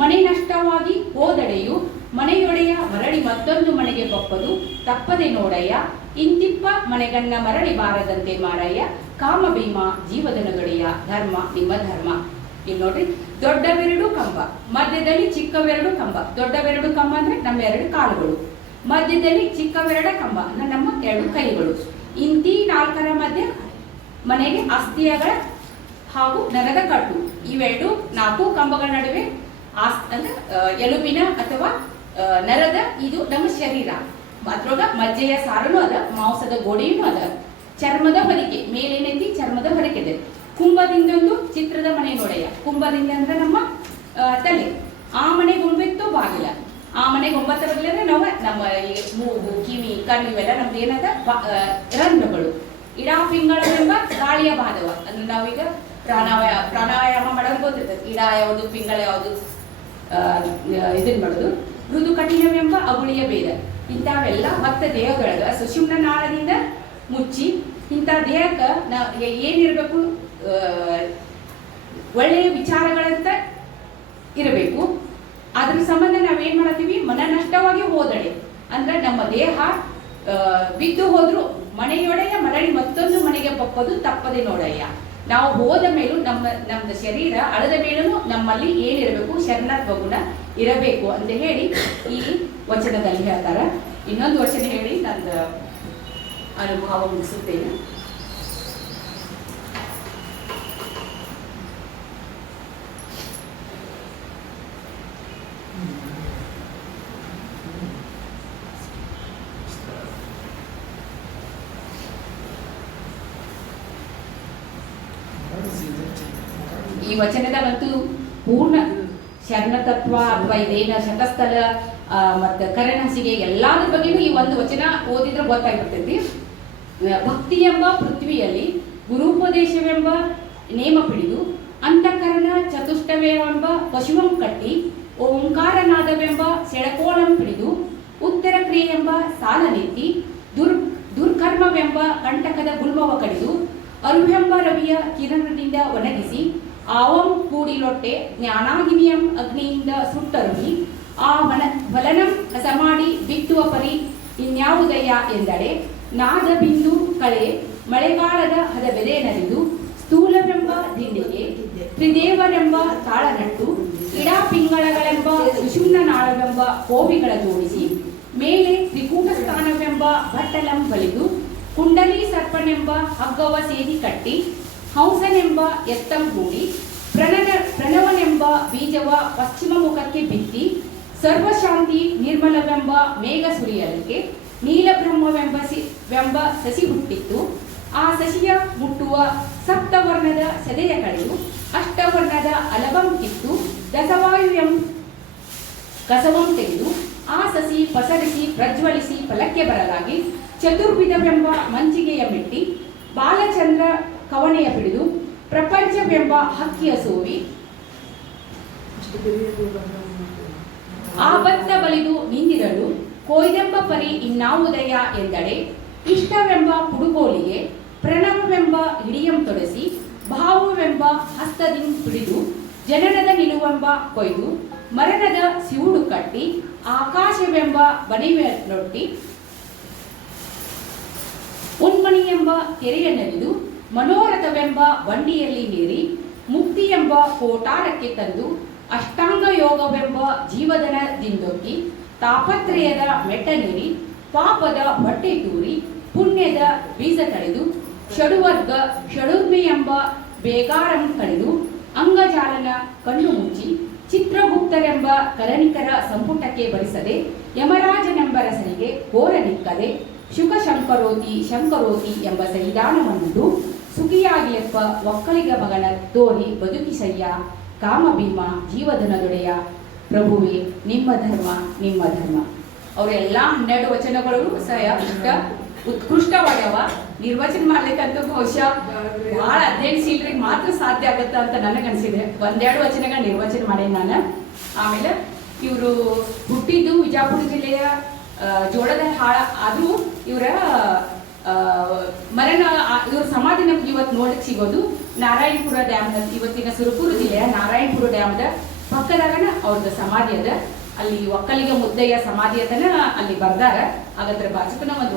ಮನೆ ನಷ್ಟವಾಗಿ ಹೋದಡೆಯು ಮನೆಯೊಡೆಯ ಮರಳಿ ಮತ್ತೊಂದು ಮನೆಗೆ ಬಪ್ಪದು ತಪ್ಪದೆ ನೋಡಯ್ಯ, ಇಂತಿಪ್ಪ ಮನೆಗನ್ನ ಮರಳಿ ಬಾರದಂತೆ ಮಾರಯ್ಯ, ಕಾಮಭೀಮ ಜೀವದೊಡೆಯ ಧರ್ಮ ನಿಮ್ಮ ಧರ್ಮ. ಇಲ್ಲಿ ನೋಡ್ರಿ, ದೊಡ್ಡವೆರಡು ಕಂಬ, ಮಧ್ಯದಲ್ಲಿ ಚಿಕ್ಕವೆರಡು ಕಂಬ. ದೊಡ್ಡವೆರಡು ಕಂಬ ಅಂದ್ರೆ ನಮ್ಮ 2 ಕಾಲುಗಳು, ಮಧ್ಯದಲ್ಲಿ ಚಿಕ್ಕವೆರಡ ಕಂಬ ಅಂದ್ರೆ ನಮ್ಮ 2 ಕೈಗಳು. ಇಂತಿ 4ರ ಮಧ್ಯೆ ಮನೆಗೆ ಆಸ್ತಿಯಗಳ ಹಾಗೂ ನೆಲದ ಕಟ್ಟು. ಇವೆರಡು 4 ಕಂಬಗಳ ನಡುವೆ ಅಂದ್ರೆ ಎಲುಬಿನ ಅಥವಾ ನರದ ಇದು ನಮ್ಮ ಶರೀರ. ಅದ್ರೊಳಗ ಮಜ್ಜೆಯ ಸಾರನು ಅದ, ಮಾಂಸದ ಗೋಡೆಯೂ ಅದ, ಚರ್ಮದ ಹೊದಿಕೆ ಮೇಲೇನೈತಿ, ಚರ್ಮದ ಹೊದಿಕೆ ಇದೆ. ಕುಂಭದಿಂದೊಂದು ಚಿತ್ರದ ಮನೆ ನೋಡಯ್ಯ. ಕುಂಭದಿಂದ ಅಂದ್ರೆ ನಮ್ಮ ತಲೆ. ಆ ಮನೆ ಗೊಂಬೆತ್ತು ಬಾಗಿಲ. ಆ ಮನೆ ಗೊಂಬತ್ತರ ಬಾಗಿಲ ಅಂದ್ರೆ ನಾವು ನಮ್ಮ ಮೂಗು, ಕಿವಿ, ಕಣ್ಣು ಇವೆಲ್ಲ ನಮ್ದು ಏನದ ರಂಧ್ರಗಳು. ಇಡಾ ಪಿಂಗಳವೆಂಬ ಗಾಳಿಯ ಬಾಧವ ಅಂದ್ರೆ ನಾವೀಗ ಪ್ರಾಣಾಯಾಮ ಮಾಡೋದು ಗೊತ್ತಿರ್ತದೆ. ಇಡಾ ಯಾವುದು, ಪಿಂಗಳ ಯಾವುದು, ಇದನ್ ಮಾಡೋದು. ಮೃದು ಕಠಿಣವೆಂಬ ಅಗುಳಿಯ ಭೇದ. ಇಂಥವೆಲ್ಲ ಭಕ್ತ ದೇಹದೊಳಗ ಸುಷುಮ್ನ ನಾಳದಿಂದ ಮುಚ್ಚಿ ಇಂಥ ದೇಹಕ್ಕೆ ಏನಿರಬೇಕು, ಒಳ್ಳೆಯ ವಿಚಾರಗಳಂತ ಇರಬೇಕು. ಅದ್ರ ಸಂಬಂಧ ನಾವೇನ್ ಮಾಡತ್ತೀವಿ, ಮನ ನಷ್ಟವಾಗಿ ಹೋದಡೆ ಅಂದ್ರೆ ನಮ್ಮ ದೇಹ ಬಿದ್ದು ಹೋದ್ರು ಮನೆಯೊಡೆಯ ಮರಳಿ ಮತ್ತೊಂದು ಮನೆಗೆ ಪಪ್ಪದು ತಪ್ಪದೆ ನೋಡಯ್ಯ. ನಾವು ಹೋದ ಮೇಲೂ ನಮ್ದು ಶರೀರ ಅಳದ ಮೇಲೂ ನಮ್ಮಲ್ಲಿ ಏನಿರಬೇಕು, ಶರಣತ್ವ ಗುಣ ಇರಬೇಕು ಅಂತ ಹೇಳಿ ಈ ವಚನದಲ್ಲಿ ಹೇಳ್ತಾರ. ಇನ್ನೊಂದು ವಚನ ಹೇಳಿ ನಂದು ಅನುಭವ ಮುಗಿಸುತ್ತೇನೆ. ಈ ವಚನದಾಗಂತೂ ಪೂರ್ಣ ಶರಣ ತತ್ವ ಅಥವಾ ಇದೇನ ಶತಸ್ಥಲ ಮತ್ತು ಕರಣಸಿಗೆ ಎಲ್ಲಾದ್ರ ಬಗ್ಗೆನೂ ಈ ಒಂದು ವಚನ ಓದಿದ್ರೆ ಗೊತ್ತಾಗ್ಬಿಡ್ತೈತಿ. ಭಕ್ತಿ ಎಂಬ ಪೃಥ್ವಿಯಲ್ಲಿ ಗುರುಪದೇಶವೆಂಬ ನೇಮ ಪಿಡಿದು ಅಂತಃಕರಣ ಚತುಷ್ಟವೆಂಬ ಪಶುವಂ ಕಟ್ಟಿ ಓಂಕಾರನಾದವೆಂಬ ಸೆಳಕೋಳಂ ಪಿಡಿದು ಉತ್ತರ ಕ್ರಿಯೆ ಎಂಬ ಸಾಲ ನೆತ್ತಿ ದುರ್ಕರ್ಮವೆಂಬ ಕಂಟಕದ ಗುಲ್ಮವ ಕಡಿದು ಅರುವೆಂಬ ರವಿಯ ಕಿರಣದಿಂದ ಒಣಗಿಸಿ ಆವಂ ಕೂಡಿಲೊಟ್ಟೆ ಜ್ಞಾನಾಗಿನಿಯಂ ಅಗ್ನಿಯಿಂದ ಸುಟ್ಟರುಗಿ ಆ ವಲನಂ ಹಸಮಾಡಿ ಬಿತ್ತುವ ಪರಿ ಇನ್ಯಾವುದಯ್ಯ ಎಂದಡೆ ನಾದ ಬಿಂದು ಕಳೆ ಮಳೆಗಾಲದ ಹದಬೆದೆ ನರಿದು ಸ್ಥೂಲವೆಂಬ ದಿಂಡಿಗೆ ತ್ರಿದೇವರೆಂಬ ತಾಳನಟ್ಟು ಇಡಾ ಪಿಂಗಳಗಳೆಂಬ ಸುಷುಮ್ನ ನಾಳವೆಂಬ ಕೋವಿಗಳ ಜೋಡಿಸಿ ಮೇಲೆ ತ್ರಿಕೂಟ ಸ್ಥಾನವೆಂಬ ಬಟ್ಟಲಂ ಬಲಿದು ಕುಂಡಲಿ ಸರ್ಪನೆಂಬ ಹಗ್ಗವ ಸೇರಿ ಕಟ್ಟಿ ಹಂಸನೆಂಬ ಎತ್ತಂ ಹೂಡಿ ಪ್ರಣವನೆಂಬ ಬೀಜವ ಪಶ್ಚಿಮ ಮುಖಕ್ಕೆ ಬಿತ್ತಿ ಸರ್ವಶಾಂತಿ ನಿರ್ಮಲವೆಂಬ ಮೇಘ ಸುರಿಯಲಿಕ್ಕೆ ನೀಲಬ್ರಹ್ಮವೆಂಬ ಸಸಿ ಹುಟ್ಟಿತ್ತು. ಆ ಸಸಿಯ ಮುಟ್ಟುವ ಸಪ್ತವರ್ಣದ ಸದೆಯ ಕಳೆದು ಅಷ್ಟವರ್ಣದ ಅಲವಂ ಕಿತ್ತು ದಸವಾಯು ಕಸವಂ ತೆಗೆದು ಆ ಸಸಿ ಪಸರಿಸಿ ಪ್ರಜ್ವಲಿಸಿ ಫಲಕ್ಕೆ ಬರಲಾಗಿ ಚತುರ್ವಿಧವೆಂಬ ಮಂಚಿಗೆಯ ಮೆಟ್ಟಿ ಬಾಲಚಂದ್ರ ಕವಣೆಯ ಹಿಡಿದು ಪ್ರಪಂಚವೆಂಬ ಹಕ್ಕಿಯ ಸೋವಿ ಆಬತ್ತ ಬಲಿದು ನಿಂದಿರಲು ಕೊಯ್ದೆಂಬ ಪರಿ ಇನ್ನಾವುದಯ ಎಂದಡೆ ಇಷ್ಟವೆಂಬ ಪುಡುಕೋಲಿಗೆ ಪ್ರಣವವೆಂಬ ಹಿಡಿಯಂ ತೊಡಸಿ ಭಾವವೆಂಬ ಹಸ್ತದಿಂ ಹಿಡಿದು ಜನನದ ನಿಲುವೆಂಬ ಕೊಯ್ದು ಮರಣದ ಸಿವುಡು ಕಟ್ಟಿ ಆಕಾಶವೆಂಬ ಬನಿವೆನೊಟ್ಟಿ ಉನ್ಮಣಿಯೆಂಬ ಕೆರೆಯ ನೆರೆದು ಮನೋರಥವೆಂಬ ಬಂಡಿಯಲ್ಲಿ ನೀರಿ ಮುಕ್ತಿ ಎಂಬ ಕೋಟಾರಕ್ಕೆ ತಂದು ಅಷ್ಟಾಂಗ ಯೋಗವೆಂಬ ಜೀವದನದಿಂದೊತ್ತಿ ತಾಪತ್ರಯದ ಮೆಟ್ಟ ನೀರಿ ಪಾಪದ ಬಟ್ಟೆ ತೂರಿ ಪುಣ್ಯದ ಬೀಜ ತಳೆದು ಷಡುವರ್ಗ ಷಡುರ್ಮಿ ಎಂಬ ಬೇಗಾರಂ ಕಳೆದು ಅಂಗಜಾಲನ ಕಣ್ಣು ಮುಚ್ಚಿ ಚಿತ್ರಗುಪ್ತರೆಂಬ ಕರಣಿಕರ ಸಂಪುಟಕ್ಕೆ ಬರಿಸದೆ ಯಮರಾಜನೆಂಬ ರಸನಿಗೆ ಘೋರ ನಿಕ್ಕದೆ ಶುಕ ಶಂಕರೋತಿ ಎಂಬ ಸೈದಾನವನ್ನುಂಡು ಸುಖಿಯಾಗಿಯಪ್ಪ ಒಕ್ಕಲಿಗ ಮಗನ ತೋರಿ ಬದುಕಿಸಯ್ಯ ಕಾಮಭೀಮ ಜೀವಧನದೊಡೆಯ ಪ್ರಭುವೇ ನಿಮ್ಮ ಧರ್ಮ ನಿಮ್ಮ ಧರ್ಮ. ಅವರೆಲ್ಲ 12 ವಚನಗಳು ಉತ್ಕೃಷ್ಟವಾಗ್ಯವ. ನಿರ್ವಚನ ಮಾಡ್ಲಿಕ್ಕಂತೂ ಬಹುಶಃ ಬಹಳ ಅಧ್ಯಯನಶೀಲರಿಗೆ ಮಾತ್ರ ಸಾಧ್ಯ ಆಗುತ್ತೆ ಅಂತ ನನಗನ್ಸಿದೆ. 1-2 ವಚನಗಳ ನಿರ್ವಚನ ಮಾಡೇನಿ ನಾನು. ಆಮೇಲೆ ಇವರು ಹುಟ್ಟಿದ್ದು ವಿಜಾಪುರ ಜಿಲ್ಲೆಯ ಜೋಳದ ಹಾಳ ಆದರೂ ಇವರ ಇವ್ರ ಸಮಾಧಿ ನಮ್ಗೆ ಇವತ್ತು ನೋಡಕ್ಕೆ ಸಿಗೋದು ನಾರಾಯಣಪುರ ಡ್ಯಾಮ್ನ, ಇವತ್ತಿನ ಸುರಪುರ ಜಿಲ್ಲೆಯ ನಾರಾಯಣಪುರ ಡ್ಯಾಮ್ದ ಪಕ್ಕದಾಗನ ಅವ್ರದ್ದು ಸಮಾಧಿ ಅದ. ಅಲ್ಲಿ ಒಕ್ಕಲಿಗ ಮುದ್ದಯ್ಯ ಸಮಾಧಿ ಅದನ್ನ ಅಲ್ಲಿ ಬರ್ದಾರ. ಹಾಗಾದ್ರೆ ಬಾಜುಕನ ಒಂದು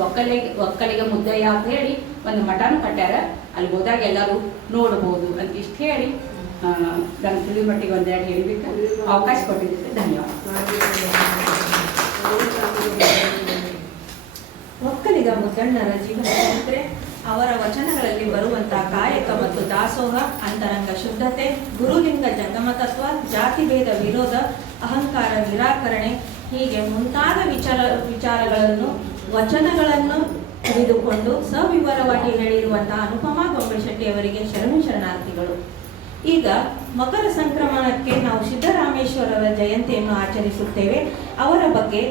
ಒಕ್ಕಲಿಗ ಮುದ್ದಯ್ಯ ಅಂತ ಹೇಳಿ ಒಂದು ಮಠನೂ ಕಟ್ಟ್ಯಾರ. ಅಲ್ಲಿ ಹೋದಾಗ ಎಲ್ಲರೂ ನೋಡಬಹುದು ಅಂತ ಇಷ್ಟು ಹೇಳಿ ನನ್ನ ತಿಳಿದ ಮಟ್ಟಿಗೆ 1-2 ಹೇಳ್ಬೇಕು ಅವಕಾಶ ಕೊಟ್ಟಿದ್ದಕ್ಕೆ ಧನ್ಯವಾದ. ಒಕ್ಕಲಿಗ ಮುದ್ದಣ್ಣರ ಜೀವನ ಚರಿತ್ರೆ, ಅವರ ವಚನಗಳಲ್ಲಿ ಬರುವಂತಹ ಕಾಯಕ ಮತ್ತು ದಾಸೋಹ, ಅಂತರಂಗ ಶುದ್ಧತೆ, ಗುರುಲಿಂಗ ಜಂಗಮ ತತ್ವ, ಜಾತಿಭೇದ ವಿರೋಧ, ಅಹಂಕಾರ ನಿರಾಕರಣೆ ಹೀಗೆ ಮುಂತಾದ ವಿಚಾರಗಳನ್ನು ವಚನಗಳನ್ನು ತಿಳಿದುಕೊಂಡು ಸವಿವರವಾಗಿ ಹೇಳಿರುವಂತಹ ಅನುಪಮಾ ಗೊಂಬೆಶೆಟ್ಟಿ ಅವರಿಗೆ ಶರಣಾರ್ಥಿಗಳು. ಈಗ ಮಕರ ಸಂಕ್ರಮಣಕ್ಕೆ ನಾವು ಸಿದ್ದರಾಮೇಶ್ವರರ ಜಯಂತಿಯನ್ನು ಆಚರಿಸುತ್ತೇವೆ. ಅವರ ಬಗ್ಗೆ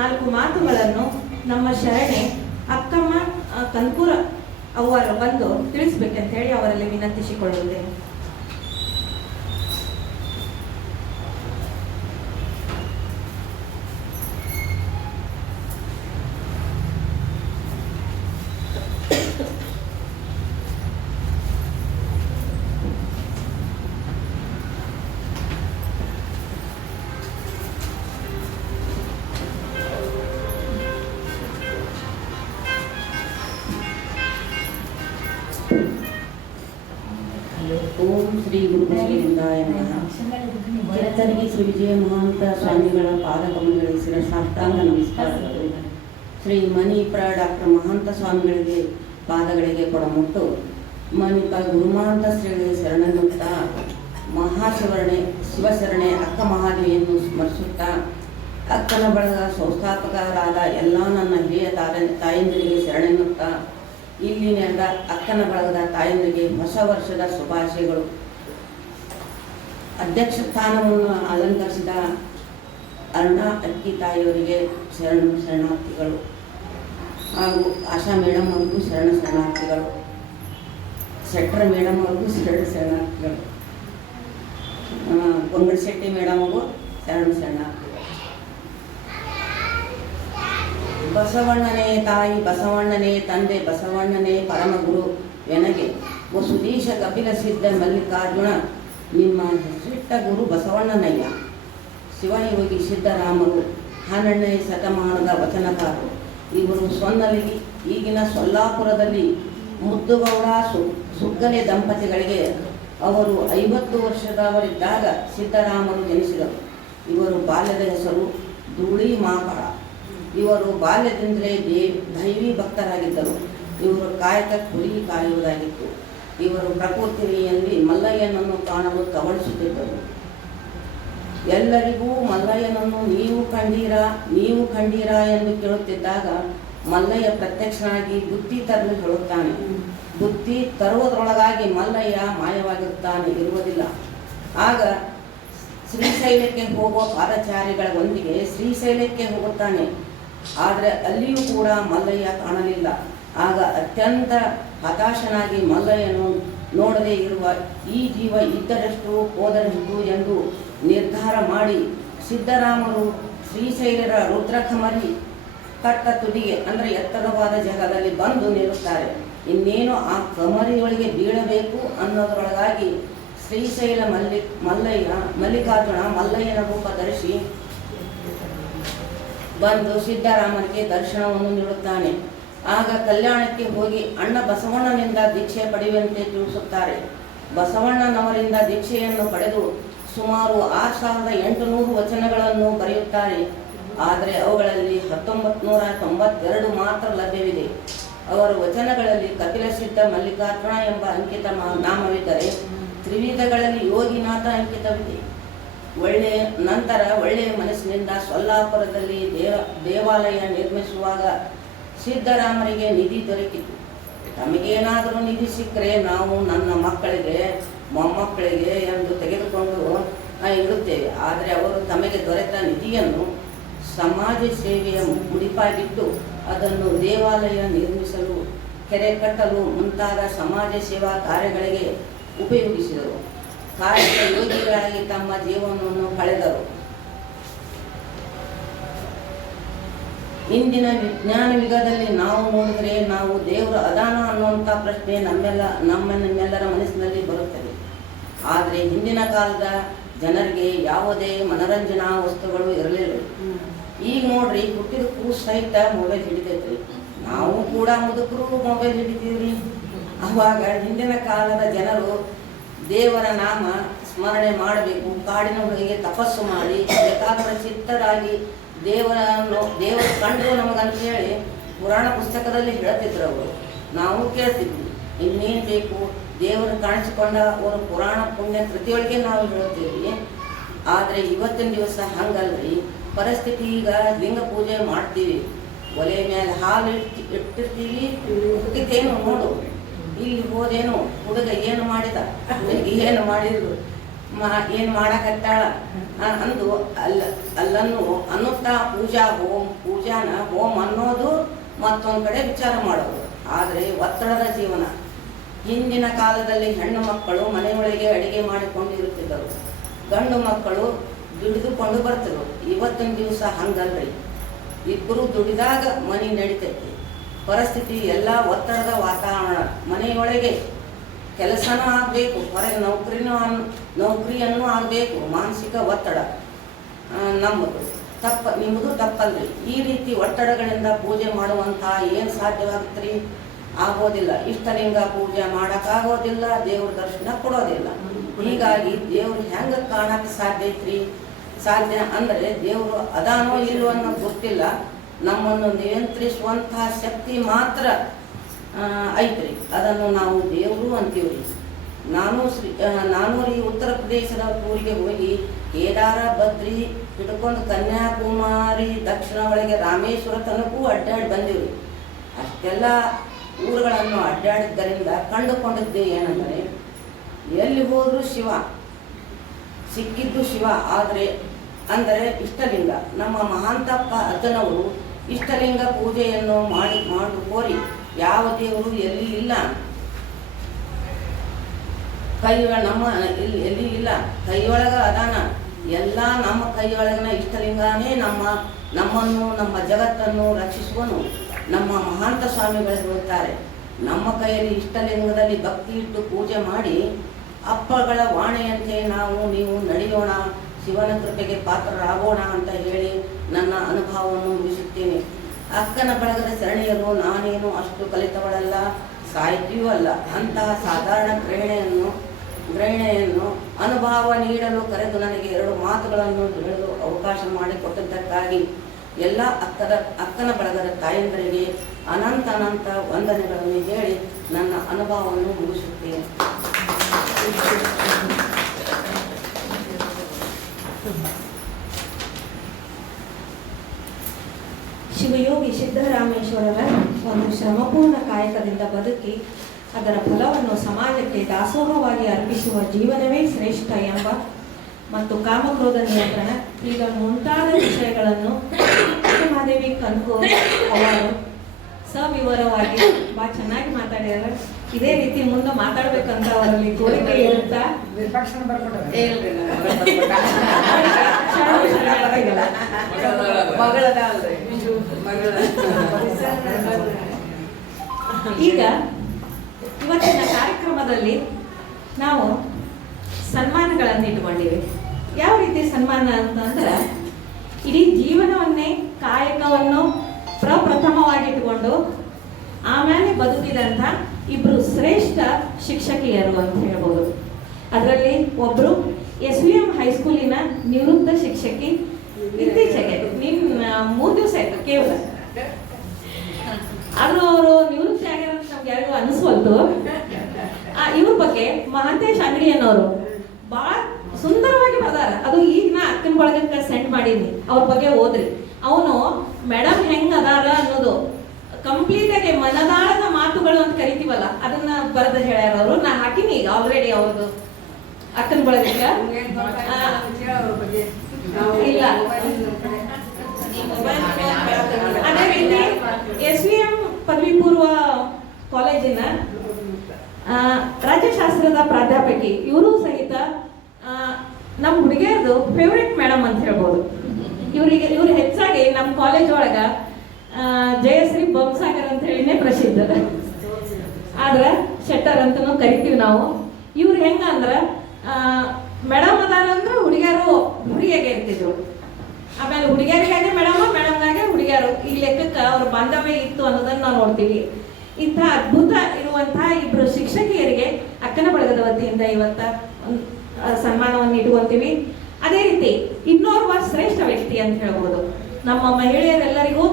4 ಮಾತುಗಳನ್ನು ನಮ್ಮ ಶರಣೆ ಅಕ್ಕಮ್ಮ ಕನ್ಕೂರ ಅವರು ಬಂದು ತಿಳಿಸ್ಬೇಕಂತ ಹೇಳಿ ಅವರಲ್ಲಿ ವಿನಂತಿಸಿಕೊಳ್ಳುತ್ತೇನೆ. ಗೋವಿಂದಾಯ ನಮಃ. ಚಿತ್ತರಿಗೆ ಶ್ರೀ ವಿಜಯ ಮಹಾಂತ ಸ್ವಾಮಿಗಳ ಪಾದಕಮಲಗಳಿಗೆ ಶಿರಸಾಷ್ಟಾಂಗ ನಮಸ್ಕಾರಗಳು. ಶ್ರೀ ಮಣಿಪುರ ಡಾಕ್ಟರ್ ಮಹಾಂತ ಸ್ವಾಮಿಗಳಿಗೆ ಪಾದಗಳಿಗೆ ಕೊಡಮುಟ್ಟು ಮಣಿಪುರ ಗುರುಮಹಾಂತ ಶ್ರೀಗಳಿಗೆ ಶರಣನ್ನುತ್ತಾ ಶಿವಶರಣೆ ಅಕ್ಕ ಮಹಾದೇವಿಯನ್ನು ಸ್ಮರಿಸುತ್ತಾ ಅಕ್ಕನ ಬಳಗ ಸಂಸ್ಥಾಪಕರಾದ ಎಲ್ಲ ನನ್ನ ಹಿರಿಯ ತಾಯಂದಿರಿಗೆ ಶರಣೆನ್ನುತ್ತಾ ಇಲ್ಲಿ ನಡೆದ ಅಕ್ಕನ ಬಳಗದ ತಾಯಂದಿರಿಗೆ ಹೊಸ ವರ್ಷದ ಶುಭಾಶಯಗಳು. ಅಧ್ಯಕ್ಷ ಸ್ಥಾನವನ್ನು ಅಲಂಕರಿಸಿದ ಅರುಣಾ ಅಕ್ಕಿ ತಾಯಿಯವರಿಗೆ ಶರಣಾರ್ಥಿಗಳು ಹಾಗೂ ಆಶಾ ಮೇಡಮ್ ಅವ್ರಿಗೂ ಶರಣಾರ್ಥಿಗಳು. ಶೆಟ್ಟರ್ ಮೇಡಮ್ ಅವ್ರಿಗೂ ಶರಣಾರ್ಥಿಗಳು. ಗೊಂಗಡ ಶೆಟ್ಟಿ ಮೇಡಮ್ಗೂ ಶರಣಾರ್ಥಿಗಳು. ಬಸವಣ್ಣನೇ ತಾಯಿ, ಬಸವಣ್ಣನೇ ತಂದೆ, ಬಸವಣ್ಣನೇ ಪರಮಗುರು ಎನಗೆ ವಸುದೀಶ ಕಪಿಲ ಸಿದ್ಧ ಮಲ್ಲಿಕಾರ್ಜುನ ನಿಮ್ಮ ಹೆಸರಿಟ್ಟ ಗುರು ಬಸವಣ್ಣನಯ್ಯ. ಶಿವಯೋಗಿ ಸಿದ್ದರಾಮರು 12ನೇ ಶತಮಾನದ ವಚನಕಾರರು. ಇವರು ಸೊನ್ನಲಿಗಿ ಈಗಿನ ಸೊಲ್ಲಾಪುರದಲ್ಲಿ ಮುದ್ದುಗೌಡ ಸುಗ್ಗಲೆ ದಂಪತಿಗಳಿಗೆ ಅವರು 50 ವರ್ಷದವರಿದ್ದಾಗ ಸಿದ್ದರಾಮರು ಜನಿಸಿದರು. ಇವರು ಬಾಲ್ಯದ ಹೆಸರು ಧೂಳಿ ಮಾಕಳ. ಇವರು ಬಾಲ್ಯದಿಂದಲೇ ದೈವಿ ಭಕ್ತರಾಗಿದ್ದರು. ಇವರು ಕಾಯಕ ಕುರಿ ಕಾಯುವುದಾಗಿತ್ತು. ಇವರು ಪ್ರಕೃತಿಯಲ್ಲಿ ಮಲ್ಲಯ್ಯನನ್ನು ಕಾಣಲು ತವಳಿಸುತ್ತಿದ್ದರು. ಎಲ್ಲರಿಗೂ ಮಲ್ಲಯ್ಯನನ್ನು ನೀವು ಕಂಡೀರಾ ಎಂದು ಕೇಳುತ್ತಿದ್ದಾಗ ಮಲ್ಲಯ್ಯ ಪ್ರತ್ಯಕ್ಷನಾಗಿ ಬುದ್ಧಿ ತರಲು ಹೇಳುತ್ತಾನೆ. ಬುದ್ಧಿ ತರುವುದರೊಳಗಾಗಿ ಮಲ್ಲಯ್ಯ ಮಾಯವಾಗಿರುತ್ತಾನೆ, ಇರುವುದಿಲ್ಲ. ಆಗ ಶ್ರೀಶೈಲಕ್ಕೆ ಹೋಗುವ ಪಾದಚಾರಿಗಳೊಂದಿಗೆ ಶ್ರೀಶೈಲಕ್ಕೆ ಹೋಗುತ್ತಾನೆ. ಆದರೆ ಅಲ್ಲಿಯೂ ಕೂಡ ಮಲ್ಲಯ್ಯ ಕಾಣಲಿಲ್ಲ. ಆಗ ಅತ್ಯಂತ ಹತಾಶನಾಗಿ ಮಲ್ಲಯ್ಯನು ನೋಡದೇ ಇರುವ ಈ ಜೀವ ಇದ್ದರೆಷ್ಟು ಹೋದರೆಷ್ಟು ಎಂದು ನಿರ್ಧಾರ ಮಾಡಿ ಸಿದ್ದರಾಮರು ಶ್ರೀಶೈಲರ ರುದ್ರಖಮರಿ ಕಟ್ಟ ತುದಿಗೆ ಅಂದರೆ ಎತ್ತರವಾದ ಜಾಗದಲ್ಲಿ ಬಂದು ನಿಲ್ಲುತ್ತಾರೆ. ಇನ್ನೇನು ಆ ಕಮರಿಯೊಳಗೆ ಬೀಳಬೇಕು ಅನ್ನೋದರೊಳಗಾಗಿ ಶ್ರೀಶೈಲ ಮಲ್ಲಿಕಾರ್ಜುನ ಮಲ್ಲಯ್ಯನ ರೂಪ ಧರಿಸಿ ಬಂದು ಸಿದ್ದರಾಮನಿಗೆ ದರ್ಶನವನ್ನು ನೀಡುತ್ತಾನೆ. ಆಗ ಕಲ್ಯಾಣಕ್ಕೆ ಹೋಗಿ ಅಣ್ಣ ಬಸವಣ್ಣನಿಂದ ದೀಕ್ಷೆ ಪಡೆಯುವಂತೆ ತಿಳಿಸುತ್ತಾರೆ. ಬಸವಣ್ಣನವರಿಂದ ದೀಕ್ಷೆಯನ್ನು ಪಡೆದು ಸುಮಾರು 6800 ವಚನಗಳನ್ನು ಬರೆಯುತ್ತಾರೆ. ಆದರೆ ಅವುಗಳಲ್ಲಿ 1992 ಮಾತ್ರ ಲಭ್ಯವಿದೆ. ಅವರ ವಚನಗಳಲ್ಲಿ ಕಪಿಲಸಿದ್ಧ ಮಲ್ಲಿಕಾರ್ಜುನ ಎಂಬ ಅಂಕಿತ ನಾಮವಿದ್ದರೆ ತ್ರಿವಿಧಗಳಲ್ಲಿ ಯೋಗಿನಾಥ ಅಂಕಿತವಿದೆ. ನಂತರ ಒಳ್ಳೆಯ ಮನಸ್ಸಿನಿಂದ ಸೊಲ್ಲಾಪುರದಲ್ಲಿ ದೇವಾಲಯ ನಿರ್ಮಿಸುವಾಗ ಸಿದ್ದರಾಮರಿಗೆ ನಿಧಿ ದೊರಕಿತು. ತಮಗೇನಾದರೂ ನಿಧಿ ಸಿಕ್ಕರೆ ನಾವು ನನ್ನ ಮಕ್ಕಳಿಗೆ ಮೊಮ್ಮಕ್ಕಳಿಗೆ ಎಂದು ತೆಗೆದುಕೊಂಡು ಇಡುತ್ತೇವೆ. ಆದರೆ ಅವರು ತಮಗೆ ದೊರೆತ ನಿಧಿಯನ್ನು ಸಮಾಜ ಸೇವೆಯ ಮುಡಿಪಾಗಿಟ್ಟು ಅದನ್ನು ದೇವಾಲಯ ನಿರ್ಮಿಸಲು, ಕೆರೆ ಕಟ್ಟಲು ಮುಂತಾದ ಸಮಾಜ ಸೇವಾ ಕಾರ್ಯಗಳಿಗೆ ಉಪಯೋಗಿಸಿದರು. ಕಾಯಕ ಯೋಗಿಗಳಾಗಿ ತಮ್ಮ ಜೀವನವನ್ನು ಕಳೆದರು. ಇಂದಿನ ವಿಜ್ಞಾನ ಯುಗದಲ್ಲಿ ನಾವು ನೋಡಿದರೆ ನಾವು ದೇವರು ಅದಾನ ಅನ್ನುವಂಥ ಪ್ರಶ್ನೆ ನಮ್ಮೆಲ್ಲರ ಮನಸ್ಸಿನಲ್ಲಿ ಬರುತ್ತದೆ. ಆದರೆ ಹಿಂದಿನ ಕಾಲದ ಜನರಿಗೆ ಯಾವುದೇ ಮನರಂಜನಾ ವಸ್ತುಗಳು ಇರಲಿಲ್ಲ. ಈಗ ನೋಡ್ರಿ, ಹುಟ್ಟಿದ ಕೂಸು ಸಹಿತ ಮೊಬೈಲ್ ಹಿಡಿತೈತ್ರಿ. ನಾವು ಕೂಡ ಮುದುಕರು ಮೊಬೈಲ್ ಹಿಡಿತೀವ್ರಿ. ಅವಾಗ ಹಿಂದಿನ ಕಾಲದ ಜನರು ದೇವರ ನಾಮ ಸ್ಮರಣೆ ಮಾಡಬೇಕು, ಕಾಡಿನ ಒಳಗೆ ತಪಸ್ಸು ಮಾಡಿ ಏಕಾಗ್ರ ಚಿತ್ತರಾಗಿ ದೇವರು ಕಂಡು ನಮಗಂತೇಳಿ ಪುರಾಣ ಪುಸ್ತಕದಲ್ಲಿ ಹೇಳ್ತಿದ್ರು. ಅವರು ನಾವು ಕೇಳ್ತಿದ್ವಿ. ಇನ್ನೇನು ಬೇಕು, ದೇವರು ಕಾಣಿಸಿಕೊಂಡ ಅವರು ಪುರಾಣ ಪುಣ್ಯ ಕೃತಿಯೊಳಗೆ ನಾವು ಹೇಳ್ತೀವಿ. ಆದರೆ ಇವತ್ತಿನ ದಿವಸ ಹಂಗಲ್ರಿ. ಪರಿಸ್ಥಿತಿ ಈಗ ಲಿಂಗ ಪೂಜೆ ಮಾಡ್ತೀವಿ, ಒಲೆ ಮೇಲೆ ಹಾಲು ಇಟ್ಟಿರ್ತೀವಿ. ಹುಡುಗಿತೇನು ನೋಡು, ಇಲ್ಲಿ ಹೋದೇನು, ಹುಡುಗ ಏನು ಮಾಡಿದ, ಹುಡುಗಿ ಏನು ಮಾಡಿದ್ರು, ಏನು ಮಾಡಕತ್ತಾಳ ಅಂದು ಅಲ್ಲನ್ನು ಅನ್ನುತ್ತಾ ಪೂಜಾನ ಹೋಮ್ ಅನ್ನೋದು ಮತ್ತೊಂದು ಕಡೆ ವಿಚಾರ ಮಾಡೋದು. ಆದರೆ ಒತ್ತಡದ ಜೀವನ. ಹಿಂದಿನ ಕಾಲದಲ್ಲಿ ಹೆಣ್ಣು ಮಕ್ಕಳು ಮನೆಯೊಳಗೆ ಅಡಿಗೆ ಮಾಡಿಕೊಂಡಿರುತ್ತಿದ್ದರು, ಗಂಡು ಮಕ್ಕಳು ದುಡಿದುಕೊಂಡು ಬರ್ತಿದ್ರು. ಇವತ್ತಿನ ದಿವಸ ಹಂಗಲ್ರಿ. ಇಬ್ಬರು ದುಡಿದಾಗ ಮನೆ ನಡೀತೈತಿ. ಪರಿಸ್ಥಿತಿ ಎಲ್ಲ ಒತ್ತಡದ ವಾತಾವರಣ. ಮನೆಯೊಳಗೆ ಕೆಲಸನೂ ಆಗಬೇಕು, ಹೊರಗೆ ನೌಕರಿಯನ್ನು ಆಗಬೇಕು. ಮಾನಸಿಕ ಒತ್ತಡ ನಿಮ್ಮದು ತಪ್ಪಲ್ರಿ. ಈ ರೀತಿ ಒತ್ತಡಗಳಿಂದ ಪೂಜೆ ಮಾಡುವಂಥ ಏನು ಸಾಧ್ಯವಾಗುತ್ತೆ? ಆಗೋದಿಲ್ಲ. ಇಷ್ಟಲಿಂಗ ಪೂಜೆ ಮಾಡೋಕ್ಕಾಗೋದಿಲ್ಲ, ದೇವ್ರ ದರ್ಶನ ಕೊಡೋದಿಲ್ಲ. ಹೀಗಾಗಿ ದೇವ್ರು ಹೆಂಗೆ ಕಾಣಕ್ಕೆ ಸಾಧ್ಯ ಐತ್ರಿ? ಸಾಧ್ಯ ಅಂದರೆ ದೇವರು ಅದಾನೋ ಇಲ್ಲೋ ಅನ್ನೋದು ಗೊತ್ತಿಲ್ಲ, ನಮ್ಮನ್ನು ನಿಯಂತ್ರಿಸುವಂತಹ ಶಕ್ತಿ ಮಾತ್ರ ಐತ್ರಿ. ಅದನ್ನು ನಾವು ದೇವರು ಅಂತೀವ್ರಿ. ನಾನು ರೀ ಉತ್ತರ ಪ್ರದೇಶದ ಊರಿಗೆ ಹೋಗಿ ಕೇದಾರ ಬದ್ರಿ ಹಿಡ್ಕೊಂಡು ಕನ್ಯಾಕುಮಾರಿ ದಕ್ಷಿಣ ಒಳಗೆ ರಾಮೇಶ್ವರ ತನಕೂ ಅಡ್ಡಾಡಿ ಬಂದೀವ್ರಿ. ಅಷ್ಟೆಲ್ಲ ಊರುಗಳನ್ನು ಅಡ್ಡಾಡಿದ್ದರಿಂದ ಕಂಡುಕೊಂಡಿದ್ದೆ ಏನಂದರೆ, ಎಲ್ಲಿ ಹೋದರೂ ಶಿವ, ಸಿಕ್ಕಿದ್ದು ಶಿವ. ಅಂದರೆ ಇಷ್ಟಲಿಂಗ. ನಮ್ಮ ಮಹಾಂತಪ್ಪ ಅಜ್ಜನವರು ಇಷ್ಟಲಿಂಗ ಪೂಜೆಯನ್ನು ಮಾಡಿ ಕೋರಿ ಯಾವ ದೇವರು ಎಲ್ಲಿ ಇಲ್ಲ, ಎಲ್ಲಿ ಇಲ್ಲ, ಕೈಯೊಳಗ ಅದಾನ. ಎಲ್ಲ ನಮ್ಮ ಕೈಯೊಳಗಿನ ಇಷ್ಟಲಿಂಗನೇ ನಮ್ಮನ್ನು ನಮ್ಮ ಜಗತ್ತನ್ನು ರಕ್ಷಿಸುವನು. ನಮ್ಮ ಮಹಾಂತ ಸ್ವಾಮಿಗಳು ಹೇಳುತ್ತಾರೆ, ನಮ್ಮ ಕೈಯಲ್ಲಿ ಇಷ್ಟಲಿಂಗದಲ್ಲಿ ಭಕ್ತಿ ಇಟ್ಟು ಪೂಜೆ ಮಾಡಿ ಅಪ್ಪಗಳ ವಾಣೆಯಂತೆ ನೀವು ನಡೆಯೋಣ, ಶಿವನ ಕೃಪೆಗೆ ಪಾತ್ರರಾಗೋಣ ಅಂತ ಹೇಳಿ ನನ್ನ ಅನುಭವವನ್ನು ಮುಗಿಸುತ್ತೇನೆ. ಅಕ್ಕನ ಬಳಗದ ಶರಣೆಯರು ನಾನೇನು ಅಷ್ಟು ಕಲಿತವಳಲ್ಲ, ಸಾಹಿತ್ಯವೂ ಅಲ್ಲ. ಅಂತಹ ಸಾಧಾರಣ ಗ್ರಹಣೆಯನ್ನು ಅನುಭವ ನೀಡಲು ಕರೆದು ನನಗೆ 2 ಮಾತುಗಳನ್ನು ಹೇಳಲು ಅವಕಾಶ ಮಾಡಿಕೊಟ್ಟದ್ದಕ್ಕಾಗಿ ಎಲ್ಲ ಅಕ್ಕನ ಬಳಗದ ತಾಯಂದರಿಗೆ ಅನಂತ ವಂದನೆಗಳನ್ನು ಹೇಳಿ ನನ್ನ ಅನುಭವವನ್ನು ಮುಗಿಸುತ್ತೇನೆ. ಶಿವಯೋಗಿ ಸಿದ್ದರಾಮೇಶ್ವರರ ಒಂದು ಶ್ರಮಪೂರ್ಣ ಕಾಯಕದಿಂದ ಬದುಕಿ ಅದರ ಫಲವನ್ನು ಸಮಾಜಕ್ಕೆ ದಾಸೋಹವಾಗಿ ಅರ್ಪಿಸುವ ಜೀವನವೇ ಶ್ರೇಷ್ಠ ಎಂಬ ಮತ್ತು ಕಾಮಕ್ರೋಧ ನಿಯಂತ್ರಣ ಈಗ ಮುಂತಾದ ವಿಷಯಗಳನ್ನು ಮಹಾದೇವಿ ಕನ್ಕೂರ್ ಅವರು ಸವಿವರವಾಗಿ ಬಹಳ ಚೆನ್ನಾಗಿ ಮಾತಾಡಿದ್ದಾರೆ. ಇದೇ ರೀತಿ ಮುಂದೆ ಮಾತಾಡ್ಬೇಕಂತ ಅವರಲ್ಲಿ ಕೋರಿಕೆ ಇರುತ್ತಾ? ಈಗ ಇವತ್ತಿನ ಕಾರ್ಯಕ್ರಮದಲ್ಲಿ ನಾವು ಸನ್ಮಾನಗಳನ್ನು ಇಟ್ಕೊಂಡಿವಿ. ಯಾವ ರೀತಿ ಸನ್ಮಾನ ಅಂತಂದ್ರೆ, ಇಡೀ ಜೀವನವನ್ನೇ ಕಾಯಕವನ್ನು ಪ್ರಪ್ರಥಮವಾಗಿಟ್ಟುಕೊಂಡು ಆಮೇಲೆ ಬದುಕಿದಂಥ 2 ಶ್ರೇಷ್ಠ ಶಿಕ್ಷಕಿಯರು ಅಂತ ಹೇಳ್ಬೋದು. ಅದರಲ್ಲಿ ಒಬ್ಬರು SVM ಹೈಸ್ಕೂಲಿನ ನಿವೃತ್ತ ಶಿಕ್ಷಕಿ, ಇತ್ತೀಚೆಗೆ 3 ದಿವಸ ಆಯ್ತು ಕೇವಲ, ಆದ್ರೂ ಅವರು ನಿವೃತ್ತಿ ಆಗ್ಯಾರ ಅಂತ ನಮ್ಗೆ ಯಾರಿಗೂ ಅನಿಸ್ವಲ್ತು. ಇವ್ರ ಬಗ್ಗೆ ಮಹಾಂತೇಶ್ ಅಂಗಡಿ ಅನ್ನೋರು ಬಹಳ ಸುಂದರವಾಗಿ ಬರ್ದಾರ. ಅದು ಈಗ ನಾ ಅಕ್ಕನ ಬಳಗಕ್ಕೆ ಸೆಂಡ್ ಮಾಡೀನಿ, ಅವ್ರ ಬಗ್ಗೆ ಓದ್ರಿ. ಅವನು ಮೇಡಮ್ ಹೆಂಗ್ ಅದಾರ ಅನ್ನೋದು ಕಂಪ್ಲೀಟ್ ಆಗಿ ಮನದಾಳದ ಮಾತುಗಳು ಅಂತ ಕರಿತೀವಲ್ಲ, ಅದನ್ನ ಬರೆದು ಹೇಳ್ಯಾರ ಅವರು. ನಾ ಹಾಕಿನಿ ಈಗ ಆಲ್ರೆಡಿ ಅವ್ರದ್ದು ಅಕ್ಕನ ಬಳಗಕ್ಕೆ. ಇಲ್ಲ, ಅದೇ ರೀತಿ SVM ಪದವಿ ಪೂರ್ವ ಕಾಲೇಜಿನ ರಾಜ್ಯಶಾಸ್ತ್ರದ ಪ್ರಾಧ್ಯಾಪಕಿ, ಇವರು ಸಹಿತ ನಮ್ಮ ಹುಡುಗಿಯರ್ದು ಫೇವ್ರೇಟ್ ಮೇಡಮ್ ಅಂತ ಹೇಳ್ಬೋದು. ಇವ್ರು ಹೆಚ್ಚಾಗಿ ನಮ್ಮ ಕಾಲೇಜ್ ಒಳಗ ಜಯಶ್ರೀ ಬೊಮ್ಸಾಗರ್ ಅಂತ ಹೇಳಿನೇ ಪ್ರಸಿದ್ಧ, ಆದ್ರೆ ಶೆಟ್ಟರ್ ಅಂತನೂ ಕರಿತೀವಿ ನಾವು. ಇವ್ರು ಹೆಂಗ ಅಂದ್ರ ಮೇಡಮ್ ಅದಾರ ಅಂದ್ರೆ ಹುಡುಗಿಯರು ಹುಡುಗಿಯಾಗೆ ಇರ್ತಿದ್ರು, ಆಮೇಲೆ ಹುಡುಗಿಯರಿಗಾಗೆ ಮೇಡಮ್ಗಾಗೆ ಹುಡುಗಿಯರು, ಈ ಲೆಕ್ಕಕ್ಕೆ ಅವ್ರ ಬಾಂಧವ್ಯ ಇತ್ತು ಅನ್ನೋದನ್ನ ನಾವು ನೋಡ್ತೀವಿ. ಇಂಥ ಅದ್ಭುತ ಇರುವಂತಹ 2 ಶಿಕ್ಷಕಿಯರಿಗೆ ಅಕ್ಕನ ಬಳಗದ ವತಿಯಿಂದ ಇವತ್ತ ಸನ್ಮಾನವನ್ನು ಇಟ್ಕೊಂತೀವಿ. ಅದೇ ರೀತಿ ಇನ್ನೋರ್ವ ಶ್ರೇಷ್ಠ ವ್ಯಕ್ತಿ ಅಂತ ಹೇಳ್ಬೋದು, ನಮ್ಮ ಮಹಿಳೆಯರೆಲ್ಲರಿಗೂ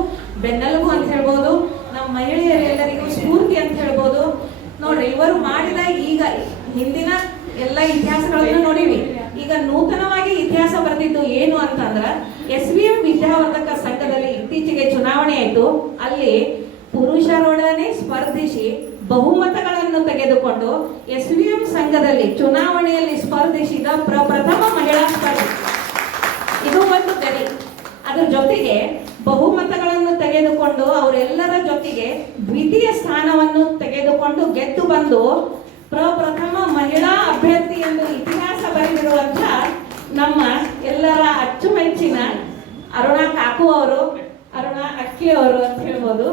ಬೆನ್ನೆಲುಬು ಅಂತ ಹೇಳ್ಬೋದು, ನಮ್ಮ ಮಹಿಳೆಯರೆಲ್ಲರಿಗೂ ಸ್ಫೂರ್ತಿ ಅಂತ ಹೇಳ್ಬೋದು. ನೋಡ್ರಿ, ಇವರು ಮಾಡಿದ ಈಗ ಹಿಂದಿನ ಎಲ್ಲ ಇತಿಹಾಸಗಳನ್ನು ನೋಡಿವಿ. ಈಗ ನೂತನವಾಗಿ ಇತಿಹಾಸ ಬರೆದಿದ್ದು ಏನು ಅಂತಂದ್ರ, SVM ವಿದ್ಯಾವರ್ಧಕ ಸಂಘದಲ್ಲಿ ಇತ್ತೀಚೆಗೆ ಚುನಾವಣೆ ಆಯ್ತು. ಅಲ್ಲಿ ಪುರುಷರೊಡನೆ ಸ್ಪರ್ಧಿಸಿ ಬಹುಮತಗಳನ್ನು ತೆಗೆದುಕೊಂಡು SVM ಸಂಘದಲ್ಲಿ ಚುನಾವಣೆಯಲ್ಲಿ ಸ್ಪರ್ಧಿಸಿದ ಪ್ರಥಮ ಮಹಿಳಾ ಸ್ಪರ್ಧಿ. ಇದು ಒಂದು ಗರಿ. ಅದ್ರ ಜೊತೆಗೆ ಬಹುಮತಗಳನ್ನು ತೆಗೆದುಕೊಂಡು ಅವರೆಲ್ಲರ ಜೊತೆಗೆ ದ್ವಿತೀಯ ಸ್ಥಾನವನ್ನು ತೆಗೆದುಕೊಂಡು ಗೆದ್ದು ಬಂದು ಪ್ರಪ್ರಥಮ ಮಹಿಳಾ ಅಭ್ಯರ್ಥಿ ಎಂದು ಇತಿಹಾಸ ಬರೆದಿರುವಂತ ನಮ್ಮ ಎಲ್ಲರ ಅಚ್ಚುಮೆಚ್ಚಿನ ಅರುಣಾ ಕಾಕು ಅವರು, ಅರುಣಾ ಅಕ್ಕಿ ಅವರು ಅಂತ ಹೇಳ್ಬೋದು.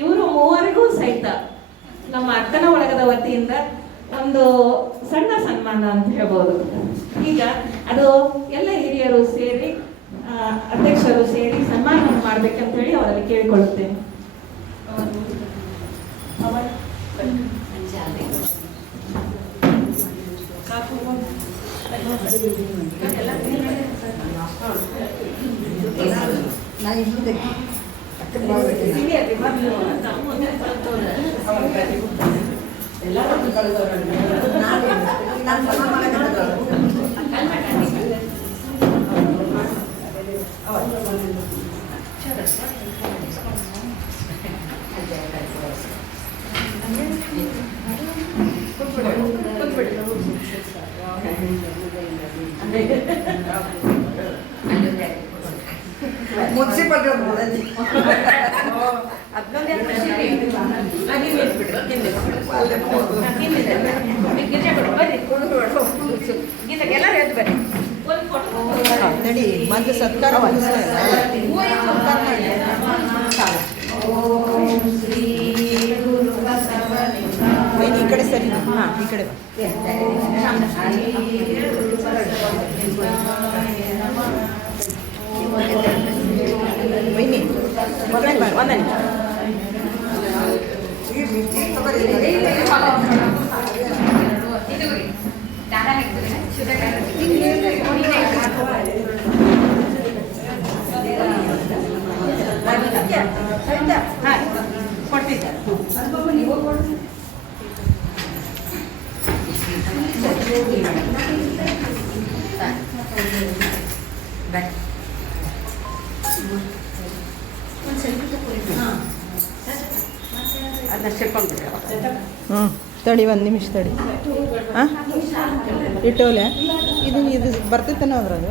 ಇವರು ಮೂವರಿಗೂ ಸಹಿತ ನಮ್ಮ ಅಕ್ಕನ ಬಳಗದ ವತಿಯಿಂದ ಒಂದು ಸಣ್ಣ ಸನ್ಮಾನ ಅಂತ ಹೇಳ್ಬೋದು. ಈಗ ಅದು ಎಲ್ಲ ಹಿರಿಯರು ಸೇರಿ, ಅಧ್ಯಕ್ಷರು ಸೇರಿ ಸನ್ಮಾನ ಮಾಡ್ಬೇಕಂತ ಹೇಳಿ ಅವರಲ್ಲಿ ಕೇಳಿಕೊಳ್ಳುತ್ತೇನೆ. ಕಾಕು ಮುನ್ಸಿಪಲ್ ನಡಿ ಮತ್ತೆ ಸತ್ಕಾರ ಈ ಕಡೆ ಸರಿ ಹಾಂ ಈ ಕಡೆ ಬನ್ನಿ ಒಂದೇ ತಡಿ ಒಂದು ನಿಮಿಷ ತಡಿ ಹಾಂ ಇಟ್ಟೋಲೆ ಇದು ಬರ್ತೈತೇನೋ ಅದ್ರಾಗ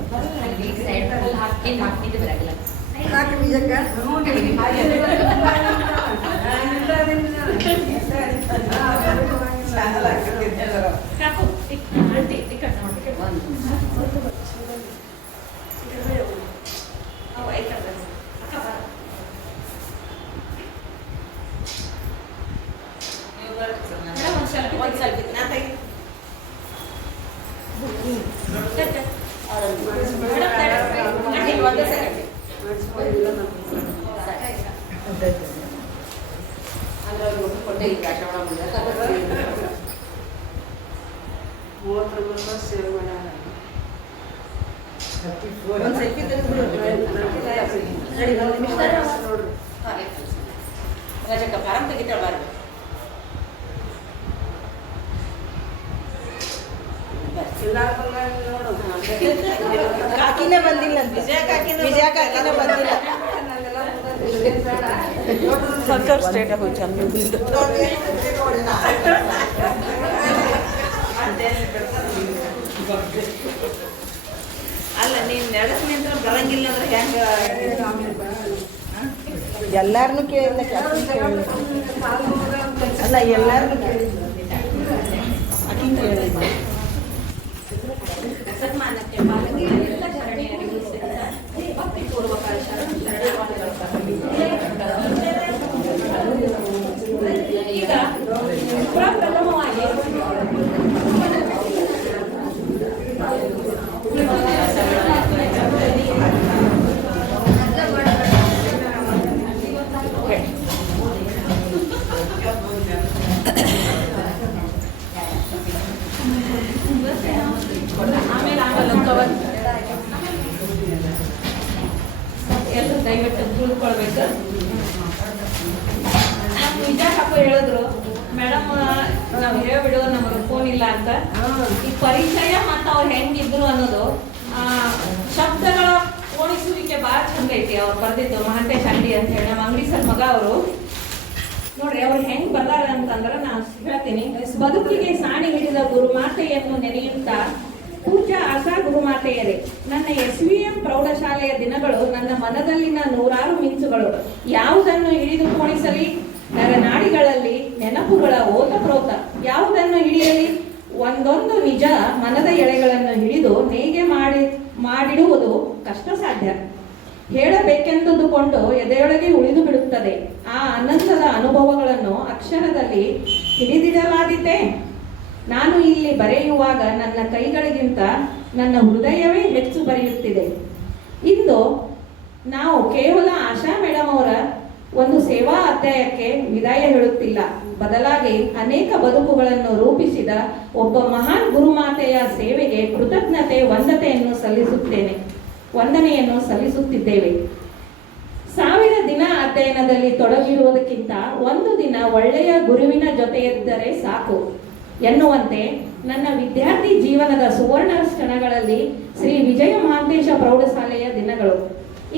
ಕಾಕಿನೇ ಬಂದಿಲ್ಲ ಅಂತ ವಿಜಯ ಕಾಕಿನೇ ಬಂದಿಲ್ಲ ಸರ್ಕಾರ ಸ್ಟೇಟ್ ಆಗಿ ಚಂದ ಅಲ್ಲ ನೀನು ನಡೆಸ್ ನಿಂತ ಬರಂಗಿಲ್ಲ ಅಂದ್ರೆ ಹೆಂಗೆ ಎಲ್ಲಾರನ್ನೂ ಕೇಳಿಲ್ಲ ಅಲ್ಲ ಎಲ್ಲಾರನ್ನೂ ಕೇಳಿಲ್ಲ ಆಕಿನ ಕೇಳಿಲ್ಲ ಸನ್ಮಾನಕ್ಕೆ ಪಾಲ್ಗೊಂಡ ಎಲ್ಲ ಶರಣೆಯರಿಗೂ ಭಕ್ತಿಪೂರ್ವಕ ಈಗ ಪ್ರಪ್ರಥಮವಾಗಿ ಎಲ್ಲ ದಯವಿಟ್ಟು ತಿಳ್ಕೊಳ್ಬೇಕು. ನಮ್ಮ ವಿಜಯ ಕಾಕ ಹೇಳಿದ್ರು, ಮೇಡಮ್ ನಾವು ಹಿರಿಯ ಬಿಡೋ ನಮಗೆ ಫೋನ್ ಇಲ್ಲ ಅಂತ. ಈ ಪರಿಚಯ ಮತ್ತು ಅವ್ರು ಹೆಂಗಿದ್ರು ಅನ್ನೋದು ಶಬ್ದಗಳ ಓಡಿಸುವಿಕೆ ಭಾಳ ಚಂದ ಐತಿ. ಅವ್ರು ಬರ್ದಿದ್ದು ಮಹಾಂತೇಶ್ ಅಂಗಡಿ ಅಂತ ಹೇಳಿ ನಮ್ಮ ಅಂಗಡಿ ಸರ್ ಮಗ ಅವರು. ನೋಡ್ರಿ ಅವ್ರು ಹೆಂಗ್ ಬರ್ದಾರ ಅಂತಂದ್ರೆ ನಾನು ಹೇಳ್ತೀನಿ. ಬದುಕಿಗೆ ಸಾಣಿ ಹಿಡಿದ ಗುರುಮಾತೆಯನ್ನು ನೆನೆಯುತ್ತಾ ಪೂಜಾ ಆಶಾ ಗುರುಮಾತೆಯರೇ, ನನ್ನ SVM ಪ್ರೌಢಶಾಲೆಯ ದಿನಗಳು ನನ್ನ ಮನದಲ್ಲಿನ ನೂರಾರು ಮಿಂಚುಗಳು. ಯಾವುದನ್ನು ಹಿಡಿದು ಕೋಣಿಸಲಿ ನರನಾಡಿಗಳಲ್ಲಿ ನೆನಪುಗಳ ಓತಪ್ರೋತ. ಯಾವುದನ್ನು ಹಿಡಿಯಲಿ ಒಂದೊಂದು ನಿಜ ಮನದ ಎಳೆಗಳನ್ನು ಹಿಡಿದು ನೇಯ್ಗೆ ಮಾಡಿಡುವುದು ಕಷ್ಟ ಸಾಧ್ಯ. ಹೇಳಬೇಕೆಂದುಕೊಂಡು ಎದೆಯೊಳಗೆ ಉಳಿದು ಬಿಡುತ್ತದೆ. ಆ ಆನಂದದ ಅನುಭವಗಳನ್ನು ಅಕ್ಷರದಲ್ಲಿ ಹಿಡಿದಿಡಲಾದೀತೆ. ನಾನು ಇಲ್ಲಿ ಬರೆಯುವಾಗ ನನ್ನ ಕೈಗಳಿಗಿಂತ ನನ್ನ ಹೃದಯವೇ ಹೆಚ್ಚು ಬರೆಯುತ್ತಿದೆ. ಇಂದು ನಾವು ಕೇವಲ ಆಶಾ ಮೇಡಮ್ ಅವರ ಒಂದು ಸೇವಾ ಅಧ್ಯಾಯಕ್ಕೆ ವಿದಾಯ ಹೇಳುತ್ತಿಲ್ಲ, ಬದಲಾಗಿ ಅನೇಕ ಬದುಕುಗಳನ್ನು ರೂಪಿಸಿದ ಒಬ್ಬ ಮಹಾನ್ ಗುರುಮಾತೆಯ ಸೇವೆಗೆ ವಂದನೆಯನ್ನು ಸಲ್ಲಿಸುತ್ತಿದ್ದೇವೆ. ದಿನ ಅಧ್ಯಯನದಲ್ಲಿ ತೊಡಗಿರುವುದಕ್ಕಿಂತ ಒಂದು ದಿನ ಒಳ್ಳೆಯ ಗುರುವಿನ ಜೊತೆಯಿದ್ದರೆ ಸಾಕು ಎನ್ನುವಂತೆ ನನ್ನ ವಿದ್ಯಾರ್ಥಿ ಜೀವನದ ಸುವರ್ಣ ಕ್ಷಣಗಳಲ್ಲಿ ಶ್ರೀ ವಿಜಯ ಮಹಾಂತೇಶ ಪ್ರೌಢಶಾಲೆಯ ದಿನಗಳು.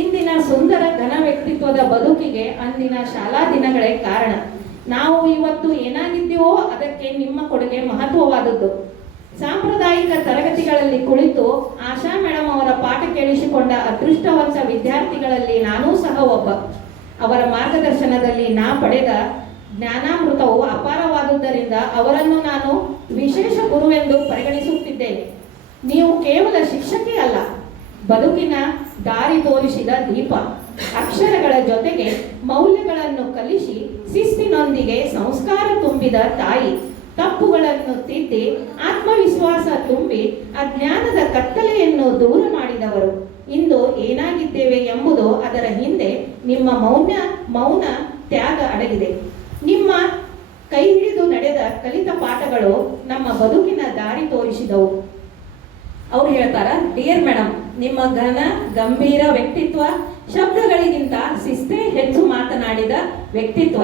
ಇಂದಿನ ಸುಂದರ ಘನ ವ್ಯಕ್ತಿತ್ವದ ಬದುಕಿಗೆ ಅಂದಿನ ಶಾಲಾ ದಿನಗಳೇ ಕಾರಣ. ನಾವು ಇವತ್ತು ಏನಾಗಿದ್ದೀವೋ ಅದಕ್ಕೆ ನಿಮ್ಮ ಕೊಡುಗೆ ಮಹತ್ವವಾದದ್ದು. ಸಾಂಪ್ರದಾಯಿಕ ತರಗತಿಗಳಲ್ಲಿ ಕುಳಿತು ಆಶಾ ಮೇಡಮ್ ಅವರ ಪಾಠ ಕೇಳಿಸಿಕೊಂಡ ಅದೃಷ್ಟವಂತ ವಿದ್ಯಾರ್ಥಿಗಳಲ್ಲಿ ನಾನೂ ಸಹ ಒಬ್ಬ. ಅವರ ಮಾರ್ಗದರ್ಶನದಲ್ಲಿ ನಾ ಪಡೆದ ಜ್ಞಾನಾಮೃತವು ಅಪಾರವಾದುದರಿಂದ ಅವರನ್ನು ನಾನು ವಿಶೇಷ ಗುರುವೆಂದು ಪರಿಗಣಿಸುತ್ತಿದ್ದೇನೆ. ನೀವು ಕೇವಲ ಶಿಕ್ಷಕಿ ಅಲ್ಲ, ಬದುಕಿನ ದಾರಿ ತೋರಿಸಿದ ದೀಪ. ಅಕ್ಷರಗಳ ಜೊತೆಗೆ ಮೌಲ್ಯಗಳನ್ನು ಕಲಿಸಿ ಶಿಸ್ತಿನೊಂದಿಗೆ ಸಂಸ್ಕಾರ ತುಂಬಿದ ತಾಯಿ. ತಪ್ಪುಗಳನ್ನು ತಿದ್ದಿ ಆತ್ಮವಿಶ್ವಾಸ ತುಂಬಿ ಅಜ್ಞಾನದ ಕತ್ತಲೆಯನ್ನು ದೂರ ಮಾಡಿದವರು. ಇಂದು ಏನಾಗಿದ್ದೇವೆ ಎಂಬುದು ಅದರ ಹಿಂದೆ ನಿಮ್ಮ ಮೌನ ತ್ಯಾಗ ಅಡಗಿದೆ. ನಿಮ್ಮ ಕೈ ಹಿಡಿದು ನಡೆದ ಕಲಿತ ಪಾಠಗಳು ನಮ್ಮ ಬದುಕಿನ ದಾರಿ ತೋರಿಸಿದವು. ಅವ್ರು ಹೇಳ್ತಾರ, ಡಿಯರ್ ಮೇಡಮ್, ನಿಮ್ಮ ಘನ ಗಂಭೀರ ವ್ಯಕ್ತಿತ್ವ ಶಬ್ದಗಳಿಗಿಂತ ಶಿಸ್ತೇ ಹೆಚ್ಚು ಮಾತನಾಡಿದ ವ್ಯಕ್ತಿತ್ವ.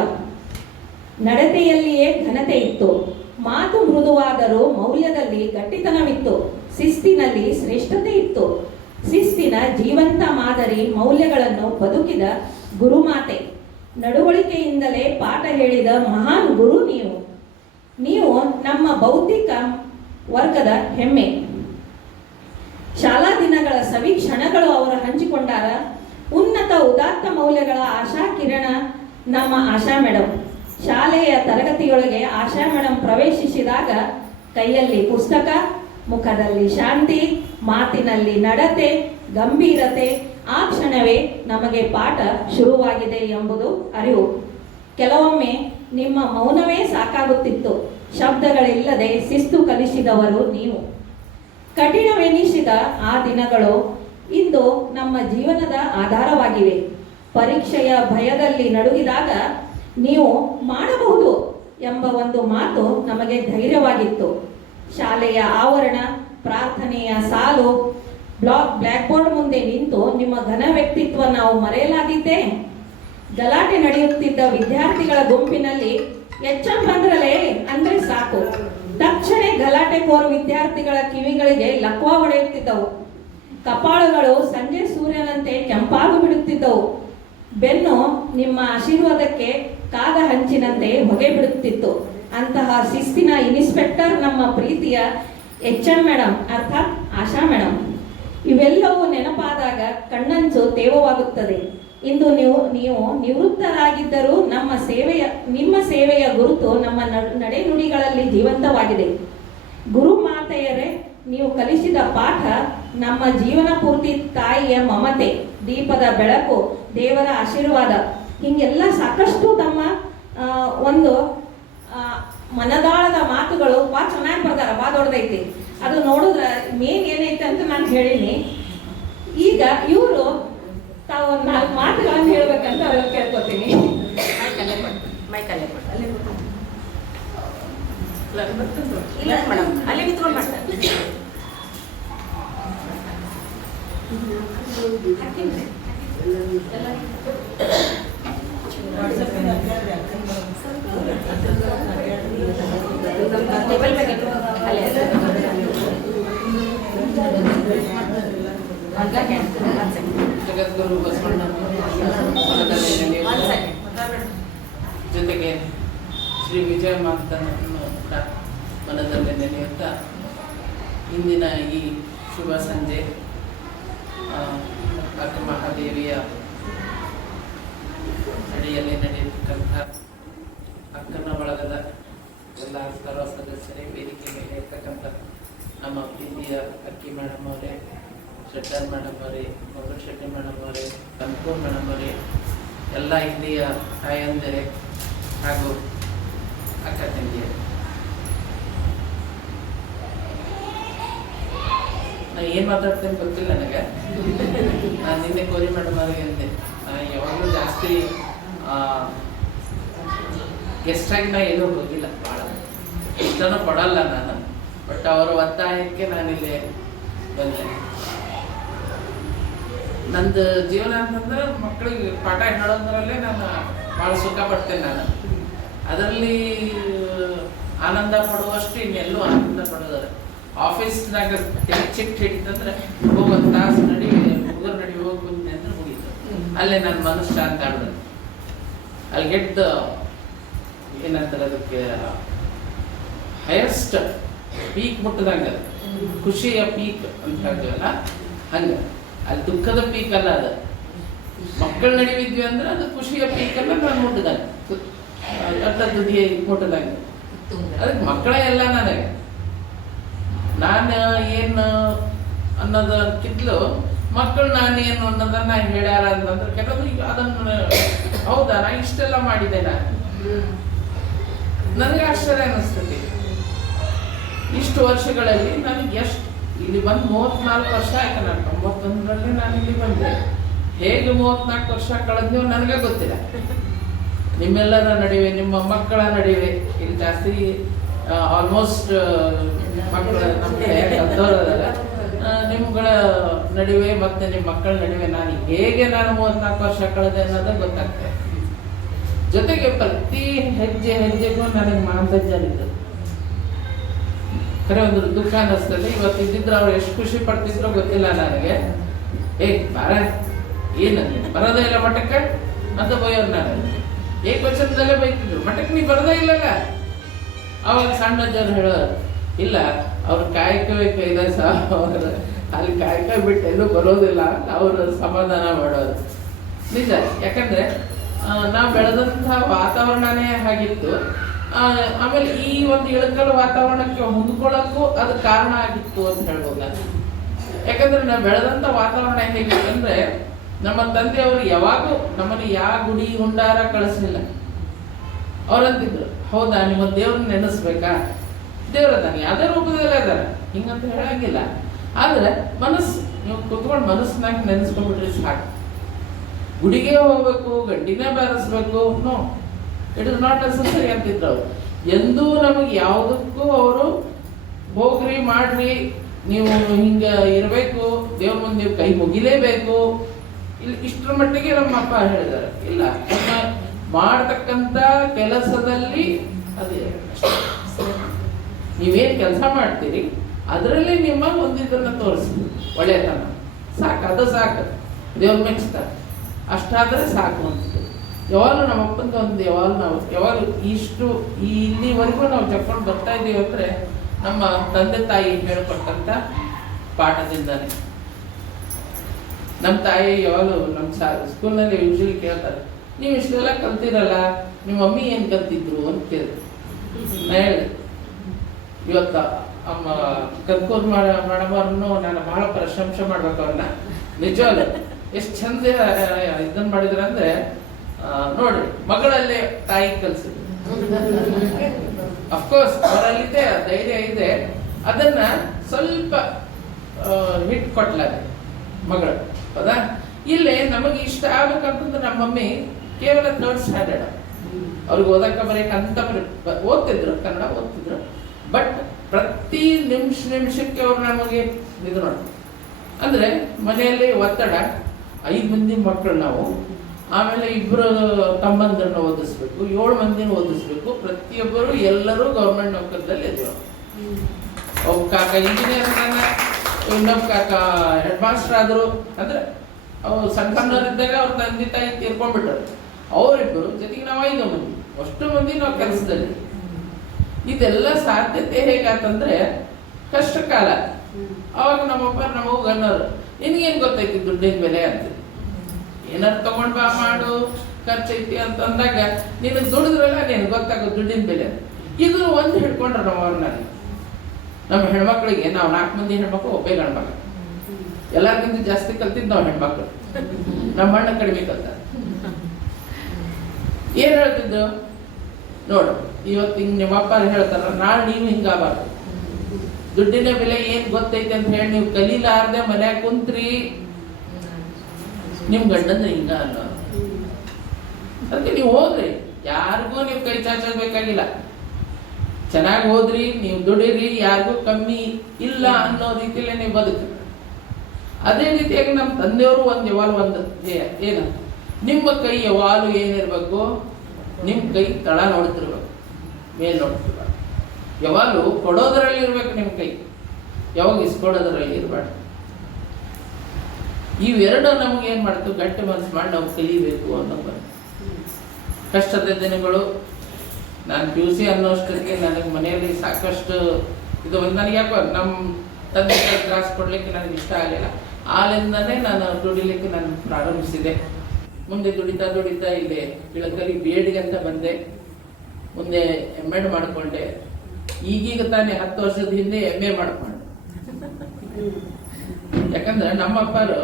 ನಡತೆಯಲ್ಲಿಯೇ ಘನತೆ ಇತ್ತು. ಮಾತು ಮೃದುವಾದರೂ ಮೌಲ್ಯದಲ್ಲಿ ಗಟ್ಟಿತನವಿತ್ತು. ಶಿಸ್ತಿನಲ್ಲಿ ಶ್ರೇಷ್ಠತೆ ಇತ್ತು. ಶಿಸ್ತಿನ ಜೀವಂತ ಮಾದರಿ ಮೌಲ್ಯಗಳನ್ನು ಬದುಕಿದ ಗುರುಮಾತೆ. ನಡವಳಿಕೆಯಿಂದಲೇ ಪಾಠ ಹೇಳಿದ ಮಹಾನ್ ಗುರು ನೀವು ನಮ್ಮ ಬೌದ್ಧಿಕ ವರ್ಗದ ಹೆಮ್ಮೆ. ಶಾಲಾ ದಿನಗಳ ಸವಿ ಕ್ಷಣಗಳು ಅವರು ಹಂಚಿಕೊಂಡಾರ. ಉನ್ನತ ಉದಾತ್ತ ಮೌಲ್ಯಗಳ ಆಶಾ ಕಿರಣ ನಮ್ಮ ಆಶಾ ಮೇಡಮ್. ಶಾಲೆಯ ತರಗತಿಯೊಳಗೆ ಆಶಾ ಮೇಡಮ್ ಪ್ರವೇಶಿಸಿದಾಗ ಕೈಯಲ್ಲಿ ಪುಸ್ತಕ, ಮುಖದಲ್ಲಿ ಶಾಂತಿ, ಮಾತಿನಲ್ಲಿ ನಡತೆ, ಗಂಭೀರತೆ. ಆ ಕ್ಷಣವೇ ನಮಗೆ ಪಾಠ ಶುರುವಾಗಿದೆ ಎಂಬುದು ಅರಿವು. ಕೆಲವೊಮ್ಮೆ ನಿಮ್ಮ ಮೌನವೇ ಸಾಕಾಗುತ್ತಿತ್ತು. ಶಬ್ದಗಳಿಲ್ಲದೆ ಶಿಸ್ತು ಕಲಿಸಿದವರು ನೀವು. ಕಠಿಣವೆನಿಸಿದ ಆ ದಿನಗಳು ಇಂದು ನಮ್ಮ ಜೀವನದ ಆಧಾರವಾಗಿವೆ. ಪರೀಕ್ಷೆಯ ಭಯದಲ್ಲಿ ನಡುಗಿದಾಗ ನೀವು ಮಾಡಬಹುದು ಎಂಬ ಒಂದು ಮಾತು ನಮಗೆ ಧೈರ್ಯವಾಗಿತ್ತು. ಶಾಲೆಯ ಆವರಣ, ಪ್ರಾರ್ಥನೆಯ ಸಾಲು, ಬ್ಲ್ಯಾಕ್ ಬೋರ್ಡ್ ಮುಂದೆ ನಿಂತು ನಿಮ್ಮ ಘನ ವ್ಯಕ್ತಿತ್ವ ನಾವು ಮರೆಯಲಾದಿದ್ದೇ. ಗಲಾಟೆ ನಡೆಯುತ್ತಿದ್ದ ವಿದ್ಯಾರ್ಥಿಗಳ ಗುಂಪಿನಲ್ಲಿ ಎಚ್ಚಂ ಬಂದ್ರಲೇ ಅಂದ್ರೆ ಸಾಕು, ತಕ್ಷಣ ಗಲಾಟೆಕೋರು ವಿದ್ಯಾರ್ಥಿಗಳ ಕಿವಿಗಳಿಗೆ ಲಕ್ವ ಹೊಡೆಯುತ್ತಿದ್ದವು. ಕಪಾಳುಗಳು ಸಂಜೆ ಸೂರ್ಯನಂತೆ ಕೆಂಪಾಗಿ ಬಿಡುತ್ತಿದ್ದವು. ಬೆನ್ನು ನಿಮ್ಮ ಆಶೀರ್ವಾದಕ್ಕೆ ಕಾದ ಹಂಚಿನಂತೆ ಹೊಗೆ ಬಿಡುತ್ತಿತ್ತು. ಅಂತಹ ಶಿಸ್ತಿನ ಇನ್ಸ್ಪೆಕ್ಟರ್ ನಮ್ಮ ಪ್ರೀತಿಯ ಎಚ್.ಎಂ. ಮೇಡಮ್ ಅರ್ಥಾತ್ ಆಶಾ ಮೇಡಮ್. ಇವೆಲ್ಲವೂ ನೆನಪಾದಾಗ ಕಣ್ಣಂಚು ತೇವವಾಗುತ್ತದೆ. ಇಂದು ನೀವು ನಿವೃತ್ತರಾಗಿದ್ದರೂ ನಿಮ್ಮ ಸೇವೆಯ ಗುರುತು ನಮ್ಮ ನಡೆನುಡಿಗಳಲ್ಲಿ ಜೀವಂತವಾಗಿದೆ. ಗುರುಮಾತೆಯರೇ, ನೀವು ಕಲಿಸಿದ ಪಾಠ ನಮ್ಮ ಜೀವನ ಪೂರ್ತಿ ತಾಯಿಯ ಮಮತೆ, ದೀಪದ ಬೆಳಕು, ದೇವರ ಆಶೀರ್ವಾದ, ಹಿಂಗೆಲ್ಲ ಸಾಕಷ್ಟು ತಮ್ಮ ಒಂದು ಮನದಾಳದ ಮಾತುಗಳು ಭಾಳ ಚೆನ್ನಾಗಿ ಬರ್ದಾರ, ಭಾಳ ದೊಡ್ಡದೈತಿ. ಅದು ನೋಡಿದ್ರೆ ಮೇನ್ ಏನೈತೆ ಅಂತ ನಾನು ಹೇಳಿನಿ. ಈಗ ಇವರು ತಾವು 4 ಮಾತುಗಳನ್ನು ಹೇಳ್ಬೇಕಂತ ಅವ್ರಿಗೆ ಕೇಳ್ಕೊತೀನಿ. ಇಲ್ಲ ಮೇಡಮ್, ಅಲ್ಲೇ ನಿಂತ್ಕೊಂಡು ಮಾಡ್ತಾರೆ. ಜಗದ್ಗುರು ಬಸವಣ್ಣ ಜೊತೆಗೆ ಶ್ರೀ ವಿಜಯ ಮಹಾಂತನನ್ನು ಕೂಡ ಮನದಲ್ಲಿ ನೆನೆಯುತ್ತಾ ಇಂದಿನ ಈ ಶುಭ ಸಂಜೆ ಅಕ್ಕ ಮಹಾದೇವಿಯ ಅಡಿಯಲ್ಲಿ ನಡೆಯತಕ್ಕಂಥ ಅಕ್ಕನ ಬಳಗದ ಎಲ್ಲ ಸರ್ವ ಸದಸ್ಯರೇ, ವೇದಿಕೆ ಮೇಲೆ ಇರ್ತಕ್ಕಂಥ ನಮ್ಮ ಪ್ರೀತಿಯ ಅಕ್ಕಿ ಮೇಡಮ್ ಅವರೇ, ಶೆಟ್ಟರ್ ಮೇಡಮ್ ಅವರೇ, ಮೊಗಲ್ ಶೆಟ್ಟಿ ಮೇಡಮ್ ಅವರೇ, ಕನ್ಪೂರ್ ಮೇಡಮ್ ಅವರೇ, ಎಲ್ಲ ಹಿರಿಯ ತಾಯಂದಿರೇ ಹಾಗೂ ಅಕ್ಕ ತಂಗಿಯರು, ನಾನು ಏನು ಮಾತಾಡ್ತೇನೆ ಗೊತ್ತಿಲ್ಲ ನನಗೆ. ನಾನು ನಿನ್ನೆ ಕೋರಿ ಮೇಡಮ್ ಅವರಿಗೆ ಅಂದೆ, ಯಾವಾಗಲೂ ಜಾಸ್ತಿ ಗೆಸ್ಟಾಗಿ ನಾ ಏನೂ ಹೋಗಿಲ್ಲ, ಭಾಳ ಇಷ್ಟನೂ ಕೊಡಲ್ಲ ನಾನು. ಬಟ್ ಅವರ ಒತ್ತಾಯಕ್ಕೆ ನಾನಿಲ್ಲಿ ಬಂದೆ. ನಂದು ಜೀವನ ಅಂತಂದ್ರೆ ಮಕ್ಕಳಿಗೆ ಪಾಠ ಹೇಳೋದ್ರಲ್ಲೇ ನಾನು ಭಾಳ ಸುಖ ಪಡ್ತೇನೆ. ನಾನು ಅದರಲ್ಲಿ ಆನಂದ ಪಡುವಷ್ಟು ಇನ್ನೆಲ್ಲೂ ಆನಂದ ಪಡೋದಾರೆ. ಆಫೀಸ್ನಾಗ ಚಿಟ್ ಹಿಡಿತಂದ್ರೆ ಹೋಗೊಂದು ತಾಸು ಹುಡುಗರು ನಡಿ ಹೋಗಿ ಬಂದೆ ಅಂದ್ರೆ ಮುಗೀತು. ಅಲ್ಲೇ ನನ್ನ ಮನಸ್ಸು ಶಾಂತ ಆಡೋದು. ಅಲ್ಲಿ ಗೆಟ್ ಏನಂತಾರೆ ಅದಕ್ಕೆ ಹೈಯೆಸ್ಟ್ ಪೀಕ್ ಮುಟ್ಟದಂಗೆ, ಖುಷಿಯ ಪೀಕ್ ಅಂತ ಹೇಳ್ತೀವಲ್ಲ ಹಂಗೆ. ಅಲ್ಲಿ ದುಃಖದ ಪೀಕ್ ಅಲ್ಲ ಅದು. ಮಕ್ಕಳು ನಡಿವಿದ್ವಿ ಅಂದ್ರೆ ಅದು ಖುಷಿಯ ಪೀಕ್ ಅಲ್ಲ. ನಾನು ಮುಟ್ಟದಂಗೆ ಅಟ್ಟ ದುಡಿಯ ಮುಟ್ಟದಂಗೆ. ಅದಕ್ಕೆ ಮಕ್ಕಳ ಎಲ್ಲ ನನಗೆ ನಾನು ಏನು ಅನ್ನೋದಕ್ಕಿಂತಲೂ ಮಕ್ಕಳು ನಾನೇನು ಅನ್ನೋದನ್ನ ಹೇಳ್ಯಾರ ಅಂತಂದ್ರೆ ಕೆಲವೊಂದು ಈಗ ಅದನ್ನು ಹೌದಾ ನಾ ಇಷ್ಟೆಲ್ಲ ಮಾಡಿದೆ ನನಗೆ ಆಶ್ಚರ್ಯ ಅನ್ನಿಸ್ತೈತಿ. ಇಷ್ಟು ವರ್ಷಗಳಲ್ಲಿ ನನಗೆ ಎಷ್ಟು ಇಲ್ಲಿ ಬಂದು 34 ವರ್ಷ ಆಯ್ತು. ನಾನು 91ರಲ್ಲಿ ನಾನು ಇಲ್ಲಿ ಬಂದೆ. ಹೇಗೆ 34 ವರ್ಷ ಕಳೆದ್ನೋ ನನಗೆ ಗೊತ್ತಿಲ್ಲ. ನಿಮ್ಮೆಲ್ಲರ ನಡುವೆ, ನಿಮ್ಮ ಮಕ್ಕಳ ನಡುವೆ, ಇಲ್ಲಿ ಜಾಸ್ತಿ ಆಲ್ಮೋಸ್ಟ್ ಮಕ್ಕಳ ನಮ್ಮದವರಲ್ಲ, ನಿಮ್ಗಳ ನಡುವೆ ಮತ್ತೆ ನಿಮ್ಮ ಮಕ್ಕಳ ನಡುವೆ ನಾನು ಹೇಗೆ 34 ವರ್ಷ ಕಳೆದೆ ಅನ್ನೋದು ಗೊತ್ತಾಗ್ತದೆ. ಜೊತೆಗೆ ಪ್ರತಿ ಹೆಜ್ಜೆಗೂ ನನಗೆ ಮಾಂತಜ್ಜನಿತ್ತು. ಖರೆ ಒಂದು ದುಃಖ ಅನ್ನಿಸ್ತದೆ. ಇವತ್ತು ಇದ್ದಿದ್ರೆ ಅವ್ರು ಎಷ್ಟು ಖುಷಿ ಪಡ್ತಿದ್ರು ಗೊತ್ತಿಲ್ಲ ನನಗೆ. ಬಾರ ಏನು ಬರೋದೇ ಇಲ್ಲ ಮಠಕ್ಕೆ ಅಂತ ಬೈಯೋರು. ನಾನು ಏಕವಚನದಲ್ಲೇ ಬೈತಿದ್ರು, ಮಠಕ್ಕೆ ನೀ ಬರೋದೇ ಇಲ್ಲಲ್ಲ. ಅವಾಗ ಸಣ್ಣಜ್ಜರು ಹೇಳೋರು, ಇಲ್ಲ ಅವ್ರ ಕಾಯಕವೇ ಕೈದ ಅವರು ಅಲ್ಲಿ ಕಾಯಕ ಬಿಟ್ಟು ಎಲ್ಲೂ ಬರೋದಿಲ್ಲ ಅಂತ ಅವರು ಸಮಾಧಾನ ಮಾಡೋರು. ನಿಜ. ಯಾಕಂದ್ರೆ ನಾವು ಬೆಳೆದಂಥ ವಾತಾವರಣನೇ ಹಾಗಿತ್ತು. ಆಮೇಲೆ ಈ ಒಂದು ಇಳಕಲು ವಾತಾವರಣಕ್ಕೆ ಹೊಂದ್ಕೊಳ್ಳೋಕ್ಕೂ ಅದು ಕಾರಣ ಆಗಿತ್ತು ಅಂತ ಹೇಳ್ಬೋದು ನಾನು. ಯಾಕಂದ್ರೆ ನಾವು ಬೆಳೆದಂಥ ವಾತಾವರಣ ಹೇಗಿತ್ತು ಅಂದ್ರೆ, ನಮ್ಮ ತಂದೆಯವರು ಯಾವಾಗೂ ನಮ್ಮನ್ನು ಯಾವ ಗುಡಿ ಹುಂಡಾರ ಕಳಿಸ್ಲಿಲ್ಲ. ಅವ್ರಂತಿದ್ರು, ಹೌದಾ ನಿಮ್ಮ ದೇವ್ರನ್ನ ನೆನೆಸ್ಬೇಕಾ, ದೇವ್ರದಾನೆ ಯಾವುದೇ ರೂಪದಲ್ಲೇ ಅದಾರ ಹಿಂಗಂತ ಹೇಳಂಗಿಲ್ಲ. ಆದ್ರೆ ಮನಸ್ಸು ನೀವು ಕುತ್ಕೊಂಡು ಮನಸ್ಸಿನಾಗ ನೆನೆಸ್ಕೊಂಡ್ಬಿಟ್ರೆ ಸಾಕು. ಗುಡಿಗೆ ಹೋಗ್ಬೇಕು, ಗಂಡಿನೇ ಬಾರಿಸ್ಬೇಕು, no, it is not necessary ಅಂತಿದ್ರು ಅವರು. ಎಂದೂ ನಮಗೆ ಯಾವುದಕ್ಕೂ ಅವರು ಹೋಗ್ರಿ ಮಾಡ್ರಿ, ನೀವು ಹಿಂಗೆ ಇರಬೇಕು, ದೇವ್ರ ಮುಂದೆ ನೀವು ಕೈ ಮುಗಿಲೇಬೇಕು, ಇಲ್ಲಿ ಇಷ್ಟರ ಮಟ್ಟಿಗೆ ನಮ್ಮ ಅಪ್ಪ ಹೇಳಿದ್ದಾರೆ. ಇಲ್ಲ, ಮಾಡ್ತಕ್ಕಂಥ ಕೆಲಸದಲ್ಲಿ ಅದೇ ನೀವೇನು ಕೆಲಸ ಮಾಡ್ತೀರಿ ಅದರಲ್ಲಿ ನಿಮ್ಮ ಒಂದಿದ್ದನ್ನು ತೋರಿಸಿ ಒಳ್ಳೆಯತನ ಸಾಕು, ಅದು ಸಾಕು, ದೇವ್ರ ಮೆಚ್ತಾರೆ. ಅಷ್ಟಾದರೆ ಸಾಕು ಅನ್ಸುತ್ತೆ. ಯಾವಾಗಲೂ ನಮ್ಮ ಅಪ್ಪಂದು ಒಂದು ಯಾವಾಗಲೂ ಇಷ್ಟು ಇಲ್ಲಿವರೆಗೂ ನಾವು ಜಪ್ಕೊಂಡು ಬರ್ತಾ ಇದ್ದೀವಿ ಅಂದರೆ ನಮ್ಮ ತಂದೆ ತಾಯಿ ಹೇಳ್ಕೊಟ್ಟಂಥ ಪಾಠದಿಂದಾನೆ. ನಮ್ಮ ತಾಯಿ ಯಾವಾಗಲೂ ನಮ್ಮ ಸ್ಕೂಲ್ನಲ್ಲಿ ಯೂಶಲಿ ಕೇಳ್ತಾರೆ, ನೀವು ಇಷ್ಟೆಲ್ಲ ಕಲ್ತಿರಲ್ಲ, ನಿಮ್ಮ ಮಮ್ಮಿ ಏನು ಕಲ್ತಿದ್ರು ಅಂತ ಕೇಳಿದ್ರು. ನಾ ಹೇಳಿದೆ, ಇವತ್ತು ಅಮ್ಮ ಕದ್ಕೋದ್ ಮೇಡಮ್ ಅವ್ರನ್ನು ನಾನು ಬಹಳ ಪ್ರಶಂಸೆ ಮಾಡ್ಬೇಕು ಅವ್ರನ್ನ. ನಿಜವಾಗ್ಲು ಎಷ್ಟು ಚಂದ ಇದನ್ನ ಮಾಡಿದ್ರು ಅಂದ್ರೆ, ನೋಡ್ರಿ ಮಗಳಲ್ಲೇ ತಾಯಿ ಕಲ್ಸಿದ್ರು. ಅಫ್ಕೋರ್ಸ್ ಅವರಲ್ಲಿದೆ ಧೈರ್ಯ ಇದೆ, ಅದನ್ನ ಸ್ವಲ್ಪ ಹಿಟ್ ಕೊಟ್ಲಾರೆ ಮಗಳು. ಹೌದಾ? ಇಲ್ಲೇ ನಮಗೆ ಇಷ್ಟ ಆಗ್ಬೇಕಂತಂದ್ರೆ ನಮ್ಮ ಮಮ್ಮಿ ಕೇವಲ 3rd ಸ್ಟ್ಯಾಂಡರ್ಡ್, ಅವ್ರಿಗೆ ಓದಕ್ಕೆ ಬರೆಯಕ್ಕಂತ ಓದ್ತಿದ್ರು, ಕನ್ನಡ ಓದ್ತಿದ್ರು. ಬಟ್ ಪ್ರತಿ ನಿಮಿಷಕ್ಕೆ ಅವ್ರು ನಮಗೆ ಇದು ನೋಡಿ ಅಂದ್ರೆ ಮನೆಯಲ್ಲಿ ಒತ್ತಡ, 5 ಮಂದಿ ಮಕ್ಕಳು ನಾವು, ಆಮೇಲೆ 2 ತಮ್ಮಂದಿರನ್ನ ಓದಿಸ್ಬೇಕು, 7 ಮಂದಿನ ಓದಿಸ್ಬೇಕು. ಪ್ರತಿಯೊಬ್ಬರು ಎಲ್ಲರೂ ಗೌರ್ಮೆಂಟ್ ನೌಕರದಲ್ಲಿ ಇದ್ರು. ಒಬ್ಬ ಕಾಕ ಇಂಜಿನಿಯರ್ ಅನ್ನ, ಇನ್ನೊಬ್ಬ ಕಾಕ ಹೆಡ್ ಮಾಸ್ಟರ್ ಆದ್ರು. ಅಂದ್ರೆ ಅವ್ರು ಸಣ್ಣವರಿದ್ದಾಗ ಅವ್ರ ತಂದೆ ತಾಯಿ ತೀರ್ಕೊಂಡ್ಬಿಟ್ರು. ಅವರಿಬ್ಬರು ಜೊತೆಗೆ ನಾವು 5 ಮಂದಿ, ಅಷ್ಟು ಮಂದಿ ನಾವು ಕೆಲಸದಲ್ಲಿ. ಇದೆಲ್ಲ ಸಾಧ್ಯತೆ ಹೇಗಾತಂದ್ರೆ ಕಷ್ಟ ಕಾಲ. ಅವಾಗ ನಮ್ಮಪ್ಪ ನಮಗ್ ಅನ್ನೋರು, ನಿನ್ಗೇನು ಗೊತ್ತೈತಿ ದುಡ್ಡಿನ ಬೆಲೆ ಅಂತ, ಏನಾರು ತಗೊಂಡ್ ಬಾ ಮಾಡು, ಖರ್ಚೈತಿ ಅಂತಂದಾಗ ನಿನಗೆ ದುಡಿದ್ರಲ್ಲ ನಿನಗೆ ಗೊತ್ತಾಗೋದು ದುಡ್ಡಿನ ಬೆಲೆ. ಇದು ಒಂದು ಹಿಡ್ಕೊಂಡ್ರ ನಾವು ನಮ್ಮ ಹೆಣ್ಮಕ್ಳಿಗೆ. ನಾವು 4 ಮಂದಿ ಹೆಣ್ಮಕ್ಳು, ಒಬ್ಬೇ ಗಂಡ್ಮಕ್ಳು. ಎಲ್ಲರಿಗಿಂತ ಜಾಸ್ತಿ ಕಲ್ತಿದ್ದು ನಾವು ಹೆಣ್ಮಕ್ಳು. ನಮ್ಮ ಅಣ್ಣ ಕಡಿಮೆ ಕಲ್ತ. ಏನ್ ಹೇಳ್ತಿದ್ದು ನೋಡು, ಇವತ್ತು ಹಿಂಗ್ ನಿಮ್ಮಪ್ಪ ಹೇಳ್ತಾರ, ನಾಳೆ ನೀವು ಹಿಂಗಾಗಬಾರ್ದು, ದುಡ್ಡಿನ ಬೆಲೆ ಏನ್ ಗೊತ್ತೈತೆ ಅಂತ ಹೇಳಿ ನೀವು ಕಲೀಲಾರ್ದೆ ಮನ್ಯಾಗ ಕುಂತ್ರಿ, ನಿಮ್ ಗಂಡಂದ್ರೆ ಹಿಂಗ ಅನ್ನೋ. ಅದಕ್ಕೆ ನೀವು ಹೋದ್ರಿ, ಯಾರಿಗೂ ನೀವು ಕೈ ಚಾಚಬೇಕಾಗಿಲ್ಲ. ಚೆನ್ನಾಗಿ ಹೋದ್ರಿ, ನೀವು ದುಡಿರಿ, ಯಾರಿಗೂ ಕಮ್ಮಿ ಇಲ್ಲ ಅನ್ನೋ ರೀತಿಯಲ್ಲೇ ನೀವು ಬದುಕ್ರಿ. ಅದೇ ರೀತಿಯಾಗಿ ನಮ್ಮ ತಂದೆಯವರು ಒಂದು ಯಾವಾಗಲೂ ಒಂದು ಏನು ನಿಮ್ಮ ಕೈ ಯಾವಾಗಲೂ ಏನಿರಬೇಕು, ನಿಮ್ಮ ಕೈ ತಳ ನೋಡ್ತಿರ್ಬೇಕು, ಮೇಲ್ ನೋಡ್ತಿರ್ಬೇಕು. ಯಾವಾಗಲೂ ಕೊಡೋದರಲ್ಲಿ ಇರ್ಬೇಕು ನಿಮ್ಮ ಕೈ, ಯಾವಾಗ ಇಸ್ಕೊಡೋದ್ರಲ್ಲಿ ಇರಬಾರ್ದು. ಇವೆರಡು ನಮ್ಗೆ ಏನು ಮಾಡ್ತು, ಗಟ್ಟಿ ಮನಸ್ಸು ಮಾಡಿ ನಾವು ಕಲಿಬೇಕು ಅನ್ನೋ ಕಷ್ಟದ ದಿನಗಳು. ನಾನು PUC ಅನ್ನೋಷ್ಟೊತ್ತಿಗೆ ನನಗೆ ಮನೆಯಲ್ಲಿ ಸಾಕಷ್ಟು ಇದು ಒಂದು ನನಗೆ ಯಾಕೋ ನಮ್ಮ ತಂದೆ ತ್ರಾಸ ಕೊಡಲಿಕ್ಕೆ ನನಗೆ ಇಷ್ಟ ಆಗಲಿಲ್ಲ. ಆಲಿಂದನೇ ನಾನು ದುಡಿಲಿಕ್ಕೆ ನಾನು ಪ್ರಾರಂಭಿಸಿದೆ. ಮುಂದೆ ದುಡಿತಾ ದುಡಿತಾ ಇಲ್ಲಿ ಇಳಕಲ್ಲಿ BEd ಅಂತ ಬಂದೆ. ಮುಂದೆ MEd ಮಾಡಿಕೊಂಡೆ. ಈಗೀಗ ತಾನೇ 10 ವರ್ಷದ ಹಿಂದೆ MA ಮಾಡಿಕೊಂಡೆ. ಯಾಕಂದ್ರೆ ನಮ್ಮಪ್ಪರು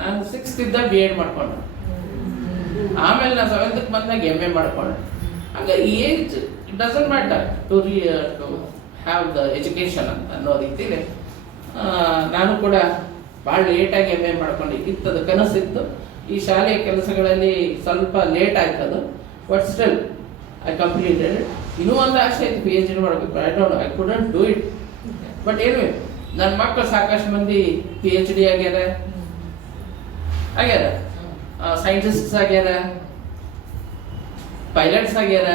ನಾನು 6th ಇದ್ದ BEd ಮಾಡ್ಕೊಂಡೆ, ಆಮೇಲೆ ನಾನು 7th ಬಂದಾಗ MA ಮಾಡ್ಕೊಂಡೆ. ಹಾಗೆ age it doesn't matter to have the education ಅಂತ ಅನ್ನೋ ರೀತಿಯಲ್ಲಿ ನಾನು ಕೂಡ ಭಾಳ ಲೇಟಾಗಿ MA ಮಾಡ್ಕೊಂಡು ಇತ್ತದು ಕನಸಿತ್ತು. ಈ ಶಾಲೆಯ ಕೆಲಸಗಳಲ್ಲಿ ಸ್ವಲ್ಪ ಲೇಟ್ ಆಯ್ತದು, ಬಟ್ ಸ್ಟಿಲ್ ಐ ಕಂಪ್ಲೀಟೆಡ್. ಇನ್ನೂ ಒಂದು ಆಸೆ ಇತ್ತು PhD ಮಾಡಬೇಕು. I couldn't do it. But ಏನು ನನ್ನ ಮಕ್ಕಳು ಸಾಕಷ್ಟು ಮಂದಿ PhD ಆಗ್ಯಾರ, ಸೈಂಟಿಸ್ಟ್ಸ್ ಆಗ್ಯಾರ, ಪೈಲಟ್ಸ್ ಆಗ್ಯಾರ,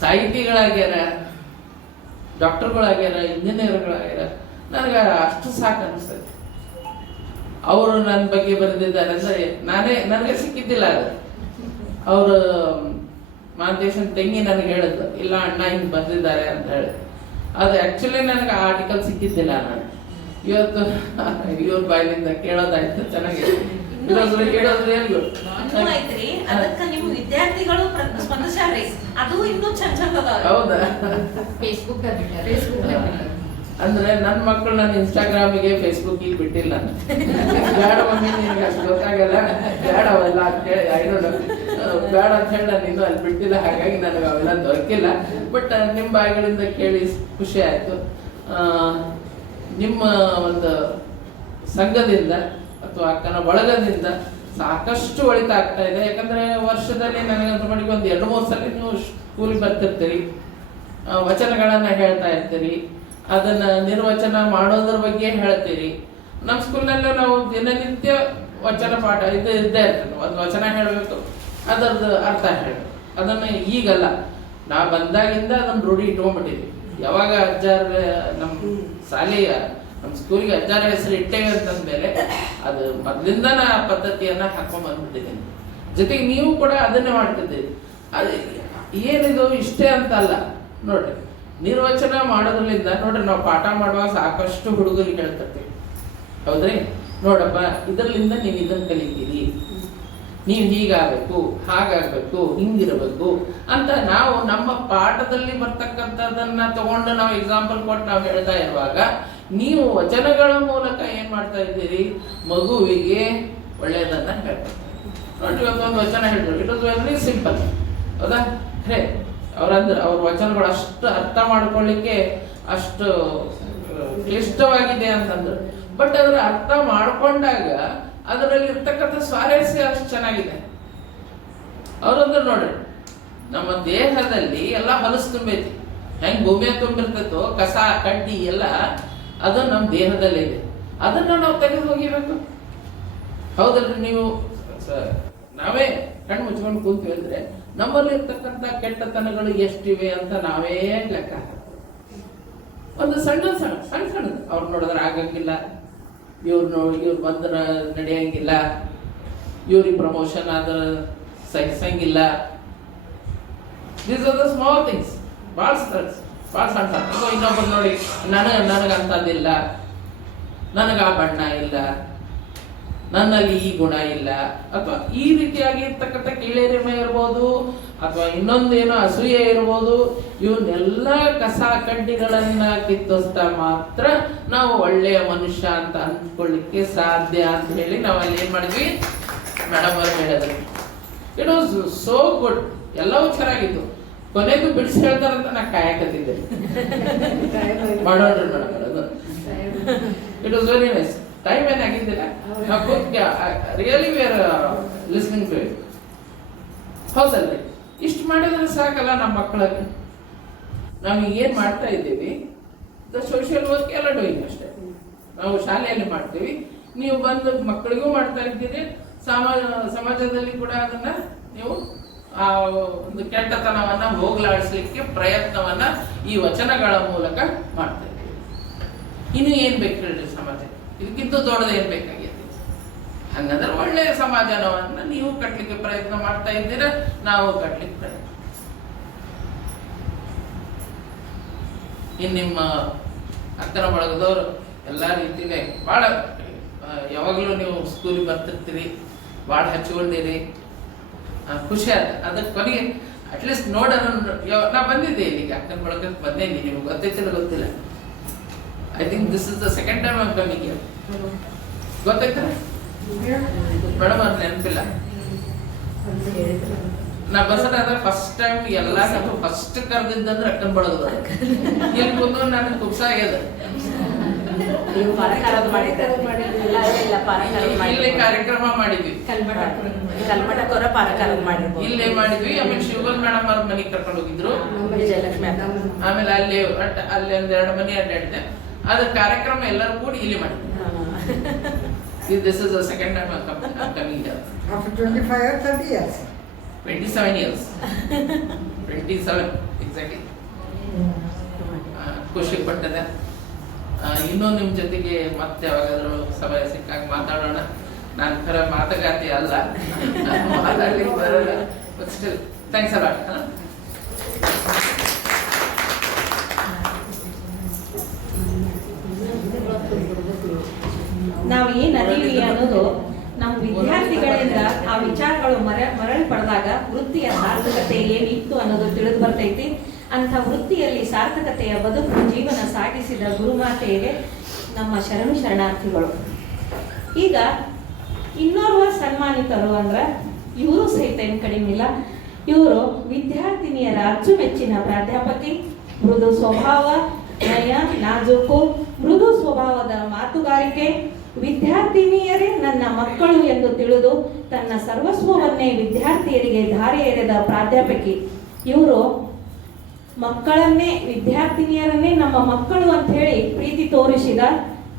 ಸಾಹಿತಿಗಳಾಗ್ಯಾರ, ಡಾಕ್ಟರ್ಗಳಾಗ್ಯಾರ, ಇಂಜಿನಿಯರ್ಗಳಾಗ್ಯಾರ. ನನಗೆ ಅಷ್ಟು ಸಾಕು ಅನಿಸ್ತದೆ. ಅವರು ನನ್ನ ಬಗ್ಗೆ ಬರೆದಿದ್ದಾರೆ ಅಂದರೆ ನನಗೆ ಸಿಕ್ಕಿದ್ದಿಲ್ಲ ಅದು. ಅವರು ಮಾಂತೇಶನ್ ತಂಗಿ ನನಗೆ ಹೇಳಿದ್ದು, ಇಲ್ಲ ಅಣ್ಣ ಹಿಂಗೆ ಬಂದಿದ್ದಾರೆ ಅಂತ ಹೇಳಿ. ಅದು ಆ್ಯಕ್ಚುಲಿ ನನಗೆ ಆ ಆರ್ಟಿಕಲ್ ಸಿಕ್ಕಿದ್ದಿಲ್ಲ. ನಾನು ಇವತ್ತು ಇವ್ರ ಬಾಯಿನಿಂದ ಕೇಳೋದಾಯ್ತು, ಚೆನ್ನಾಗಿದೆ. ಅದಕ್ಕೆ ನಿಮ್ಮ ವಿದ್ಯಾರ್ಥಿಗಳು ಸ್ಪಂದಿಸ್ಯಾರ್ರಿ, ಅದು ಇನ್ನೂ ಚಂದ ಹೌದಾ? ಫೇಸ್ಬುಕ್ ಅಂದ್ರೆ ನನ್ನ ಮಕ್ಕಳು ನಾನು ಇನ್ಸ್ಟಾಗ್ರಾಮಿಗೆ ಫೇಸ್ಬುಕ್ಕಿಗೆ ಬಿಟ್ಟಿಲ್ಲ. ಬೇಡ ಮಮ್ಮಿ, ನಿನಗೆ ಅಷ್ಟು ಗೊತ್ತಾಗಲ್ಲ, ಬೇಡ ಅವೆಲ್ಲ ಅಂತ ಹೇಳಿ ಬೇಡ ಅಂತ ಹೇಳಿ ನಾನು ಇನ್ನೂ ಅಲ್ಲಿ ಬಿಟ್ಟಿಲ್ಲ. ಹಾಗಾಗಿ ನನಗೆ ಅವೆಲ್ಲ ದೊರಕಿಲ್ಲ. ಬಟ್ ನಿಮ್ಮ ಬಾಯಿಗಳಿಂದ ಕೇಳಿ ಖುಷಿ ಆಯಿತು. ನಿಮ್ಮ ಒಂದು ಸಂಘದಿಂದ ಅಥವಾ ಅಕ್ಕನ ಬಳಗದಿಂದ ಸಾಕಷ್ಟು ಒಳಿತಾಗ್ತಾ ಇದೆ. ಯಾಕಂದ್ರೆ ವರ್ಷದಲ್ಲಿ ನನಗಂತ ಮಾಡಿ ಒಂದು 2-3 ಸಲ ನೀವು ಸ್ಕೂಲಿಗೆ ಬರ್ತಿರ್ತೀರಿ, ವಚನಗಳನ್ನ ಹೇಳ್ತಾ ಇರ್ತೀರಿ, ಅದನ್ನ ನಿರ್ವಚನ ಮಾಡೋದ್ರ ಬಗ್ಗೆ ಹೇಳ್ತೀರಿ. ನಮ್ಮ ಸ್ಕೂಲ್ನಲ್ಲೂ ನಾವು ದಿನನಿತ್ಯ ವಚನ ಪಾಠ ಇದು ಇದ್ದೇ ಇರ್ತದೆ. ಒಂದು ವಚನ ಹೇಳಬೇಕು, ಅದರದ್ದು ಅರ್ಥ ಹೇಳಬೇಕು. ಅದನ್ನು ಈಗಲ್ಲ, ನಾ ಬಂದಾಗಿಂದ ಅದನ್ನು ರೂಢಿ ಇಟ್ಕೊಂಡ್ಬಿಟ್ಟಿದ್ವಿ. ಯಾವಾಗ ಅಜ್ಜಾರ ನಮ್ಮ ಶಾಲೆಯ ನಮ್ಮ ಸ್ಕೂಲಿಗೆ ಅಜ್ಜಾರ ಹೆಸರು ಇಟ್ಟೇವೆ ಅಂತಂದ್ಮೇಲೆ ಅದು ಮೊದಲಿಂದ ನಾ ಪದ್ಧತಿಯನ್ನ ಹಾಕೊಂಡ್ ಬಂದ್ಬಿಟ್ಟಿದ್ದೀನಿ. ಜೊತೆಗೆ ನೀವು ಕೂಡ ಅದನ್ನೇ ಮಾಡ್ತಿದ್ದೀರಿ. ಅದು ಏನಿದು ಇಷ್ಟೇ ಅಂತ ಅಲ್ಲ ನೋಡ್ರಿ, ನಿರ್ವಚನ ಮಾಡೋದ್ರಲ್ಲಿಂದ ನೋಡ್ರಿ ನಾವು ಪಾಠ ಮಾಡುವಾಗ ಸಾಕಷ್ಟು ಹುಡುಗರಿಗೆ ಹೇಳ್ತಿರ್ತೀವಿ, ಹೌದ್ರಿ? ನೋಡಪ್ಪ, ಇದರಲ್ಲಿಂದ ನೀವು ಇದನ್ನ ಕಲಿತೀರಿ, ನೀವು ಹೀಗಾಗಬೇಕು, ಹಾಗಾಗಬೇಕು, ಹಿಂಗಿರಬೇಕು ಅಂತ ನಾವು ನಮ್ಮ ಪಾಠದಲ್ಲಿ ಬರ್ತಕ್ಕಂಥದ್ದನ್ನ ತಗೊಂಡು ನಾವು ಎಕ್ಸಾಂಪಲ್ ಕೊಟ್ಟು ನಾವು ಹೇಳ್ತಾ ಇರುವಾಗ, ನೀವು ವಚನಗಳ ಮೂಲಕ ಏನ್ ಮಾಡ್ತಾ ಇದ್ದೀರಿ, ಮಗುವಿಗೆ ಒಳ್ಳೆಯದನ್ನ ಹೇಳ್ತಾರೆ. ನೋಡಿ, ಇವತ್ತೊಂದು ವಚನ ಹೇಳಿದ್ರು, ಇಟ್ ವಾಸ್ ವೆರಿ ಸಿಂಪಲ್, ಹೌದಾ? ಹೇ, ಅವ್ರ ವಚನಗಳು ಅಷ್ಟು ಅರ್ಥ ಮಾಡ್ಕೊಳ್ಳಿಕ್ಕೆ ಅಷ್ಟು ಕ್ಲಿಷ್ಟವಾಗಿದೆ ಅಂತಂದ್ರು. ಬಟ್ ಅದರ ಅರ್ಥ ಮಾಡ್ಕೊಂಡಾಗ ಅದರಲ್ಲಿ ಇರ್ತಕ್ಕಂಥ ಸ್ವಾರಸ್ಯ ಅಷ್ಟು ಚೆನ್ನಾಗಿದೆ. ಅವ್ರಂದ್ರೆ ನೋಡ್ರಿ, ನಮ್ಮ ದೇಹದಲ್ಲಿ ಎಲ್ಲ ಹೊಲಸು ತುಂಬೈತಿ. ಹೆಂಗ್ ಭೂಮಿಯ ತುಂಬಿರ್ತೈತೋ ಕಸ ಕಡ್ಡಿ ಎಲ್ಲ, ಅದು ನಮ್ಮ ದೇಹದಲ್ಲಿ ಇದೆ. ಅದನ್ನ ನಾವು ತೆಗೆದು ಹೋಗಿಬೇಕು, ಹೌದಲ್ರಿ? ನೀವು ನಾವೇ ಕಣ್ಣು ಮುಚ್ಕೊಂಡು ಕೂತೀವಿ ಅಂದ್ರೆ ನಮ್ಮಲ್ಲಿ ಇರ್ತಕ್ಕಂಥ ಕೆಟ್ಟತನಗಳು ಎಷ್ಟಿವೆ ಅಂತ ನಾವೇ ಲೆಕ್ಕ ಹಾಕ್ತೀವಿ. ಒಂದು ಸಣ್ಣ ಅವ್ರು ನೋಡಿದ್ರೆ ಆಗಂಗಿಲ್ಲ, ಇವ್ರು ಬಂದ್ರ ನಡೆಯಂಗಿಲ್ಲ, ಇವ್ರಿಗೆ ಪ್ರಮೋಷನ್ ಆದ್ರೆ ಸಹಿಸಂಗಿಲ್ಲ. These are the small things. ಭಾಳ ಸಣ್ಣ. ಅಥವಾ ಇನ್ನೊಬ್ಬರು ನೋಡಿ, ನನಗಂತದಿಲ್ಲ, ನನಗ ಆ ಬಣ್ಣ ಇಲ್ಲ, ನನ್ನಲ್ಲಿ ಈ ಗುಣ ಇಲ್ಲ, ಅಥವಾ ಈ ರೀತಿಯಾಗಿ ಇರ್ತಕ್ಕಂಥ ಕೀಳರಿಮೆ ಇರ್ಬೋದು, ಅಥವಾ ಇನ್ನೊಂದೇನೋ ಅಸೂಯೆ ಇರ್ಬೋದು. ಇವನ್ನೆಲ್ಲ ಕಸ ಕಡ್ಡಿಗಳನ್ನ ಕಿತ್ತೋಸ್ತಾ ಮಾತ್ರ ನಾವು ಒಳ್ಳೆಯ ಮನುಷ್ಯ ಅಂತ ಅಂದ್ಕೊಳ್ಳಿಕ್ಕೆ ಸಾಧ್ಯ ಅಂತ ಹೇಳಿ ನಾವು ಅಲ್ಲಿ ಏನ್ ಮಾಡಿದ್ವಿ, ಮೇಡಮ್ ಅವ್ರು ಹೇಳಿದ್ರು. ಇಟ್ ವಾಸ್ ಸೋ ಗುಡ್, ಎಲ್ಲವೂ ಚೆನ್ನಾಗಿತ್ತು. ಕೊನೆಗೂ ಬಿಡಿಸಿ ಹೇಳ್ತಾರಂತ ನಾ ಕಾಯಕತ್ತಿದ್ದೆ. ಮಾಡೋಣ್ರಿ ಮೇಡಮ್, ಅದು it was very nice. Time ಏನಾಗಿದ್ದಿಲ್ಲ, really we are listening to it. ಹೌದಲ್ರಿ? ಇಷ್ಟು ಮಾಡಿದ್ರೆ ಸಾಕಲ್ಲ ನಮ್ಮ ಮಕ್ಕಳಿಗೆ. ನಾವು ಏನ್ ಮಾಡ್ತಾ ಇದ್ದೀವಿ, ದ ಸೋಷಿಯಲ್ ವರ್ಕ್ ಎಲ್ಲ ಡೂಯಿಂಗ್ ಅಷ್ಟೇ. ನಾವು ಶಾಲೆಯಲ್ಲಿ ಮಾಡ್ತೀವಿ. ನೀವು ಬಂದು ಮಕ್ಕಳಿಗೂ ಮಾಡ್ತಾ ಇದ್ದೀರಿ, ಸಮಾಜದಲ್ಲಿ ಕೂಡ ಅದನ್ನ ನೀವು ಆ ಒಂದು ಕೆಟ್ಟತನವನ್ನ ಹೋಗಲಾಡಿಸ್ಲಿಕ್ಕೆ ಪ್ರಯತ್ನವನ್ನ ಈ ವಚನಗಳ ಮೂಲಕ ಮಾಡ್ತಾ ಇದ್ದೀವಿ. ಇನ್ನು ಏನ್ ಬೇಕು ಹೇಳ್ರಿ ಸಮಾಜ, ಇದಕ್ಕಿಂತ ದೊಡ್ಡದ ಏನ್ ಬೇಕಾಗಿದೆ? ಹಂಗಂದ್ರೆ ಒಳ್ಳೆಯ ಸಮಾಜವನ್ನ ನೀವು ಕಟ್ಟಲಿಕ್ಕೆ ಪ್ರಯತ್ನ ಮಾಡ್ತಾ ಇದ್ದೀರ, ನಾವು ಕಟ್ಟಲಿಕ್ಕೆ ಪ್ರಯತ್ನ. ಇನ್ನು ನಿಮ್ಮ ಅಕ್ಕನ ಬಳಗದವರು ಎಲ್ಲ ರೀತಿಲೇ ಭಾಳ ಯಾವಾಗಲೂ ನೀವು ಸ್ಕೂಲಿಗೆ ಬರ್ತಿರ್ತೀರಿ, ಭಾಳ ಹಚ್ಕೊಂಡಿರಿ, ಖುಷಿ ಆಯ್ತು. ಅದಕ್ಕೆ ಕೊನೆಗೆ ಅಟ್ಲೀಸ್ಟ್ ನೋಡೋಣ. ನಾ ಬಂದಿದ್ದೆ ಇಲ್ಲಿಗೆ, ಅಕ್ಕನ ಬಳಗಕ್ಕೆ ಬಂದೇನಿ, ನಿಮ್ಗೆ ಗೊತ್ತೈತಿಲ್ಲ ಗೊತ್ತಿಲ್ಲ. I think this is the second time I coming here. ಗೊತ್ತಾಯ್ತಾ ಮೇಡಮ್? ಅದು ನೆನಪಿಲ್ಲ. ನಾ ಬಸರಾದ ಫಸ್ಟ್ ಟೈಮ್ ಎಲ್ಲ ಫಸ್ಟ್ ಕರೆದಿದ್ದಂದ್ರೆ ಅಕ್ಕನ ಬಳಗದ ಇಲ್ಲಿ ಬಂದು ನನಗೆ ಕುಬ್ಸ ಆಗ್ಯದ. ಇಲ್ಲೇ ಕಾರ್ಯಕ್ರಮ ಮಾಡಿದ್ವಿ, ಇಲ್ಲೇ ಮಾಡಿದ್ವಿ. ಆಮೇಲೆ ಶಿವಗಲ್ ಮೇಡಮ್ ಅವ್ರ ಮನೆಗೆ ಕರ್ಕೊಂಡು ಹೋಗಿದ್ರು. ಆಮೇಲೆ ಅಲ್ಲಿ ಒಂದೆರಡು ಮನೆ ಅಡ್ಡಾಡಿದೆ. ಅದ ಕಾರ್ಯಕ್ರಮ ಎಲ್ಲರೂ ಕೂಡಿ ಇಲ್ಲಿ ಮಾಡಿದ್ವಿ. This is the second time I'm coming here. After 25 or 30 years? 27 years. 27 exactly. ಖುಷಿ ಪಟ್ಟದೆ. ಇನ್ನೂ ನಿಮ್ಮ ಜೊತೆಗೆ ಮತ್ತೆ ಯಾವಾಗಾದ್ರೂ ಸಮಯ ಸಿಕ್ಕಾಗ ಮಾತಾಡೋಣ. ನಾನು ಖರ ಮಾತುಗಾತಿ ಅಲ್ಲ, ಮಾತಾಡ್ಲಿಕ್ಕೆ ಬರಲ್ಲ. But still thanks a lot. ನಾವು ಏನ್ ಅದೀವಿ ಅನ್ನೋದು ನಮ್ಮ ವಿದ್ಯಾರ್ಥಿಗಳಿಂದ ಆ ವಿಚಾರಗಳು ಮರಳಿ ಪಡೆದಾಗ ವೃತ್ತಿಯ ಸಾರ್ಥಕತೆ ಏನಿತ್ತು ಅನ್ನೋದು ತಿಳಿದು ಬರ್ತೈತಿ. ಅಂಥ ವೃತ್ತಿಯಲ್ಲಿ ಸಾರ್ಥಕತೆಯ ಬದುಕು ಜೀವನ ಸಾಗಿಸಿದ ಗುರುಮಾತೆಗೆ ನಮ್ಮ ಶರಣಾರ್ಥಿಗಳು. ಈಗ ಇನ್ನೋರ್ವ ಸನ್ಮಾನಿತರು ಅಂದ್ರೆ ಇವರು ಸಹಿತ ಏನು ಕಡಿಮೆ ಇಲ್ಲ. ಇವರು ವಿದ್ಯಾರ್ಥಿನಿಯರ ಅಚ್ಚುಮೆಚ್ಚಿನ ಪ್ರಾಧ್ಯಾಪಕಿ, ಮೃದು ಸ್ವಭಾವ, ನಯ, ನಾಜೂಕು, ಮೃದು ಸ್ವಭಾವದ ಮಾತುಗಾರಿಕೆ, ವಿದ್ಯಾರ್ಥಿನಿಯರೇ ನನ್ನ ಮಕ್ಕಳು ಎಂದು ತಿಳಿದು ತನ್ನ ಸರ್ವಸ್ವವನ್ನೇ ವಿದ್ಯಾರ್ಥಿಯರಿಗೆ ಧಾರೆ ಎರೆದ ಪ್ರಾಧ್ಯಾಪಕಿ. ಇವರು ಮಕ್ಕಳನ್ನೇ, ವಿದ್ಯಾರ್ಥಿನಿಯರನ್ನೇ ನಮ್ಮ ಮಕ್ಕಳು ಅಂತ ಹೇಳಿ ಪ್ರೀತಿ ತೋರಿಸಿದ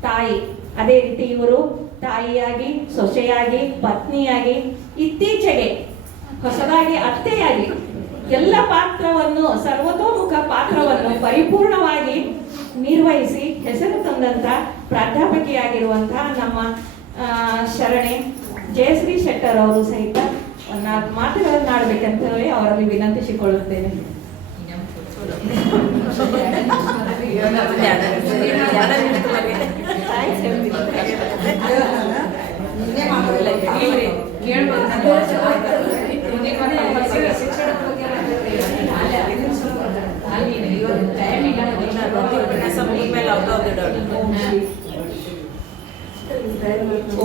ತಾಯಿ. ಅದೇ ರೀತಿ ಇವರು ತಾಯಿಯಾಗಿ, ಸೊಸೆಯಾಗಿ, ಪತ್ನಿಯಾಗಿ, ಇತ್ತೀಚೆಗೆ ಹೊಸದಾಗಿ ಅತ್ತೆಯಾಗಿ ಎಲ್ಲ ಪಾತ್ರವನ್ನು, ಸರ್ವತೋಮುಖ ಪಾತ್ರವನ್ನು ಪರಿಪೂರ್ಣವಾಗಿ ನಿರ್ವಹಿಸಿ ಹೆಸರು ತಂದಂತ ಪ್ರಾಧ್ಯಾಪಕಿಯಾಗಿರುವಂತಹ ನಮ್ಮ ಶರಣೆ ಜಯಶ್ರೀ ಶೆಟ್ಟರ್ ಅವರು ಸಹಿತ ನಾಲ್ಕು ಮಾತುಗಳನ್ನು ಆಡಬೇಕಂತ ಹೇಳಿ ಅವರಲ್ಲಿ ವಿನಂತಿಸಿಕೊಳ್ಳುತ್ತೇನೆ.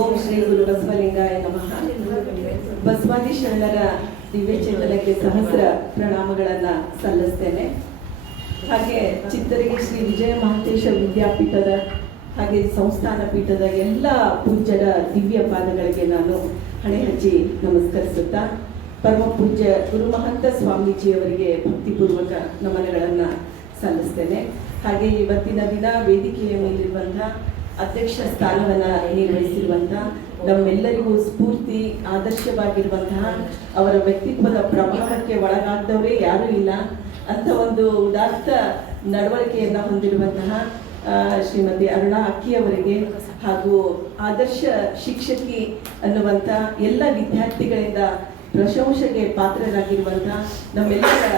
ಓಂ ಶ್ರೀ ಗುರು ಬಸವಲಿಂಗಾಯ ನಮಃ. ಬಸವಾದಿ ಶರಣರ ದಿವ್ಯ ಚೇತನಕ್ಕೆ ಸಹಸ್ರ ಪ್ರಣಾಮಗಳನ್ನ ಸಲ್ಲಿಸ್ತೇನೆ. ಹಾಗೆ ಚಿತ್ತರಿಗೆ ಶ್ರೀ ವಿಜಯ ಮಹಾಂತೇಶ ವಿದ್ಯಾಪೀಠದ ಹಾಗೆ ಸಂಸ್ಥಾನ ಪೀಠದ ಎಲ್ಲ ಪೂಜ್ಯರ ದಿವ್ಯ ಪಾದಗಳಿಗೆ ನಾನು ಹಣೆ ಹಚ್ಚಿ ನಮಸ್ಕರಿಸುತ್ತಾ ಪರಮ ಪೂಜ್ಯ ಗುರು ಮಹಂತ ಸ್ವಾಮೀಜಿಯವರಿಗೆ ಭಕ್ತಿಪೂರ್ವಕ ನಮನಗಳನ್ನು ಸಲ್ಲಿಸ್ತೇನೆ. ಹಾಗೆ ಇವತ್ತಿನ ದಿನ ವೇದಿಕೆಯ ಮೇಲಿರುವಂತಹ ಅಧ್ಯಕ್ಷ ಸ್ಥಾನವನ್ನು ನಿರ್ವಹಿಸಿರುವಂತಹ ನಮ್ಮೆಲ್ಲರಿಗೂ ಸ್ಫೂರ್ತಿ ಆದರ್ಶವಾಗಿರುವಂತಹ, ಅವರ ವ್ಯಕ್ತಿತ್ವದ ಪ್ರಭಾವಕ್ಕೆ ಒಳಗಾದವರೇ ಯಾರೂ ಇಲ್ಲ ಅಂತ ಒಂದು ಉದಾತ್ತ ನಡವಳಿಕೆಯನ್ನು ಹೊಂದಿರುವಂತಹ ಶ್ರೀಮತಿ ಅರುಣಾ ಅಕ್ಕಿಯವರಿಗೆ ಹಾಗೂ ಆದರ್ಶ ಶಿಕ್ಷಕಿ ಅನ್ನುವಂಥ ಎಲ್ಲ ವಿದ್ಯಾರ್ಥಿಗಳಿಂದ ಪ್ರಶಂಸೆಗೆ ಪಾತ್ರರಾಗಿರುವಂತಹ ನಮ್ಮೆಲ್ಲರ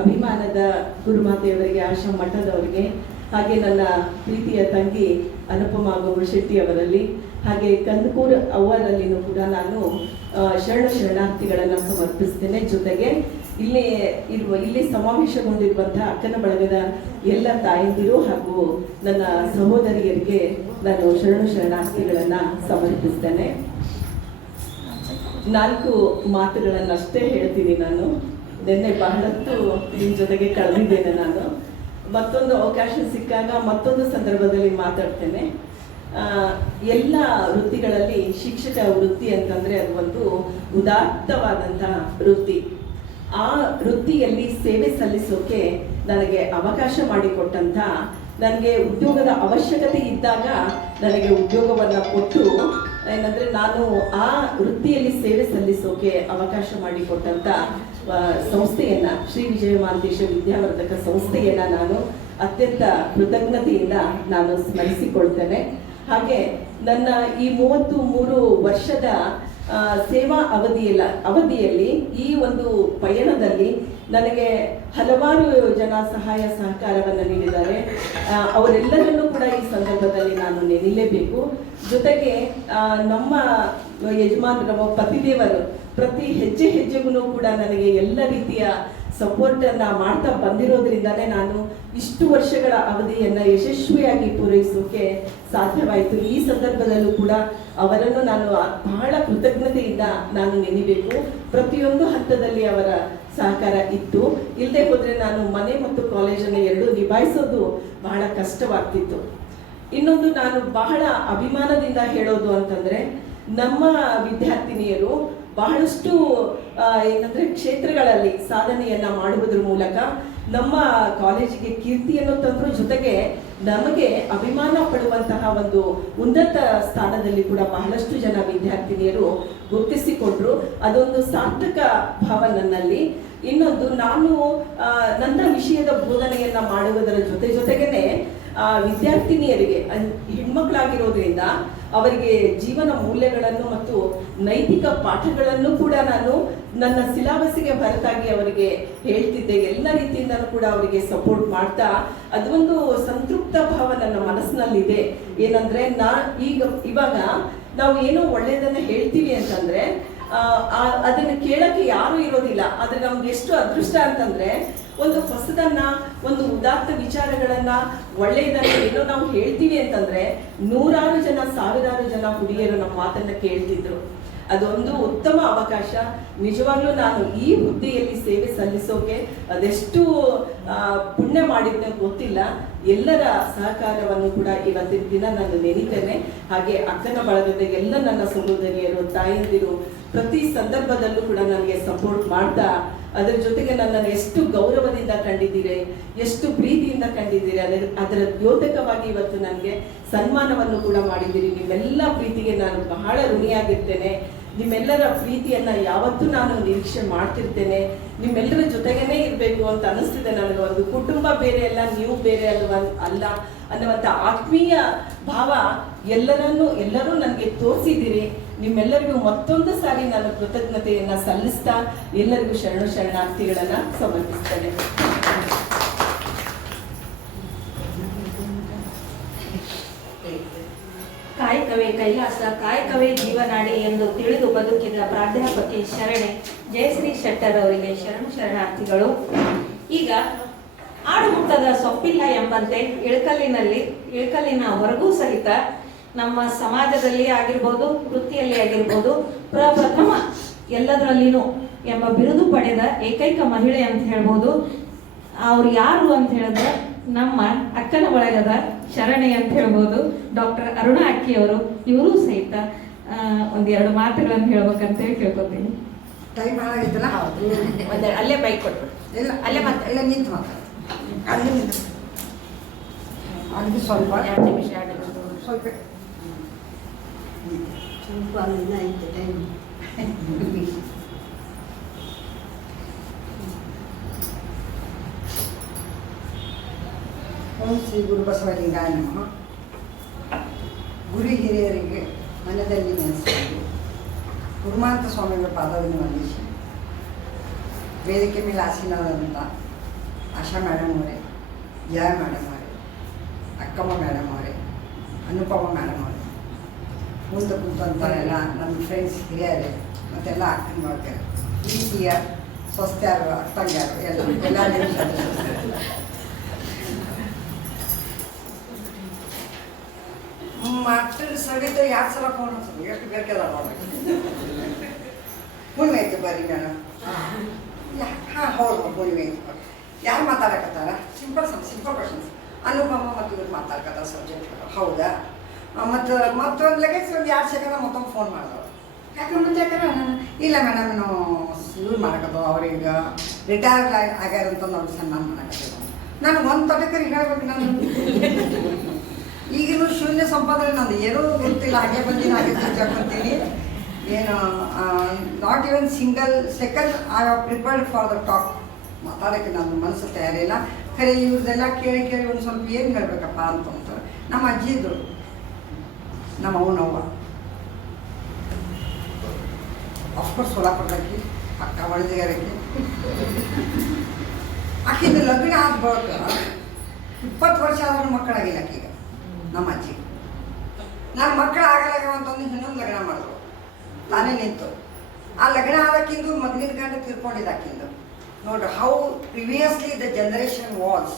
ಅಭಿಮಾನದ ಗುರುಮಾತೆಯವರಿಗೆ, ಆಶ್ರಮ ಮಠದವರಿಗೆ, ಹಾಗೆ ನನ್ನ ಪ್ರೀತಿಯ ತಂಗಿ ಅನುಪಮಾ ಗೌರಶೆಟ್ಟಿ ಅವರಲ್ಲಿ, ಹಾಗೆ ಕಂದಕೂರು ಅವರಲ್ಲಿನೂ ಕೂಡ ನಾನು ಶರಣಾರ್ಥಿಗಳನ್ನು ಸಮರ್ಪಿಸ್ತೇನೆ. ಜೊತೆಗೆ ಇಲ್ಲಿ ಸಮಾವೇಶಗೊಂಡಿರುವಂತಹ ಅಕ್ಕನ ಬಳಗದ ಎಲ್ಲ ತಾಯಂದಿರು ಹಾಗೂ ನನ್ನ ಸಹೋದರಿಯರಿಗೆ ನಾನು ಶರಣಾರ್ಥಿಗಳನ್ನು ಸಮರ್ಪಿಸ್ತೇನೆ. 4 ಮಾತುಗಳನ್ನಷ್ಟೇ ಹೇಳ್ತೀನಿ. ನಾನು ನಿನ್ನೆ ಬಹಳತ್ತು ನಿಮ್ಮ ಜೊತೆಗೆ ಕಳೆದಿದ್ದೇನೆ. ನಾನು ಮತ್ತೊಂದು ಅವಕಾಶ ಸಿಕ್ಕಾಗ ಮತ್ತೊಂದು ಸಂದರ್ಭದಲ್ಲಿ ಮಾತಾಡ್ತೇನೆ. ಎಲ್ಲ ವೃತ್ತಿಗಳಲ್ಲಿ ಶಿಕ್ಷಕ ವೃತ್ತಿ ಅಂತಂದರೆ ಅದು ಒಂದು ಉದಾತ್ತವಾದಂತಹ ವೃತ್ತಿ. ಆ ವೃತ್ತಿಯಲ್ಲಿ ಸೇವೆ ಸಲ್ಲಿಸೋಕೆ ನನಗೆ ಅವಕಾಶ ಮಾಡಿಕೊಟ್ಟಂಥ ನನಗೆ ಉದ್ಯೋಗದ ಅವಶ್ಯಕತೆ ಇದ್ದಾಗ ನನಗೆ ಉದ್ಯೋಗವನ್ನು ಕೊಟ್ಟು ಏನಂದರೆ ನಾನು ಆ ವೃತ್ತಿಯಲ್ಲಿ ಸೇವೆ ಸಲ್ಲಿಸೋಕೆ ಅವಕಾಶ ಮಾಡಿಕೊಟ್ಟಂಥ ಸಂಸ್ಥೆಯನ್ನು ಶ್ರೀ ವಿಜಯ ಮಾಂತೇಶ ವಿದ್ಯಾವರ್ಧಕ ಸಂಸ್ಥೆಯನ್ನು ನಾನು ಅತ್ಯಂತ ಕೃತಜ್ಞತೆಯಿಂದ ನಾನು ಸ್ಮರಿಸಿಕೊಳ್ತೇನೆ. ಹಾಗೆ ನನ್ನ ಈ 33 ವರ್ಷದ ಸೇವಾ ಅವಧಿಯಲ್ಲಿ ಈ ಒಂದು ಪಯಣದಲ್ಲಿ ನನಗೆ ಹಲವಾರು ಜನ ಸಹಾಯ ಸಹಕಾರವನ್ನು ನೀಡಿದ್ದಾರೆ. ಅವರೆಲ್ಲರನ್ನೂ ಕೂಡ ಈ ಸಂದರ್ಭದಲ್ಲಿ ನಾನು ನೆನಲೇಬೇಕು. ಜೊತೆಗೆ ನಮ್ಮ ಯಜಮಾನರು, ನಮ್ಮ ಪತಿದೇವರು ಪ್ರತಿ ಹೆಜ್ಜೆಗೂ ಕೂಡ ನನಗೆ ಎಲ್ಲ ರೀತಿಯ ಸಪೋರ್ಟನ್ನು ಮಾಡ್ತಾ ಬಂದಿರೋದ್ರಿಂದಲೇ ನಾನು ಇಷ್ಟು ವರ್ಷಗಳ ಅವಧಿಯನ್ನು ಯಶಸ್ವಿಯಾಗಿ ಪೂರೈಸೋಕೆ ಸಾಧ್ಯವಾಯಿತು. ಈ ಸಂದರ್ಭದಲ್ಲೂ ಕೂಡ ಅವರನ್ನು ನಾನು ಬಹಳ ಕೃತಜ್ಞತೆಯಿಂದ ನಾನು ನೆನಬೇಕು. ಪ್ರತಿಯೊಂದು ಹಂತದಲ್ಲಿ ಅವರ ಸಹಕಾರ ಇತ್ತು. ಇಲ್ಲದೆ ಹೋದರೆ ನಾನು ಮನೆ ಮತ್ತು ಕಾಲೇಜನ್ನು ಎರಡೂ ನಿಭಾಯಿಸೋದು ಬಹಳ ಕಷ್ಟವಾಗ್ತಿತ್ತು. ಇನ್ನೊಂದು ನಾನು ಬಹಳ ಅಭಿಮಾನದಿಂದ ಹೇಳೋದು ಅಂತಂದರೆ, ನಮ್ಮ ವಿದ್ಯಾರ್ಥಿನಿಯರು ಬಹಳಷ್ಟು ಏನಂದರೆ ಕ್ಷೇತ್ರಗಳಲ್ಲಿ ಸಾಧನೆಯನ್ನು ಮಾಡುವುದರ ಮೂಲಕ ನಮ್ಮ ಕಾಲೇಜಿಗೆ ಕೀರ್ತಿಯನ್ನು ತಂದರು. ಜೊತೆಗೆ ನಮಗೆ ಅಭಿಮಾನ ಪಡುವಂತಹ ಒಂದು ಉನ್ನತ ಸ್ಥಾನದಲ್ಲಿ ಕೂಡ ಬಹಳಷ್ಟು ಜನ ವಿದ್ಯಾರ್ಥಿನಿಯರು ಗುರುತಿಸಿಕೊಂಡ್ರು. ಅದೊಂದು ಸಾರ್ಥಕ ಭಾವ ನನ್ನಲ್ಲಿ. ಇನ್ನೊಂದು, ನಾನು ನನ್ನ ವಿಷಯದ ಬೋಧನೆಯನ್ನು ಮಾಡುವುದರ ಜೊತೆಗೇನೆ ವಿದ್ಯಾರ್ಥಿನಿಯರಿಗೆ, ಹೆಣ್ಮಕ್ಳಾಗಿರೋದ್ರಿಂದ ಅವರಿಗೆ ಜೀವನ ಮೌಲ್ಯಗಳನ್ನು ಮತ್ತು ನೈತಿಕ ಪಾಠಗಳನ್ನು ಕೂಡ ನಾನು ನನ್ನ ಸಿಲೆಬಸ್ಸಿಗೆ ಹೊರತಾಗಿ ಅವರಿಗೆ ಹೇಳ್ತಿದ್ದೆ. ಎಲ್ಲ ರೀತಿಯಿಂದಲೂ ಕೂಡ ಅವರಿಗೆ ಸಪೋರ್ಟ್ ಮಾಡ್ತಾ ಅದೊಂದು ಸಂತೃಪ್ತ ಭಾವ ನನ್ನ ಮನಸ್ಸಿನಲ್ಲಿದೆ. ಏನಂದರೆ ಇವಾಗ ನಾವು ಏನೋ ಒಳ್ಳೆಯದನ್ನು ಹೇಳ್ತೀವಿ ಅಂತಂದರೆ ಅದನ್ನು ಕೇಳೋಕ್ಕೆ ಯಾರೂ ಇರೋದಿಲ್ಲ. ಆದರೆ ನಮ್ಗೆ ಎಷ್ಟು ಅದೃಷ್ಟ ಅಂತಂದರೆ, ಒಂದು ಹೊಸದನ್ನ, ಒಂದು ಉದಾತ್ತ ವಿಚಾರಗಳನ್ನ, ಒಳ್ಳೆಯದನ್ನ ಏನೋ ನಾವು ಹೇಳ್ತೀವಿ ಅಂತಂದ್ರೆ ನೂರಾರು ಜನ, ಸಾವಿರಾರು ಜನ ಹುಡುಗಿಯರು ನಮ್ಮ ಮಾತನ್ನ ಕೇಳ್ತಿದ್ರು. ಅದೊಂದು ಉತ್ತಮ ಅವಕಾಶ. ನಿಜವಾಗ್ಲೂ ನಾನು ಈ ಹುದ್ದೆಯಲ್ಲಿ ಸೇವೆ ಸಲ್ಲಿಸೋಕೆ ಅದೆಷ್ಟು ಪುಣ್ಯ ಮಾಡಿದ್ದೆ ಗೊತ್ತಿಲ್ಲ. ಎಲ್ಲರ ಸಹಕಾರವನ್ನು ಕೂಡ ಇವತ್ತಿನ ದಿನ ನಾನು ನೆನೀತೇನೆ. ಹಾಗೆ ಅಕ್ಕನ ಬಳಗದ ಎಲ್ಲ ನನ್ನ ಸಹೋದರಿಯರು, ತಾಯಂದಿರು ಪ್ರತಿ ಸಂದರ್ಭದಲ್ಲೂ ಕೂಡ ನನಗೆ ಸಪೋರ್ಟ್ ಮಾಡ್ತಾ, ಅದರ ಜೊತೆಗೆ ನನ್ನನ್ನು ಎಷ್ಟು ಗೌರವದಿಂದ ಕಂಡಿದ್ದೀರಿ, ಎಷ್ಟು ಪ್ರೀತಿಯಿಂದ ಕಂಡಿದ್ದೀರಿ, ಅದರ ದ್ಯೋತಕವಾಗಿ ಇವತ್ತು ನನಗೆ ಸನ್ಮಾನವನ್ನು ಕೂಡ ಮಾಡಿದ್ದೀರಿ. ನಿಮ್ಮೆಲ್ಲ ಪ್ರೀತಿಗೆ ನಾನು ಬಹಳ ಋಣಿಯಾಗಿರ್ತೇನೆ. ನಿಮ್ಮೆಲ್ಲರ ಪ್ರೀತಿಯನ್ನು ಯಾವತ್ತೂ ನಾನು ನಿರೀಕ್ಷೆ ಮಾಡ್ತಿರ್ತೇನೆ. ನಿಮ್ಮೆಲ್ಲರ ಜೊತೆಗೇನೆ ಇರಬೇಕು ಅಂತ ಅನಿಸ್ತಿದೆ ನನಗೆ. ಒಂದು ಕುಟುಂಬ ಬೇರೆ ಅಲ್ಲ, ನೀವು ಬೇರೆ ಅಲ್ಲ ಅನ್ನುವಂಥ ಆತ್ಮೀಯ ಭಾವ ಎಲ್ಲರೂ ನನಗೆ ತೋರಿಸಿದ್ದೀರಿ. ನಿಮ್ಮೆಲ್ಲರಿಗೂ ಮತ್ತೊಂದು ಸಾರಿ ನಾನು ಕೃತಜ್ಞತೆಯನ್ನು ಸಲ್ಲಿಸ್ತಾ ಎಲ್ಲರಿಗೂ ಶರಣಾರ್ಥಿಗಳನ್ನು ಸಮರ್ಪಿಸ್ತೇನೆ. ಕಾಯಕವೇ ಕೈಲಾಸ, ಕಾಯಕವೇ ಜೀವನಾಡಿ ಎಂದು ತಿಳಿದು ಬದುಕಿದ ಪ್ರಾಧ್ಯಾಪಕಿ ಶರಣೆ ಜಯಶ್ರೀ ಶೆಟ್ಟರ್ ಅವರಿಗೆ ಶರಣಾರ್ಥಿಗಳು. ಈಗ ಆಡುಮುಟ್ಟದ ಸೊಪ್ಪಿಲ್ಲ ಎಂಬಂತೆ ಇಳಕಲ್ಲಿನ ಹೊರಗೂ ಸಹಿತ ನಮ್ಮ ಸಮಾಜದಲ್ಲಿ ಆಗಿರ್ಬೋದು, ವೃತ್ತಿಯಲ್ಲಿ ಆಗಿರ್ಬೋದು, ಪ್ರಪ್ರಥಮ ಎಲ್ಲದರಲ್ಲಿನೂ ಎಂಬ ಬಿರುದು ಪಡೆದ ಏಕೈಕ ಮಹಿಳೆ ಅಂತ ಹೇಳ್ಬೋದು. ಅವ್ರು ಯಾರು ಅಂತ ಹೇಳಿದ್ರೆ ನಮ್ಮ ಅಕ್ಕನ ಬಳಗದ ಶರಣೆ ಅಂತ ಹೇಳ್ಬೋದು, ಡಾಕ್ಟರ್ ಅರುಣಾ ಅಕ್ಕಿಯವರು. ಇವರು ಸಹಿತ ಒಂದೆರಡು ಮಾತುಗಳನ್ನು ಹೇಳ್ಬೇಕಂತ ಕೇಳ್ಕೊತೀನಿ. ಟೈಮ್ ಹಾಳಾಗಿದ್ದಲ್ಲ, ಅಲ್ಲೇ ಬೈಕ್ ಕೊಟ್ಬಿಡು. ಇಲ್ಲ ಅಲ್ಲೇ ಮತ್ತೆ ಎಲ್ಲ ನಿಂತು ಮಾತಾಡ, ಅಲ್ಲಿ ನಿಂತು ಅಲ್ಲಿ ಸ್ವಲ್ಪ 2 ನಿಮಿಷ ಸ್ವಲ್ಪ ಅಲ್ಲಿಂದ ಐತೆ ಟೈಮ್. ಓಂ ಶ್ರೀ ಗುರು ಬಸವಲಿಂಗಾಯ ನಮಃ. ಗುರು ಹಿರಿಯರಿಗೆ ಮನದಲ್ಲಿ ನೆನೆಸಿಕೊಂಡು ಗುರುಮಾಂತ ಸ್ವಾಮಿಗಳ ಪಾದವನ್ನು ವಂದಿಸಿ, ವೇದಿಕೆ ಮೇಲೆ ಆಸೀನರಾದಂಥ ಆಶಾ ಮೇಡಮ್ ಅವರೇ, ಜಯ ಮೇಡಮ್ ಅವರೇ, ಅಕ್ಕಮ್ಮ ಮೇಡಮ್ ಅವರೇ, ಅನುಪಮ ಮೇಡಮ್ ಅವರೇ, ಮುಂದೆ ಕೂತಂಥ ಎಲ್ಲ ನನ್ನ ಫ್ರೆಂಡ್ಸ್ ಹಿರಿಯರೇ ಮತ್ತೆಲ್ಲ ಅಕ್ಕನ ಮಾಡ್ತಾರೆ, ಪ್ರೀತಿಯ ಸ್ವಸ್ಥ್ಯಾರು, ಅಕ್ಕಂಗ್ಯಾರು ಎಲ್ಲ ಮಾಸ್ಟರ್ ಸವಿತ 2 ಸಲ ಫೋನ್ ಹಚ್ಚೋದು, ಎಷ್ಟು ಬೇಕದ ಹುಣ್ಣಿಮೆ ಐತೆ ಬರ್ರಿ ಮೇಡಮ್. ಹಾಂ ಹೌದು, ಹುಣ್ಣಿಮೆ ಐತೆ. ಯಾರು ಮಾತಾಡಕತ್ತಾರ? Simple questions. ಅನುಪಮ ಮತ್ತು ಇವ್ರು ಮಾತಾಡ್ಕತ್ತಾರ ಸಬ್ಜೆಕ್ಟ್. ಹೌದಾ? ಮತ್ತೊಂದು ಲಗೇಜ್ ಒಂದು 2 ಸೆಕೆಂಡ್ ಮತ್ತೊಂದು ಫೋನ್ ಮಾಡಿದವರು. ಯಾಕಂದ್ರೆ ಇಲ್ಲ ಮೇಡಮ್ ನಾವು ಇವ್ರು ಮಾಡಕತ್ತವ, ಅವ್ರಿಗೆ ರಿಟೈರ್ ಆಗ್ಯಾರಂತ ನಾವು ಸನ್ಮಾನ ಮಾಡಕತ್ತೇವೆ. ನನಗೆ ಒಂದು ತಡಕರಿ ಹೇಳ್ಬೇಕು ನಾನು. ಈಗಿನ ಶೂನ್ಯ ಸಂಪಾದನೆ ನಂದು ಏನೂ ಗೊತ್ತಿಲ್ಲ, ಹಾಗೆ ಬಂದಿನಿ ಹಾಗೆ ತಿಳ್ಕೊಂತೀನಿ. ಏನು not even single second I have prepared for the talk. ಮಾತಾಡೋಕ್ಕೆ ನನ್ನ ಮನಸ್ಸು ತಯಾರಿಲ್ಲ. ಖರೆ ಇವ್ರದ್ದೆಲ್ಲ ಕೇಳಿ ಒಂದು ಸ್ವಲ್ಪ ಏನು ಹೇಳ್ಬೇಕಪ್ಪ ಅಂತಂತಾರೆ. ನಮ್ಮ ಅಜ್ಜಿ ಇದ್ರು, ನಮ್ಮ ಅವನವ್ವ ಅಫ್ಕೋರ್ಸ್ ಸೋಲಾಪುರದಾಕಿ ಅಕ್ಕ ಒಳದಿಗಾರಕ್ಕೆ. ಆಕಿಂದ ಲಗ್ನ ಆದ ಬಳಿಕ 20 ವರ್ಷ ಆದ್ರೂ ಮಕ್ಕಳಾಗಿಲ್ಲ ಆಕೀಗ ನಮ್ಮ ಅಜ್ಜಿ. ನನ್ನ ಮಕ್ಕಳು ಆಗಲಾಗ್ಯಾವ ಅಂತಂದು ಇನ್ನೊಂದು ಲಗ್ನ ಮಾಡಿದ್ರು, ತಾನೇ ನಿಂತು. ಆ ಲಗ್ನ ಆದಕ್ಕಿಂದು ಮೊದಲಿನ ಗಂಡ ತಿಳ್ಕೊಂಡಿದ್ದ ಆಕಿಂದು. ನೋಡ್ರಿ how previously the generation was.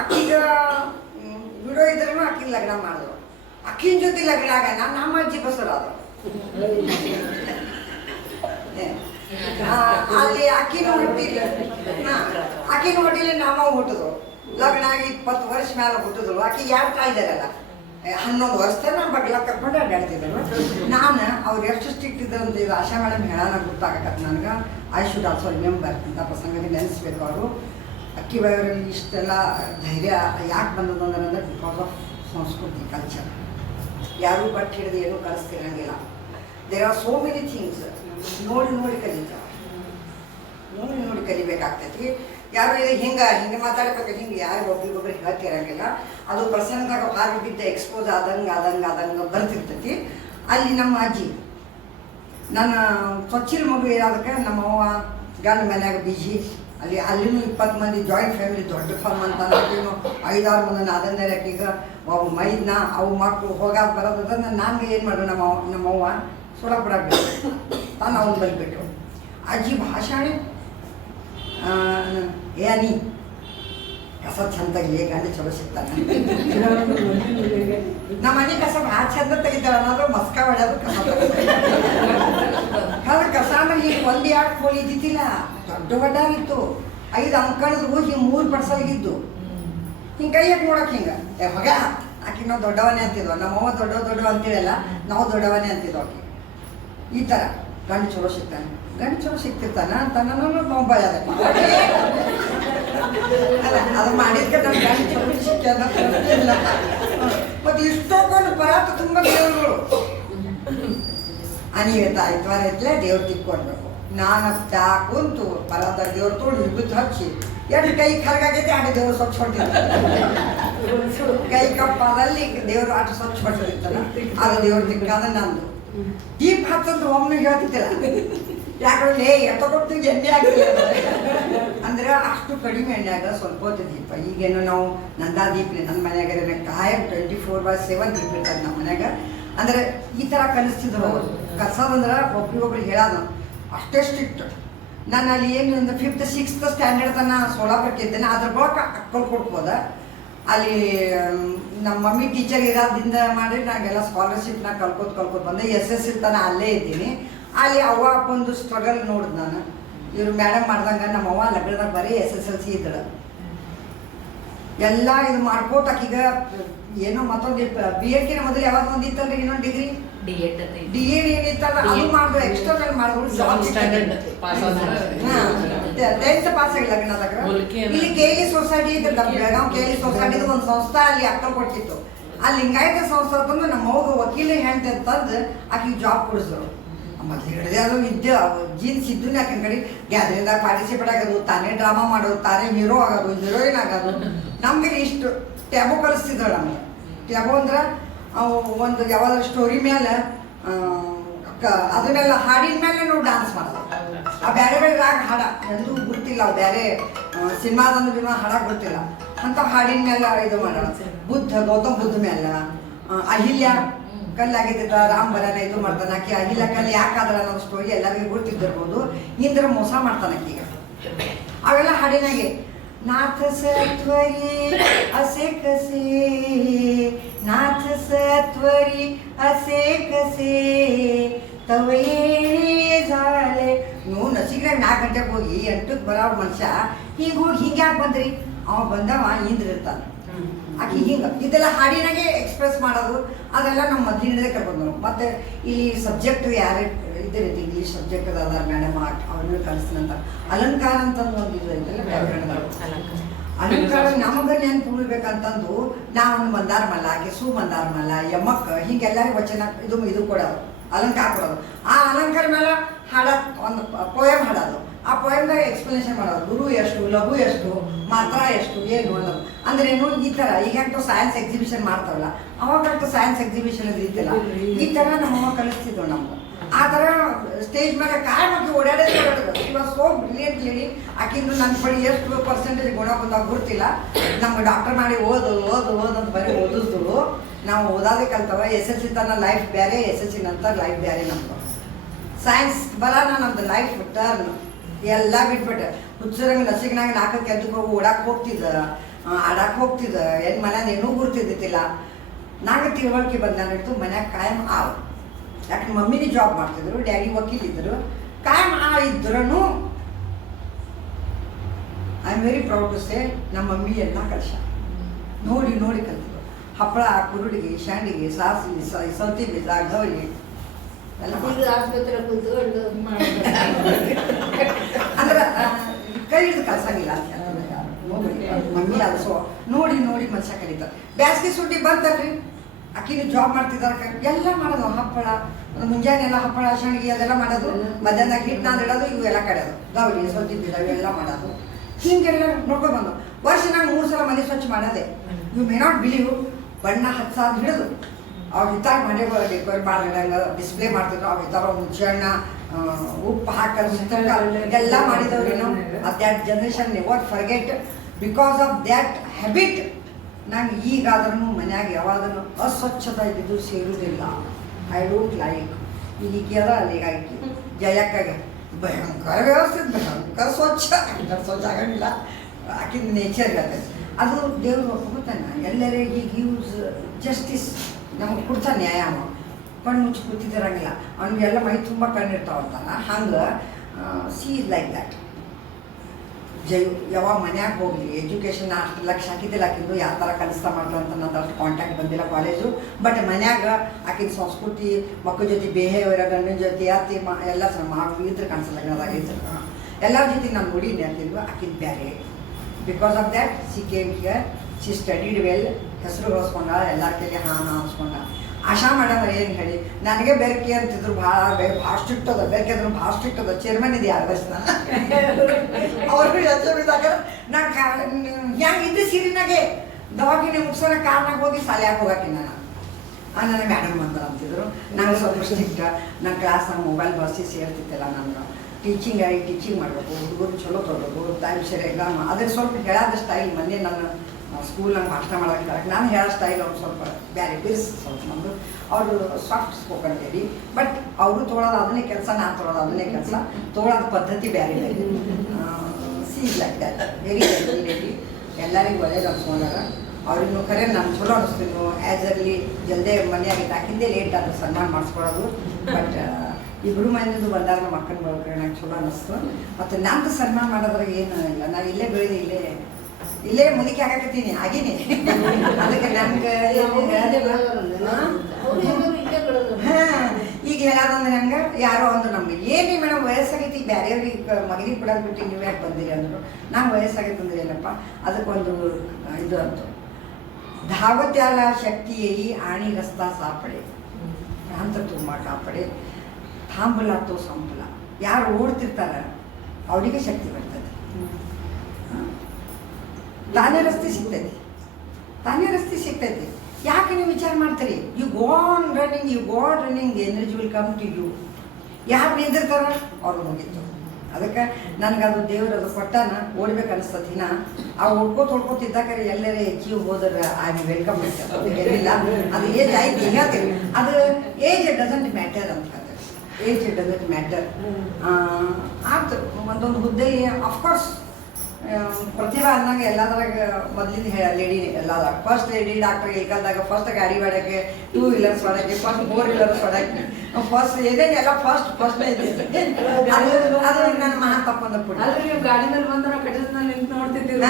ಆಕೀಗ ಬಿಡೋ ಇದ್ರೂ ಆಕಿನ ಲಗ್ನ ಮಾಡಿದ್ರು. ಅಕ್ಕಿನ ಜೊತೆ ಲಗ್ನ ಆಗ ನಮ್ಮ ಅಜ್ಜಿ ಬಸರಾದ್ರು. ಅಲ್ಲಿ ಅಕ್ಕಿನ ಹುಟ್ಟಿಲ್ಲ, ಅಕ್ಕಿನ ಹೊಟ್ಟಿಲಿ ನಮ್ಮ ಹುಟ್ಟಿದ್ರು. ಲಗ್ನ ಆಗಿ 20 ವರ್ಷ ಮೇಲೆ ಹುಟ್ಟಿದ್ರು. ಆಕಿ ಯಾರು ಕಾಯ್ದಾರಲ್ಲ 11 ವರ್ಷದ ನಾನು ಬಗ್ಲ ಕರ್ಕೊಂಡು ಅಡ್ಡಾಡ್ತಿದ್ದರು. ನಾನು ಅವ್ರು ಎಷ್ಟು ಸ್ಟ್ರಿಕ್ಟ್ ಇದ್ದಂತ ಇದು ಆಶಾ ಮೇಡಮ್ ಹೇಳೋಣ ಗೊತ್ತಾಗತ್ತೆ ನನಗೆ. ಐ ಶುಡ್ ಆಲ್ಸೋ ರಿಮೆಂಬರ್ ಇಂಥ ಪ್ರಸಂಗದಲ್ಲಿ ನೆನೆಸ್ಬೇಕು. ಅವರು ಅಕ್ಕಿ ಬಾಯವರಲ್ಲಿ ಇಷ್ಟೆಲ್ಲ ಧೈರ್ಯ ಯಾಕೆ ಬಂದದ್ದು ಅಂದ್ರೆ ಬಿಕಾಸ್ ಆಫ್ ಸಂಸ್ಕೃತಿ ಕಲ್ಚರ್. ಯಾರೂ ಬಟ್ ಹಿಡಿದು ಏನೂ ಕಲಿಸ್ತಿರಂಗಿಲ್ಲ. There are so many things ನೋಡಿ ಕಲಿತಾರೆ, ನೋಡಿ ಕಲಿಬೇಕಾಗ್ತೈತಿ. ಯಾರು ಇದು ಹಿಂಗೆ ಮಾತಾಡ್ಬೇಕು, ಹಿಂಗೆ ಯಾರು ಒಬ್ರಿಗೊಬ್ರು ಹೇಳ್ತಿರಂಗಿಲ್ಲ. ಅದು ಪ್ರಸಂಗದಾಗ ಹಾಗೆ ಬಿದ್ದ ಎಕ್ಸ್ಪೋಸ್ ಆದಂಗೆ ಬರ್ತಿರ್ತೈತಿ. ಅಲ್ಲಿ ನಮ್ಮ ಅಜ್ಜಿ ನನ್ನ ಚೊಚ್ಚಿನ ಮಗು ಅದಕ್ಕೆ ನಮ್ಮವ್ವ ಗಂಡ ಮನ್ಯಾಗ ಬಿಜಿ. ಅಲ್ಲಿನೂ 20 ಮಂದಿ ಜಾಯಿಂಟ್ ಫ್ಯಾಮಿಲಿ, ದೊಡ್ಡ ಫಾರ್ಮ್ ಅಂತ. ಅಲ್ಲಿನೂ 5-6 ಮಂದಿ ಅದನ್ನೇ ಈಗ ಅವು ಮೈದ್ನ ಅವು ಮಕ್ಕಳು ಹೋಗಾದ ಬರೋದಂದ್ರೆ ನನಗೆ ಏನು ಮಾಡು ನಮ್ಮವ್ವ ಸೊಳಪುರ ಬಿಟ್ಟು ತಾನು ಅವನು ಬಂದುಬಿಟ್ಟು ಅಜ್ಜಿ ಭಾಷಾಣೆ ಏನಿ ಕಸ ಚಂದ ತೆಗಿಲಿ ಗಂಡ ಚಲೋ ಸಿಗ್ತಾನೆ. ನಮ್ಮ ಮನೆ ಕಸ ಭಾಳ ಚಂದ ತೆಗಿತಾರ ಅನ್ನೋದು ಮಸ್ಕ ಹೊಡ್ಯೋದು ಕಸ ತೆಗಿತಾರೆ. ಕಸ ಅಂದ್ರೆ ಈಗ 1-2 ಕೋಳಿ ಇದ್ದಿದ್ದಿಲ್ಲ, ದೊಡ್ಡ ಇತ್ತು. 5 ಅಂಕಣದ್ದು ಹಿಂಗೆ 3 ಪಡ್ಸಲ್ಗಿದ್ದು. ಹಿಂಗೆ ಕೈಯಾಗ ನೋಡಕ್ಕೆ ಹಿಂಗೆ ಹೊಗ ಆಕಿ ನಾವು ದೊಡ್ಡವನೇ ಅಂತಿದ್ವು. ನಮ್ಮವ್ವ ದೊಡ್ಡವ ಅಂತೇಳಲ್ಲ, ನಾವು ದೊಡ್ಡವನೇ ಅಂತಿದ್ವು ಆಕಿ. ಈ ಥರ ಗಂಡು ಚಲೋ ಸಿಗ್ತಿರ್ತಾನ ಅಂತ ನಾವು ಭಯ ಅದು ಮಾಡಿದ್ಕೆ ನಮ್ಮ ಗಂಡು ಚಲೋ ಸಿಕ್ಕಿಲ್ಲ. ಮತ್ತು ಇಷ್ಟೊಂದು ಪರಾತು ತುಂಬ ದೇವರುಗಳು. ಅನಿವೇತ ಆಯ್ತವಾರ ಇತ್ತಲೇ ದೇವ್ರು ತಿಕ್ಕೊಡ್ಬೇಕು. ನಾನು ಕುಂತು ಪರಾತ ದೇವ್ರು ತೊಗೊಂಡು ವಿಭೂತಿ ಹಚ್ಚಿ ಎರಡು ಕೈ ಕರ್ಗಾಗೈತೆ ಆಟ ದೇವ್ರು ಸ್ವಚ್ಛ ಹೊಟ್ಟಿರ್ತಾರೆ. ಕೈ ಕಪ್ಪಾದಲ್ಲಿ ದೇವರು ಆಟ ಸ್ವಚ್ಛ ಹೊಟ್ಟಿರ್ತಾನೆ. ಅದು ದೇವ್ರ ದಿಕ್ಕಾದ ನಂದು. ದೀಪ ಹತ್ತಂದು ಒಮ್ಮೆ ಹೇಳ್ತಿದ್ದಿಲ್ಲ, ಯಾಕಂದ್ರೆ ಎತ್ತಕೊಟ್ಟು ಎಣ್ಣೆ ಆಗಿಲ್ಲ ಅಂದ್ರೆ ಅಷ್ಟು ಕಡಿಮೆ ಎಣ್ಣೆಯಾಗ ಸ್ವಲ್ಪ ಹೊತ್ತು ದೀಪ. ಈಗೇನು ನಾವು ನಂದಾ ದೀಪನೇ ನನ್ನ ಮನ್ಯಾಗ ಕಾಯಂ 24/7 ದೀಪ ಇರ್ತಾರೆ ನಮ್ಮ ಮನ್ಯಾಗ. ಅಂದ್ರೆ ಈ ಥರ ಕಲಿಸ್ತಿದ್ರು ಅವರು. ಕಲ್ಸೋದಂದ್ರೆ ಒಬ್ರಿಗೊಬ್ರು ಹೇಳೋದು ಅಷ್ಟೇ ಸ್ಟ್ರಿಕ್ಟ್. ನಾನು ಅಲ್ಲಿ ಏನು ಒಂದು 5th 6th ಸ್ಟ್ಯಾಂಡರ್ಡ್ ತನಕ ಸೋಲಾಪುರಕ್ಕೆ ಇದ್ದೇನೆ. ಅದ್ರ ಬಳಿಕ ಅಕ್ಕಲ್ ಕೊಡ್ಬೋದ. ಅಲ್ಲಿ ನಮ್ಮ ಮಮ್ಮಿ ಟೀಚರ್ ಇರೋದ್ರಿಂದ ಮಾಡಿ ನಾಗೆಲ್ಲ ಸ್ಕಾಲರ್ಶಿಪ್ನ ಕಲ್ಕೋತ ಬಂದೆ. SSC ತನಕ ಅಲ್ಲೇ ಇದ್ದೀನಿ. ಅಲ್ಲಿ ಅವ್ವ ಅಪ್ಪಂದು ಸ್ಟ್ರಗಲ್ ನೋಡಿದ್ ನಾನು. ಇವರು ಮೇಡಮ್ ಮಾಡ್ದಂಗೆ ನಮ್ಮವ್ವ ಲಗ್ನದಾಗ ಬರೀ SSLC ಇದ್ದಳು. ಎಲ್ಲ ಇದು ಮಾಡ್ಕೋತ ಆಕೀಗ ಏನೋ ಮತ್ತೊಂದು BEd ಮೊದಲು ಯಾವಾಗ ಒಂದಿತ್ತಲ್ರಿ ಇನ್ನೊಂದು ಡಿಗ್ರಿ D.Ed ಏನಿತ್ತಲ್ಲ ಅದು ಮಾಡಿದ್ರು. ಎಕ್ಸ್ಟರ್ನಲ್ ಮಾಡಿದ್ರು. 10th ಪಾಸ್ ಆಗಿಲ್ಲ ಲಗ್ನದಾಗ. ಇಲ್ಲಿ KLE ಸೊಸೈಟಿ ಬೆಳಗಾವ್ KLE ಸೊಸೈಟಿದು ಒಂದು ಸಂಸ್ಥಾ ಅಲ್ಲಿ ಅಕ್ಕಲ್ ಕೊಟ್ಟಿತ್ತು. ಆ ಲಿಂಗಾಯತ ಸಂಸ್ಥೆ ತಂದು ನಮ್ಮ ಮಗು ವಕೀಲ ಹೆಂಡತಿ ಅಂತಂದು ಆಕಿಗೆ ಜಾಬ್ ಕೊಡಿಸಿದ್ರು. ಮೊದಲು ಹಿಡಿದೆ ಅದು ವಿದ್ಯೆ ಜೀನ್ಸ್ ಇದ್ದು ಆಕಿನ ಕಡೆ ಗ್ಯಾದರಿಂದಾಗ ಪಾರ್ಟಿಸಿಪೇಟ್ ಆಗೋದು, ತಾನೇ ಡ್ರಾಮಾ ಮಾಡೋದು, ತಾನೇ ಹೀರೋ ಆಗೋದು, ಹೀರೋಯಿನ್ ಆಗೋದು. ನಮ್ಗೆ ಇಷ್ಟು ಟ್ಯಾಬು ಕಲಿಸ್ತಿದ್ದಳು ನಮ್ಗೆ. ಟ್ಯಾಬು ಅಂದ್ರೆ ಒಂದು ಯಾವ್ದಾದ್ರು ಸ್ಟೋರಿ ಮೇಲೆ ಅದನ್ನೆಲ್ಲ ಹಾಡಿನ ಮೇಲೆ ನಾವು ಡಾನ್ಸ್ ಮಾಡೋದು. ಆ ಬೇರೆ ಬೇರೆ ರಾಗ ಹಾಡ ಎಂದೂ ಗೊತ್ತಿಲ್ಲ. ಅವು ಬೇರೆ ಸಿನಿಮಾದಂದು ಬಿಮಾ ಹಾಡಕ್ಕೆ ಗೊತ್ತಿಲ್ಲ ಅಂತ ಹಾಡಿನ ಮೇಲೆ ಇದು ಮಾಡೋಣ. ಗೌತಮ್ ಬುದ್ಧ ಮೇಲೆ ಅಹಿಲ್ಯ ಕಲ್ಲಾಗಿದ್ದ ರಾಮ್ ಬರನ ಇದು ಮಾಡ್ತಾನೆ. ಆಕಿ ಅಹಿಲ್ಯ ಕಲ್ಲು ಯಾಕಾದ್ರ ಅನ್ನೋ ಸ್ಟೋರಿ ಎಲ್ಲರಿಗೂ ಗೊತ್ತಿದ್ದಿರ್ಬೋದು. ಇಂದ್ರ ಮೋಸ ಮಾಡ್ತಾನೆ ಆಕೀಗ. ಅವೆಲ್ಲ ಹಾಡಿನಾಗೆ नाथ सत्वरी असे कसे, नाथ सत्वरी असे कसे तव येणे झाले. ನೀವು ನಸಿಗ್ರಾಗ 4 ಗಂಟೆಗೆ ಹೋಗಿ 8ಕ್ಕೆ ಬರೋ ಮನುಷ್ಯ ಹಿಂಗೆ ಹೋಗಿ ಹಿಂಗೆ ಯಾಕೆ ಬಂದ್ರಿ? ಅವ ಬಂದವ ಇಂದ್ರ ಇರ್ತಾನೆ. ಆಕಿ ಹಿಂಗೆ ಇದೆಲ್ಲ ಹಾಡಿನಾಗೆ ಎಕ್ಸ್ಪ್ರೆಸ್ ಮಾಡೋದು. ಅದೆಲ್ಲ ನಮ್ಮ ಮೊದಲಿನದೇ ಕರ್ಕೊಂಡು. ಮತ್ತು ಇಲ್ಲಿ ಸಬ್ಜೆಕ್ಟ್ ಯಾರು ಇದೇ ರೀತಿ ಇಂಗ್ಲೀಷ್ ಸಬ್ಜೆಕ್ಟ್ ಅದಾರ ಮೇಡಮ್ ಅವ್ರನ್ನ ಕಲಿಸ್ತಾನಂತ. ಅಲಂಕಾರ ಅಂತಂದು ಒಂದು ಇದು ಐತಲ್ಲ ವ್ಯಾಕರಣದಾಗ, ಅಲಂಕಾರ ನಮಗೆ ನೆನ್ಪು ಉಳಿಬೇಕಂತಂದು ನಾವು ಮಂದಾರ ಮಲ್ಲ ಕೆಸು ಮಂದಾರ ಮಲ್ಲ ಯಮ್ಮಕ್ಕ ಹೀಗೆಲ್ಲರಿಗೂ ವಚನ ಇದು ಕೊಡೋದು ಅಲಂಕಾರ ಕೊಡೋದು. ಆ ಅಲಂಕಾರ ಮೇಲೆ ಹಾಡೋದು, ಒಂದು ಪೋಯಮ್ ಹಾಡೋದು. ಆ ಪೋಯಮ್ದಾಗ ಎಕ್ಸ್ಪ್ಲನೇಷನ್ ಮಾಡೋದು, ಗುರು ಎಷ್ಟು, ಲಘು ಎಷ್ಟು, ಮಾತ್ರ ಎಷ್ಟು, ಏನು ಅನ್ನೋದು. ಅಂದ್ರೆ ಏನು ಈ ಥರ ಈಗ ಸೈನ್ಸ್ ಎಕ್ಸಿಬಿಷನ್ ಮಾಡ್ತಾವಲ್ಲ, ಅವಾಗಂತೂ ಸೈನ್ಸ್ ಎಕ್ಸಿಬಿಷನ್ ಇದ್ದಿಲ್ಲ. ಈ ಥರ ನಮ್ಮಮ್ಮ ಕಲಿಸ್ತಿದ್ವು ನಮ್ಗೆ. ಆ ಥರ ಸ್ಟೇಜ್ ಮೇಲೆ ಕಾರಣಕ್ಕೆ ಓಡಾಡೋದು. ಇವಾಗ ಸೋ ಬ್ರಿಲಿಯಂಟ್ ಲೇಡಿ. ಆಕಿಂದು ನನ್ನ ಬಳಿ ಎಷ್ಟು ಪರ್ಸೆಂಟೇಜ್ ಗುಣ ಬಂದಾಗ ಗೊತ್ತಿಲ್ಲ. ನಮ್ಗೆ ಡಾಕ್ಟರ್ ಮಾಡಿ ಓದು ಅಂತ ಬರೀ ಓದಿಸಿದ್ರು. ನಾವು ಓದೋದೇ ಕಲ್ತವ. SSC ತನ ಲೈಫ್ ಬೇರೆ, SSC ನಂತರ ಲೈಫ್ ಬೇರೆ. ನಮ್ದು ಸೈನ್ಸ್ ಬರೋಣ, ನಮ್ದು ಲೈಫ್ ಟರ್ನ್ ಎಲ್ಲ ಬಿಟ್ಬಿಟ್ಟೆ. ಹುಚ್ಚರಂಗ ನಸಿಗ್ನಾಗ 4 ಕೆಲ್ಸಕ್ಕೆ ಹೋಗಿ ಓಡಾಕ್ ಹೋಗ್ತಿದ್ದ, ಆಡಾಕ್ ಹೋಗ್ತಿದ್ದ. ಏನು ಮನ್ಯಾಗ ಏನೂ ಗುರ್ತಿದ್ದಿತ್ತಿಲ್ಲ. ನಂಗೆ ತಿಳುವಳಿಕೆ ಬಂದಾನಿಡ್ತು ಮನ್ಯಾಗ ಕಾಯಂ ಆವು. ಯಾಕೆ ಮಮ್ಮಿನೇ ಜಾಬ್ ಮಾಡ್ತಿದ್ರು, ಡ್ಯಾಡಿ ವಕೀಲ್ ಇದ್ದರು. ಕಾಯಂ ಇದ್ರೂ I am very proud to say ನಮ್ಮ ಮಮ್ಮಿ ಎಲ್ಲ ಕಲ್ಸ ನೋಡಿ ಕಲ್ತಿದ್ರು. ಹಪ್ಪಳ, ಕುರುಡಿಗೆ, ಶಾಂಡಿಗೆ, ಸಾಸಿವೆ, ಸೌತಿ ಬೀಜ, ಗೌಲಿ ಎಲ್ಲ ಆಸ್ಪತ್ರೆ ಕುತ್ಕೊಂಡು ಅಂದ್ರೆ ಕೈ ಹಿಡಿದು ಕಲ್ಸಂಗಿಲ್ಲ ಅಂತ ಮಮ್ಮಿ. ಅದು ಸೊ ನೋಡಿ ಮನುಷ್ಯ ಕಲಿತಾರೆ. ಬ್ಯಾಸ್ಗೆ ಸುಟ್ಟಿ ಬಂತಲ್ರಿ, ಆಕಿನ ಜಾಬ್ ಮಾಡ್ತಿದ್ದಾರೆ, ಎಲ್ಲ ಮಾಡೋದು. ಹಪ್ಪಳ ಮುಂಜಾನೆ ಎಲ್ಲ ಹಪ್ಪಳ, ಶಾಂಡಿಗೆ ಅದೆಲ್ಲ ಮಾಡೋದು. ಮಧ್ಯಾಹ್ನದಾಗ ಹಿಟ್ಟು ಇಡೋದು, ಇವೆಲ್ಲ ಕಡೆಯೋದು, ಗೌಲಿ, ಸೌತಿ ಬೀಜ ಇವೆಲ್ಲ ಮಾಡೋದು. ಹಿಂಗೆಲ್ಲ ನೋಡ್ಕೊಂಡು ಬಂದು ವರ್ಷನಾಗ 3 ಸಲ ಮನೆ ಸ್ವಚ್ಛ ಮಾಡೋದೆ. You may not believe. ಬಣ್ಣ ಹಚ್ಚೋದು ಹಿಡಿದು ಅವ್ರು ಹಿತ್ತಾಗ ಮನೆ ಡೆಕೋರೇಟ್ ಮಾಡಿದಂಗೆ ಡಿಸ್ಪ್ಲೇ ಮಾಡ್ತಿದ್ರು. ಅವ್ರು ಹಿತ್ತಾಗ ಮುಂಚೆಣ್ಣ, ಉಪ್ಪು ಹಾಕೋದು, ಎಲ್ಲ ಮಾಡಿದವ್ರಿ ನಾವು. That generation never forget. Because of that habit ನಂಗೆ ಈಗಾದ್ರೂ ಮನ್ಯಾಗ ಯಾವಾಗಲೂ ಅಸ್ವಚ್ಛತೆ ಇದ್ದಿದ್ದು ಸೇರುವುದಿಲ್ಲ. I don't like. ಈಗದ ಅಲ್ಲಿಗಾಗಿ ಜಯಕ್ಕಾಗ ಭಯಂಕರ ವ್ಯವಸ್ಥಿತ, ಭಯಂಕರ ಸ್ವಚ್ಛ ಆಗಂಗಿಲ್ಲ. ಆಕಿನ ನೇಚರ್ ಇರುತ್ತೆ ಅದು. ದೇವ್ರು ಒಪ್ಕೊತಾನೆ ಎಲ್ಲರಿಗೆ ಗಿವ್ಸ್ ಜಸ್ಟಿಸ್. ನಮಗೆ ಕೊಡ್ತಾನೆ ನ್ಯಾಯ. ಕಣ್ಣು ಮುಚ್ಚಿ ಕೂತಿದ್ದಿರಂಗಿಲ್ಲ. ಅವ್ನಿಗೆಲ್ಲ ಮೈ ತುಂಬ ಕಣ್ಣಿರ್ತಾವಂತಾನ. ಹಂಗೆ ಸಿ ಇಸ್ ಲೈಕ್ ದ್ಯಾಟ್. ಯಾವಾಗ ಮನ್ಯಾಗ ಹೋಗಲಿ, ಎಜುಕೇಷನ್ ಅಷ್ಟು ಲಕ್ಷ ಹಾಕಿದ್ದಿಲ್ಲ. ಆಕಿಂದು ಯಾವ ಥರ ಕಲಿಸ್ತಾ ಮಾಡ್ತಾರೆ ಅಂತ ನಂದು ಅಷ್ಟು ಕಾಂಟ್ಯಾಕ್ಟ್ ಬಂದಿಲ್ಲ ಕಾಲೇಜು. ಬಟ್ ಮನ್ಯಾಗ ಆಕಿನ ಸಂಸ್ಕೃತಿ, ಮಕ್ಕಳ ಜೊತೆ ಬಿಹೇವಿಯರ್, ಗಂಡನ ಜೊತೆ ಅತ್ತಿ ಎಲ್ಲ ಇದ್ರೆ ಕಾಣಿಸಲ್ಲ. ಎಲ್ಲರ ಜೊತೆ ನಾನು ನೋಡಿದ್ದೆ ಅಂತಿದ್ವು. ಆಕಿನ ಬೇರೆ. Because of that C came here. C studied well. ಹೆಸರು ಹೊಸ್ಕೊಂಡ, ಎಲ್ಲರ ಕೈಗೆ ಹಾಂ ಹೊಸ್ಕೊಂಡ. ಆಶಾ ಮೇಡಮ್ ಏನು ಹೇಳಿ ನನಗೆ ಬೆರಕೆ ಅಂತಿದ್ರು. ಭಾಳ ಸ್ಟ್ರಿಕ್ಟ್ ಅದ. ಬೆರಕೆ ಅಂದ್ರು ಭಾಳ ಸ್ಟ್ರಿಕ್ಟ್ ಅದ. ಚೇರ್ಮನ್ ಇದೆ ಆದಷ್ಟು ಅವರು ಎಚ್ಚರಿದಾಗ ನಾನು ಹೆಂಗೆ ಇದ್ದೆ ಸೀರಿನಾಗೆ ದವಾಖಾನೆ ಮುಗಿಸೋಣ ಕಾರ್ನಾಗ ಹೋಗಿ ಶಾಲೆಯಾಗ ಹೋಗಾಕಿ ನಾನು. ನನ್ನ ಮೇಡಮ್ ಬಂದ ಅಂತಿದ್ರು. ನಂಗೆ ಸ್ವಲ್ಪ ಸ್ಟ್ರಿಕ್ಟ್. ನನ್ನ ಕ್ಲಾಸ್ನಾಗ ಮೊಬೈಲ್ ಬಳಸಿ ಸೇರ್ತಿದ್ದಿಲ್ಲ. ನಾನು ಟೀಚಿಂಗ್ ಮಾಡಬೇಕು, ಹುಡುಗರು ಚಲೋ ತೊಗೊಳ್ಬೇಕು, ಟೈಮ್ ಸರಿ ಎಕ್ಸಾಮ್. ಅದೇ ಸ್ವಲ್ಪ ಹೇಳೋದ ಸ್ಟೈಲ್. ಮೊನ್ನೆ ನಾನು ಸ್ಕೂಲ್ನಾಗ ಭಾಷಣ ಮಾಡೋಕ್ಕೆ ನಾನು ಹೇಳೋ ಸ್ಟೈಲ್ ಅವ್ರು ಸ್ವಲ್ಪ ಬೇರೆ ಬಿರ್ಸ್ ಸ್ವಲ್ಪ ನಮ್ಮದು. ಅವರು ಸಾಫ್ಟ್ ಸ್ಪೋಕನ್ ಹೇಳಿ. ಬಟ್ ಅವರು ತೊಗೊಳೋದು ಅದನ್ನೇ ಕೆಲಸ, ನಾನು ತೊಗೊಳೋದು ಅದನ್ನೇ ಕೆಲಸ. ತೊಗೊಳೋದು ಪದ್ಧತಿ ಬೇರೆ ಬೇರೆ. C is like that. Very ready. ಎಲ್ಲರಿಗೂ ಒಳ್ಳೇದು ಅನ್ಸ್ಕೊಂಡಾಗ ಅವ್ರಿಗೂ ಖರೆ ನಾನು ಚಲೋ ಅನಿಸ್ತೀನಿ. ಆ್ಯಸ್ ಅರ್ಲಿ ಜಲ್ದೇ ಮನೆಯಾಗಿದ್ದು ಹಾಕಿದ್ದೇ ಲೇಟ್ ಆದ್ರೆ ಸನ್ಮಾನ ಮಾಡಿಸ್ಕೊಳ್ಳೋದು. ಬಟ್ ಇಬ್ಬರು ಮನೆಯದು ಬಂದಾಗ ನಮ್ಮ ಅಕ್ಕನ ಬಳಕೆ ನಂಗೆ ಚಲೋ ಅನ್ನಿಸ್ತು. ಮತ್ತು ನಂದು ಸನ್ಮಾನ ಮಾಡೋದ್ರಾಗ ಏನು ಇಲ್ಲ. ನಾನು ಇಲ್ಲೇ ಬೆಳೆದು ಇಲ್ಲೇ ಮುದುಕಿ ಹಾಕತ್ತೀನಿ ಆಗೀನಿ. ಅದಕ್ಕೆ ನನ್ಗೆ ಈಗ ಹೇಳೋದಂದ್ರೆ ನಂಗೆ ಯಾರೋ ಒಂದು ನಮ್ಗೆ ಏನಿ ಮೇಡಮ್ ವಯಸ್ಸಾಗೈತಿ, ಬೇರೆಯವ್ರಿಗೆ ಮಗನಿಗೆ ಕೊಡೋದು ಬಿಟ್ಟು ನೀವು ಯಾಕೆ ಬಂದಿರಿ ಅಂದರು. ನಂಗೆ ವಯಸ್ಸಾಗೈತೆ ಅಂದ್ರೆ ಏನಪ್ಪ, ಅದಕ್ಕೊಂದು ಇದು ಅಂತು. धावत्याला शक्ती येई आणि रस्ता सापडे, भ्रांत तुम्हा कापडे, थांबला तो संपला. ಯಾರು ಓಡ್ತಿರ್ತಾರ ಅವರಿಗೆ ಶಕ್ತಿ ಬರ್ತದೆ. ತಾನೇ ರಸ್ತೆ ಸಿಗ್ತೈತಿ. ಯಾಕೆ ನೀವು ವಿಚಾರ ಮಾಡ್ತೀರಿ? You go on running, energy will come to you. ಯಾರು ನಿಂದಿರ್ತಾರ ಅವ್ರು ಮುಗಿತು. ಅದಕ್ಕೆ ನನಗದು ದೇವ್ರು ಅದು ಕೊಟ್ಟಾನ. ಓಡ್ಬೇಕು ಅನಿಸ್ತತಿನ. ಆ ಓಡ್ಕೋತಿದ್ದಾಗ ಎಲ್ಲರೇ ಹೆಚ್ಚಿಗೆ ಹೋದ್ರೆ ಐ ವೆಲ್ಕಮ್ ಮಾಡ್ತಾರೆ. ಅದಕ್ಕೆಲ್ಲ ಅದು ಏಜ್ ಆಯ್ತು ಈಗ ಹೇಳ್ತೀವಿ. ಅದು ಏಜ್ ಡಸಂಟ್ ಮ್ಯಾಟರ್ ಅಂತ ಹೇಳ್ತಾರೆ. Age doesn't matter. ಆಯ್ತು ಒಂದೊಂದು ಹುದ್ದೆಯಲ್ಲಿ ಅಫ್ಕೋರ್ಸ್ ಪ್ರತಿಭಾ ಅಂದಂಗೆ ಎಲ್ಲದ್ರಾಗ ಮೊದಲಿಂದ ಲೇಡಿನೇ ಎಲ್ಲದಾಗ. ಫಸ್ಟ್ ಲೇಡಿ ಡಾಕ್ಟರ್ ಈಗಲ್ದಾಗ ಫಸ್ಟ್ ಗಾಡಿ ಹೊಡಕ್ಕೆ, 2 ವೀಲರ್ಸ್ ಹೊಡಕ್ಕೆ, ಫಸ್ಟ್ 4 ವೀಲರ್ಸ್ ಹೊಡಕ್ಕೆ, ಫಸ್ಟ್ ಏನೇನೆಲ್ಲ ಫಸ್ಟ್ ಇದ್ದಿದ್ದು. ಅದು ನನ್ನ ಮಹಾ ತಪ್ಪಂದ ಪುಡಿ. ನೀವು ಗಾಡಿ ಮೇಲೆ ಬಂದು ನಾವು ಕಟ್ಟಿಸ್ನಲ್ಲಿ ನಿಂತು ನೋಡ್ತಿದ್ದೀವಿ.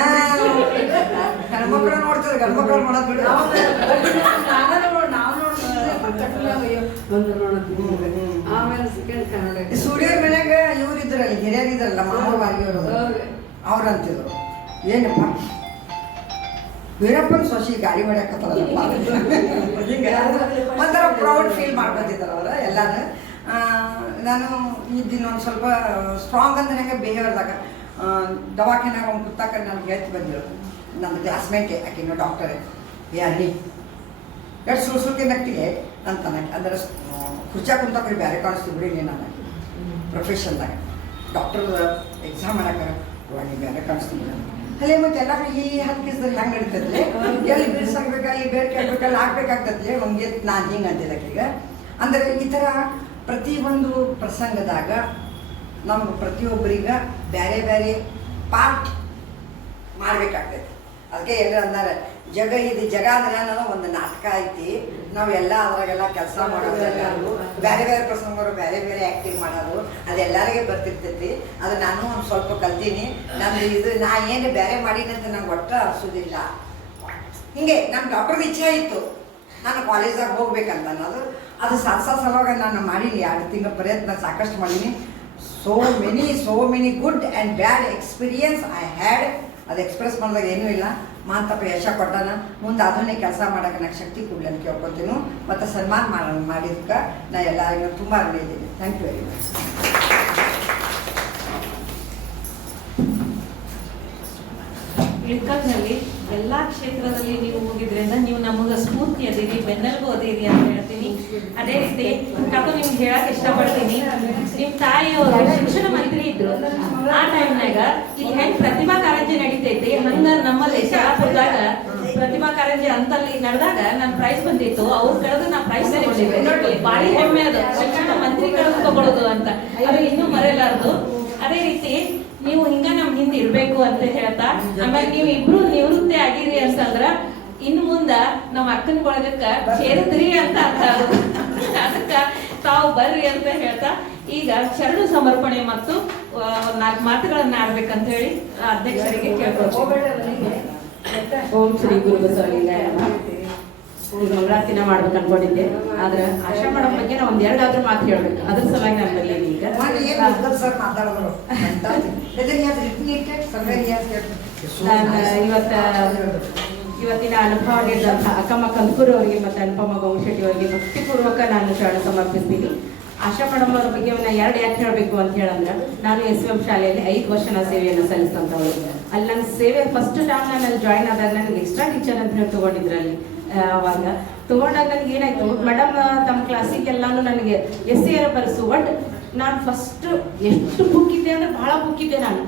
ಗಂಡ್ಮಕ್ಳು ನೋಡ್ತಿದ್ರು, ಗಂಡ್ಮಕ್ಳು ನೋಡೋದು ಬಿಡು. ಆಮೇಲೆ ಸೆಕೆಂಡ್ ಕನ್ನಡ ಸ್ಟುಡಿಯೋ ಮನ್ಯಾಗ ಇವ್ರು ಇದ್ರಲ್ಲ, ಹಿರಿಯರಿದ್ರಲ್ಲ, ಮಾಮೂಲು ಅವ್ರು ಅಂತಿದ್ರು, ಏನಪ್ಪ ವೀರಪ್ಪನ ಸೊಸಿ ಗಾಡಿ ಹೊಡ್ಯಾಕತ್ತಾರಲ್ಲಪ್ಪ ಹಿಂಗೆ ಒಂಥರ ಪ್ರೌಡ್ ಫೀಲ್ ಮಾಡ್ಕೊತಿದ್ದಾರೆ ಅವರು ಎಲ್ಲಾನು. ನಾನು ಇದ್ದೀನಿ ಒಂದು ಸ್ವಲ್ಪ ಸ್ಟ್ರಾಂಗ್ ಅಂದ್ರೆ ಹೆಂಗೆ ಬಿಹೇವಿಯರ್ದಾಗ ದವಾಖಾನ್ಯಾಗ ಒಂದು ಕುತ್ತಾಕ ನನಗೆ ಹೇಳ್ತಿ ಬಂದಿರು ನನ್ನ ಕ್ಲಾಸ್ಮೇಟೆ ಆಕಿನ ಡಾಕ್ಟರೇ ಯಾರಿ ಎಷ್ಟು ಸುಳ್ಸುಳ್ಕೆ ನಕ್ತಿಗೆ ಅಂತನಕ್ಕೆ ಅಂದ್ರೆ ಕುರ್ಚಾಗ ಕುಂತಕ್ರಿ ಬೇರೆ ಕಾಣಿಸ್ತೀವಿ ಬಿಡಿ ನಾನು ಪ್ರೊಫೆಷನ್ದಾಗ ಡಾಕ್ಟರ್ ಎಕ್ಸಾಮ್ ಮಾಡಕ್ಕೆ ನೀ ಬೇರೆ ಕಾಣಿಸ್ತೀವಿ ಅಲ್ಲೇ ಮತ್ತೆ ಎಲ್ಲ ಈ ಹಲ್ಕಿಸಿದ್ರೆ ಹೆಂಗೆ ನಡೀತದ್ಲೆ ಎಲ್ಲಿ ಬಿಡಿಸಾಕ್ಬೇಕು ಅಲ್ಲಿ ಬೇರೆ ಕೇಳ್ಬೇಕು ಅಲ್ಲಿ ಹಾಕ್ಬೇಕಾಗ್ತದ್ಲೆ ನಮಗೆ ನಾನು ಹಿಂಗೆ ಅಂತಿದ್ದಕ್ಕೀಗ ಅಂದರೆ ಈ ಥರ ಪ್ರತಿಯೊಂದು ಪ್ರಸಂಗದಾಗ ನಮ್ಗೆ ಪ್ರತಿಯೊಬ್ಬರಿಗೆ ಬೇರೆ ಬೇರೆ ಪಾರ್ಟ್ ಮಾಡಬೇಕಾಗ್ತೈತಿ. ಅದಕ್ಕೆ ಎಲ್ಲರೂ ಅಂದಾರೆ ಇದು ಜಗ ಅಂದ್ರೆ ಅನ್ನೋದು ಒಂದು ನಾಟಕ ಐತಿ, ನಾವೆಲ್ಲ ಅದ್ರಾಗೆಲ್ಲ ಕೆಲಸ ಮಾಡೋದು ಎಲ್ಲರೂ ಬೇರೆ ಬೇರೆ ಪ್ರಸಂಗರು ಬೇರೆ ಬೇರೆ ಆ್ಯಕ್ಟಿಂಗ್ ಮಾಡೋದು ಅದೆಲ್ಲರಿಗೆ ಬರ್ತಿರ್ತೈತಿ. ಅದು ನಾನು ಒಂದು ಸ್ವಲ್ಪ ಕಲ್ತೀನಿ. ನಮ್ದು ಇದು ನಾ ಏನು ಬೇರೆ ಮಾಡೀನಂತ ನಂಗೆ ಒಟ್ಟು ಅನಿಸೋದಿಲ್ಲ. ಹಿಂಗೆ ನಮ್ಮ ಡಾಕ್ಟರ್ದು ಇಚ್ಛೆ ಇತ್ತು ನಾನು ಕಾಲೇಜ್ದಾಗ ಹೋಗ್ಬೇಕಂತ ಅನ್ನೋದು. ಅದು ಸಲುವಾಗ ನಾನು ಮಾಡೀನಿ 2 ತಿಂಗಳ ಪ್ರಯತ್ನ ಸಾಕಷ್ಟು ಮಾಡೀನಿ. So many good and bad experience I had. ಅದು ಎಕ್ಸ್ಪ್ರೆಸ್ ಮಾಡಿದಾಗ ಏನೂ ಇಲ್ಲ. ಮಾತಪ್ಪ ಯಶ ಕೊಟ್ಟಾನ, ಮುಂದೆ ಅದನ್ನೇ ಕೆಲಸ ಮಾಡೋಕೆ ನನಗೆ ಶಕ್ತಿ ಕೊಡಲಿ ಅಂತ ಕೇಳ್ಕೊತೀನಿ. ಮತ್ತು ಸನ್ಮಾನ ಮಾಡಿದ್ದಕ್ಕೆ ನಾ ಎಲ್ಲರಿಗೂ ತುಂಬ ಅರ್ಡಿದ್ದೀನಿ. Thank you very much. ಇಳ್ಕಲ್ನಲ್ಲಿ ಎಲ್ಲ ಕ್ಷೇತ್ರದಲ್ಲಿ ನೀವು ಹೋಗಿದ್ರಿಂದ ನೀವು ನಮಗೆ ಸ್ಫೂರ್ತಿ ಅದೀರಿ, ಬೆನ್ನೆಲುಬು ಅದೀರಿ ಅಂತ ಹೇಳ್ತೀನಿ. ಅದೇ ರೀತಿ ಕಾಕು ನಿಮ್ಗೆ ಹೇಳಕ್ ಇಷ್ಟಪಡ್ತೀನಿ, ನಿಮ್ಮ ತಾಯಿಯವರು ಶಿಕ್ಷಣ ಮಂತ್ರಿ ಇದ್ರು. ಆ ಟೈಮ್ನಾಗ ಇಲ್ಲಿ ಹೆಂಗ್ ಪ್ರತಿಭಾ ಕಾರಂಜಿ ನಡೀತೈತಿ ಹಂಗ ನಮ್ಮಲ್ಲಿ ಶಾಲಾಪುರದಾಗ ಪ್ರತಿಭಾ ಕಾರಂಜಿ ಅಂತಲ್ಲಿ ನಡೆದಾಗ ನನ್ ಪ್ರೈಸ್ ಬಂದಿತ್ತು. ಅವ್ರು ಕಳೆದು ನಾ ಪ್ರೈಸ್ ತಗೊಂಡಿದ್ದೆ. ಬಾಳಿ ಹೆಮ್ಮೆ ಅದು ಶಿಕ್ಷಣ ಮಂತ್ರಿ ಕಳೆದು ತಗೊಳ್ಳೋದು ಅಂತ, ಅದು ಇನ್ನೂ ಮರೆಯಲಾರದು. ಅದೇ ರೀತಿ ನೀವು ಹಿಂಗ ನಮ್ ಹಿಂದೆ ಇರ್ಬೇಕು ಅಂತ ಹೇಳ್ತಾ, ಆಮೇಲೆ ನೀವು ಇಬ್ರು ನಿವೃತ್ತಿ ಆಗಿರಿ ಅಂತಂದ್ರ ಇನ್ನು ಮುಂದ ನಮ್ಮ ಅಕ್ಕನ ಬಳಗಕ್ಕ ಸೇರಿದ್ರಿ ಅಂತ ಅರ್ಥ ಆಗುತ್ತೆ. ಅದಕ್ಕ ತಾವು ಬರ್ರಿ ಅಂತ ಹೇಳ್ತಾ ಈಗ ಶರಣು ಸಮರ್ಪಣೆ ಮತ್ತು 4 ಮಾತುಗಳನ್ನ ಆಡ್ಬೇಕಂತ ಹೇಳಿ ಅಧ್ಯಕ್ಷರಿಗೆ ಕೇಳ್ಕೊಳ್ತೀನಿ. ಓಂ ಶ್ರೀ ಗುರು ಬಸವಲಿಂಗಾಯ ನಮಃ. ಈಗ ಮಂಗಳಾರತಿನ ಮಾಡ್ಬೇಕು ಅನ್ಕೊಂಡಿದ್ದೆ, ಆದ್ರೆ ಆಶಾ ಮೇಡಮ್ ಬಗ್ಗೆ ನಾ 1-2 ಆದ್ರೂ ಮಾತು ಹೇಳ್ಬೇಕು. ಅದ್ರ ಸಲುವಾಗಿ ನಾನು ಬರ್ಲಿಲ್ಲ. ಈಗ ಇವತ್ತಿನ ಅನುಭವ ಆಗಿದ್ದಂಥ ಅಕ್ಕಮ್ಮ ಕಂದಕೂರು ಅವರಿಗೆ ಮತ್ತು ಅನುಪಮ ಗೌಶೆಟ್ಟಿ ಅವರಿಗೆ ಭಕ್ತಿಪೂರ್ವಕ ನಾನು ಶರಣ ಸಮರ್ಪಿಸ್ತೀನಿ. ಆಶಾ ಮೇಡಮ್ ಅವ್ರ ಬಗ್ಗೆ ನಾನು 2 ಯಾಕೆ ಹೇಳಬೇಕು ಅಂತ ಹೇಳಂದ್ರೆ, ನಾನು SVM ಶಾಲೆಯಲ್ಲಿ 5 ವರ್ಷ ಸೇವೆಯನ್ನು ಸಲ್ಲಿಸ್ತಂಥವ್ರು. ಅಲ್ಲಿ ನನ್ನ ಸೇವೆ ಫಸ್ಟ್ ಟೈಮ್ ನಾನು ಅಲ್ಲಿ ಜಾಯ್ನ್ ಆದಾಗ ನನಗೆ ಎಕ್ಸ್ಟ್ರಾ ಟೀಚರ್ ಅಂತ ಹೇಳಿ ತೊಗೊಂಡಿದ್ರು ಅಲ್ಲಿ. ಅವಾಗ ತೊಗೊಂಡಾಗ ನನಗೆ ಏನಾಯ್ತು, ಮೇಡಮ್ ತಮ್ಮ ಕ್ಲಾಸಿಗೆಲ್ಲಾನು ನನಗೆ SCR ಬರೆಸು. ಬಟ್ ನಾನು ಫಸ್ಟ್ ಎಷ್ಟು ಬುಕ್ ಇದ್ದೆ ಅಂದರೆ ಭಾಳ ಬುಕ್ ಇದ್ದೆ ನಾನು.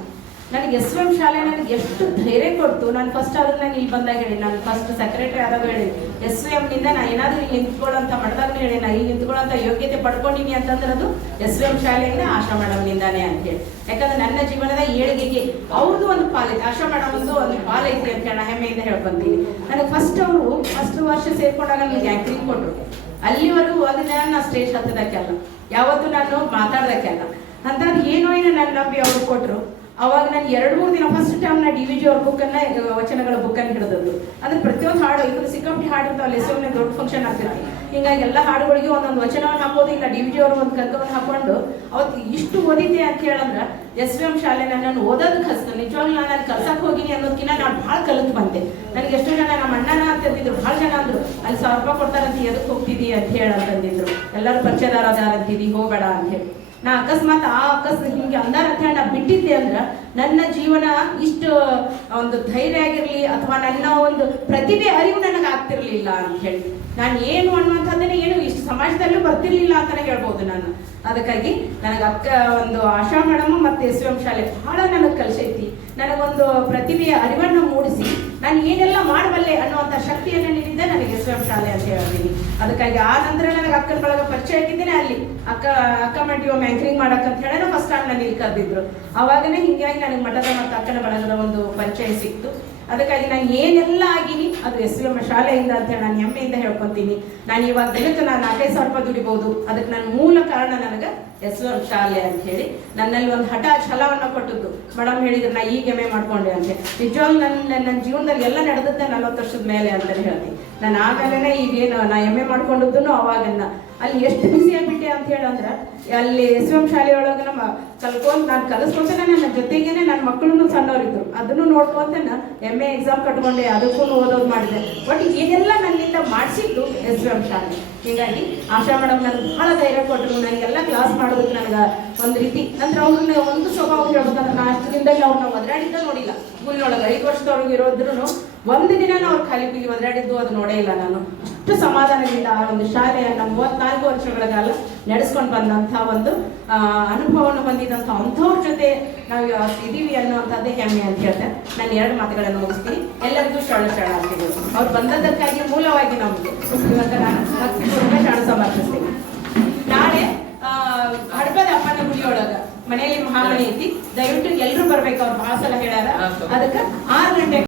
ನನಗೆ SVM ಶಾಲೆ ನನಗೆ ಎಷ್ಟು ಧೈರ್ಯ ಕೊಡ್ತು. ನಾನು ಫಸ್ಟ್ ಆದ್ರೆ ನಾನು ಇಲ್ಲಿ ಬಂದಾಗ ಹೇಳಿ, ನಾನು ಫಸ್ಟ್ ಸೆಕ್ರೆಟರಿ ಆದಾಗ ಹೇಳಿ SVMನಿಂದ ನಾನು ಏನಾದರೂ ಇಲ್ಲಿ ನಿಂತ್ಕೊಳ್ಳೋಂಥ ಮಟ್ಟದಾಗ ಹೇಳಿ, ನಾನು ಇಲ್ಲಿ ನಿಂತ್ಕೊಳ್ಳೋಂಥ ಯೋಗ್ಯತೆ ಪಡ್ಕೊಂಡಿನಿ ಅಂತಂದ್ರೆ ಅದು SVM ಶಾಲೆಯಿಂದ ಆಶಾ ಮೇಡಮ್ನಿಂದಾನೇ ಅಂತೇಳಿ. ಯಾಕಂದ್ರೆ ನನ್ನ ಜೀವನದ ಏಳಿಗೆಗೆ ಅವ್ರದ್ದು ಒಂದು ಪಾಲೈತಿ, ಆಶಾ ಮೇಡಮ್ ಒಂದು ಪಾಲೈತಿ ಅಂತ ಹೇಳಿ ಹೆಮ್ಮೆಯಿಂದ ಹೇಳ್ಕೊಂತೀನಿ. ನನಗೆ ಫಸ್ಟ್ ವರ್ಷ ಸೇರ್ಕೊಂಡಾಗ ನನಗೆ ಆ್ಯಕ್ಟಿಂಗ್ ಕೊಟ್ಟರು. ಅಲ್ಲಿವರೆಗೂ ಒಂದು ದಿನ ನಾನು ಸ್ಟೇಜ್ ಹತ್ತದಕ್ಕೆಲ್ಲ, ಯಾವತ್ತೂ ನಾನು ಮಾತಾಡೋದಕ್ಕೆಲ್ಲ ಅಂಥದ್ದು ಏನೋ ನನ್ನ ನಂಬಿ ಅವ್ರು ಕೊಟ್ಟರು. ಅವಾಗ ನಾನು 2-3 ದಿನ ಫಸ್ಟ್ ಟೈಮ್ ನಾ DVG ಅವ್ರ ಬುಕ್ಕನ್ನು, ವಚನಗಳ ಬುಕ್ಕನ್ನು ಹಿಡಿದದ್ದು. ಅಂದ್ರೆ ಪ್ರತಿಯೊಂದು ಹಾಡು ಈಗ ಸಿಕ್ಕಾಪಟ್ಟೆ ಹಾಡಿರ್ತಾವಲ್ಲ, SVM ದೊಡ್ಡ ಫಂಕ್ಷನ್ ಆಗ್ತಿರ್ತೀವಿ. ಹಿಂಗಾಗಿ ಎಲ್ಲ ಹಾಡುಗಳಿಗೆ ಒಂದೊಂದು ವಚನವನ್ನು ಹಾಕೋದು, ಇಲ್ಲ DVG ಅವರು ಒಂದು ಕಗ್ಗವನ್ನು ಹಾಕೊಂಡು ಅವತ್ತು ಇಷ್ಟು ಓದಿದ್ದೆ ಅಂತ ಹೇಳಂದ್ರೆ SVM ಶಾಲೆ ನಾನು ಓದೋದಕ್ಕೆ ಹಸ್ತು. ನಿಜವಾಗ್ಲೂ ನಾನು ಅಲ್ಲಿ ಕಲ್ಸಕ್ಕೆ ಹೋಗಿನಿ ಅನ್ನೋದಕ್ಕಿಂತ ನಾನು ಭಾಳ ಕಲಿತು ಬಂದೆ. ನನಗೆ ಎಷ್ಟು ಜನ ನಮ್ಮ ಅಣ್ಣನ ಅಂತಂದಿದ್ರು, ಭಾಳ ಜನ ಅಂದರು ಅಲ್ಲಿ 1000 ರೂಪಾಯಿ ಕೊಡ್ತಾರಂತ ಎದಕ್ಕೆ ಹೋಗ್ತಿದ್ದಿ ಅಂತ ಹೇಳಿ ಅಂತಂದಿದ್ರು. ಎಲ್ಲರೂ ಪರಿಚಯದಾರ ಅಂತಿದ್ದಿ, ಹೋಗಬೇಡ ಅಂತ ಹೇಳಿ. ನಾ ಅಕಸ್ಮಾತ್ ಹಿಂಗೆ ಅಂದಾರ ಅಂತ ಹೇಳಿ ನಾ ಬಿಟ್ಟಿದ್ದೆ ಅಂದ್ರೆ ನನ್ನ ಜೀವನ ಇಷ್ಟು ಒಂದು ಧೈರ್ಯ ಆಗಿರಲಿ ಅಥವಾ ನನ್ನ ಒಂದು ಪ್ರತಿಭೆ ಅರಿವು ನನಗೆ ಆಗ್ತಿರ್ಲಿಲ್ಲ ಅಂತ ಹೇಳಿ, ನಾನು ಏನು ಅನ್ನುವಂಥದ್ದನ್ನೇ ಏನು ಇಷ್ಟು ಸಮಾಜದಲ್ಲೂ ಬರ್ತಿರ್ಲಿಲ್ಲ ಅಂತಲೇ ಹೇಳ್ಬೋದು ನಾನು. ಅದಕ್ಕಾಗಿ ನನಗೆ ಒಂದು ಆಶಾ ಮೇಡಮ್ ಮತ್ತು SVM ಶಾಲೆ ಬಹಳ ನನಗೆ ಕಲಿಸೈತಿ. ನನಗೊಂದು ಪ್ರತಿಭೆಯ ಅರಿವನ್ನು ಮೂಡಿಸಿ ನಾನು ಏನೆಲ್ಲ ಮಾಡಬಲ್ಲೆ ಅನ್ನುವಂಥ ಶಕ್ತಿಯನ್ನು ನೀಡಿದ್ದೆ ನನಗೆ SVM ಶಾಲೆ ಅಂತ ಹೇಳ್ತೀನಿ. ಅದಕ್ಕಾಗಿ ಆ ನಂತರ ನನಗೆ ಅಕ್ಕನ ಬಳಗ ಪರಿಚಯ ಆಗಿದ್ದೇನೆ. ಅಲ್ಲಿ ಅಕ್ಕ ಮಂಟಿ ಆ್ಯಂಕರಿಂಗ್ ಮಾಡಕ್ಕಂತ ಹೇಳಿ ಫಸ್ಟ್ ಟೈಮ್ ನಾನು ಇಲ್ಲಿ ಕರೆದಿದ್ರು. ಅವಾಗನೇ ಹಿಂಗಾಗಿ ನನಗೆ ಮಠದ ಮತ್ತು ಅಕ್ಕನ ಬಳಗದ ಒಂದು ಪರಿಚಯ ಸಿಕ್ತು. ಅದಕ್ಕಾಗಿ ನಾನು ಏನೆಲ್ಲ ಆಗೀನಿ ಅದು SVM ಶಾಲೆಯಿಂದ ಅಂತ ಹೇಳಿ ನಾನು ಹೆಮ್ಮೆಯಿಂದ ಹೇಳ್ಕೊತೀನಿ. ನಾನು ಇವಾಗ ದಿನಕ್ಕೆ ನಾನು 4500 ರೂಪಾಯಿ ದುಡಿಬೋದು. ಅದಕ್ಕೆ ನನ್ನ ಮೂಲ ಕಾರಣ ನನಗೆ SVM ಶಾಲೆ ಅಂತ ಹೇಳಿ ನನ್ನಲ್ಲಿ ಒಂದು ಹಠ ಛಲವನ್ನು ಕೊಟ್ಟದ್ದು. ಮೇಡಮ್ ಹೇಳಿದ್ರು ನಾ ಈಗ MA ಮಾಡ್ಕೊಂಡೆ ಅಂತ ಹೇಳಿ. ನಿಜವಾಗ್ಲೂ ನನ್ನ ಜೀವನದಲ್ಲಿ ಎಲ್ಲ ನಡೆದದ್ದೇ 40 ವರ್ಷದ ಮೇಲೆ ಅಂತಲೇ ಹೇಳ್ತೀನಿ. ನಾನು ಆಮೇಲೆ ಈಗೇನು ನಾ MA ಮಾಡ್ಕೊಂಡಿದ್ದೂ ಅವಾಗ ಅಲ್ಲಿ ಎಷ್ಟು ಬಿಸಿ ಆಗ್ಬಿಟ್ಟೆ ಅಂತ ಹೇಳಂದ್ರೆ ಅಲ್ಲಿ ಎಸ್.ವಿ.ಎಂ ಶಾಲೆಯೊಳಗೆ ನಮ್ಮ ನಾನು ಕಲಿಸ್ಕೊಂತೇನೆ, ನನ್ನ ಜೊತೆಗೇನೆ ನನ್ನ ಮಕ್ಕಳು ಸಣ್ಣವರಿದ್ರು, ಅದನ್ನು ನೋಡ್ಕೊಂತೇನೆ MA ಎಕ್ಸಾಮ್ ಕಟ್ಕೊಂಡೆ, ಅದಕ್ಕೂ ಓದೋದು ಮಾಡಿದೆ. ಬಟ್ ಇದೆಲ್ಲ ನನ್ನಿಂದ ಮಾಡಿಸಿದ್ದು ಎಸ್.ವಿ.ಎಂ ಶಾಲೆ. ಹೀಗಾಗಿ ಆಶಾ ಮೇಡಮ್ ನನಗೆ ಬಹಳ ಧೈರ್ಯ ಕೊಟ್ಟರು, ನನಗೆಲ್ಲ ಕ್ಲಾಸ್ ಮಾಡೋದಕ್ಕೆ ನನಗೆ ಒಂದು ರೀತಿ. ನಂತರ ಅವ್ರನ್ನ ಒಂದು ಸ್ವಭಾವ ಹೇಳ್ಬೇಕಂದ್ರೆ, ನಾ ಅಷ್ಟು ದಿನದಲ್ಲಿ ಅವ್ರನ್ನ ಒದರಾಡಿದ್ದ ನೋಡಿಲ್ಲ. ಸ್ಕೂಲ್ನೊಳಗೆ 5 ವರ್ಷದವ್ರಿಗೆ ಇರೋದ್ರೂ ಒಂದು ದಿನ ಅವ್ರು ಖಾಲಿ ಪೀಲಿ ಒದರಾಡಿದ್ದು ಅದು ನೋಡೇ ಇಲ್ಲ ನಾನು. ಅಷ್ಟು ಸಮಾಧಾನದಿಂದ ಆ ಒಂದು ಶಾಲೆಯನ್ನು 34 ವರ್ಷಗಳ ಕಾಲ ನಡೆಸ್ಕೊಂಡು ಬಂದಂಥ ಒಂದು ಅನುಭವವನ್ನು ಹೊಂದಿದಂಥ ಅಂಥವ್ರ ಜೊತೆ ನಾವು ಇದೀವಿ ಅನ್ನುವಂಥದ್ದೇ ಹೆಮ್ಮೆ ಅಂತ ಹೇಳ್ತೇನೆ. ನಾನು 2 ಮಾತುಗಳನ್ನು ಮುಗಿಸ್ತೀನಿ. ಎಲ್ಲರಿಗೂ ಶರಣ ಅಂತೀನಿ. ಅವ್ರು ಬಂದದ್ದಕ್ಕಾಗಿ ಮೂಲವಾಗಿ ನಮಗೆ ಇವಾಗ ನಾನು ಭಕ್ತಿಪೂರ್ವಕ ಶರಣ ಸಮರ್ಪಿಸ್ತೀನಿ. ನಾಳೆ ಹಡಪದ ಅಪ್ಪನ ಗುಡಿಯೊಳಗ ಮನೆಯಲ್ಲಿ ಮಹಾಮನೆ ಐತಿ, ದಯವಿಟ್ಟು ಎಲ್ಲರೂ ಬರ್ಬೇಕು. ಅವ್ರು ಬಹಳ ಸಲ ಹೇಳ್ಯಾರ. ಅದಕ್ಕೆ 6 ಗಂಟೆ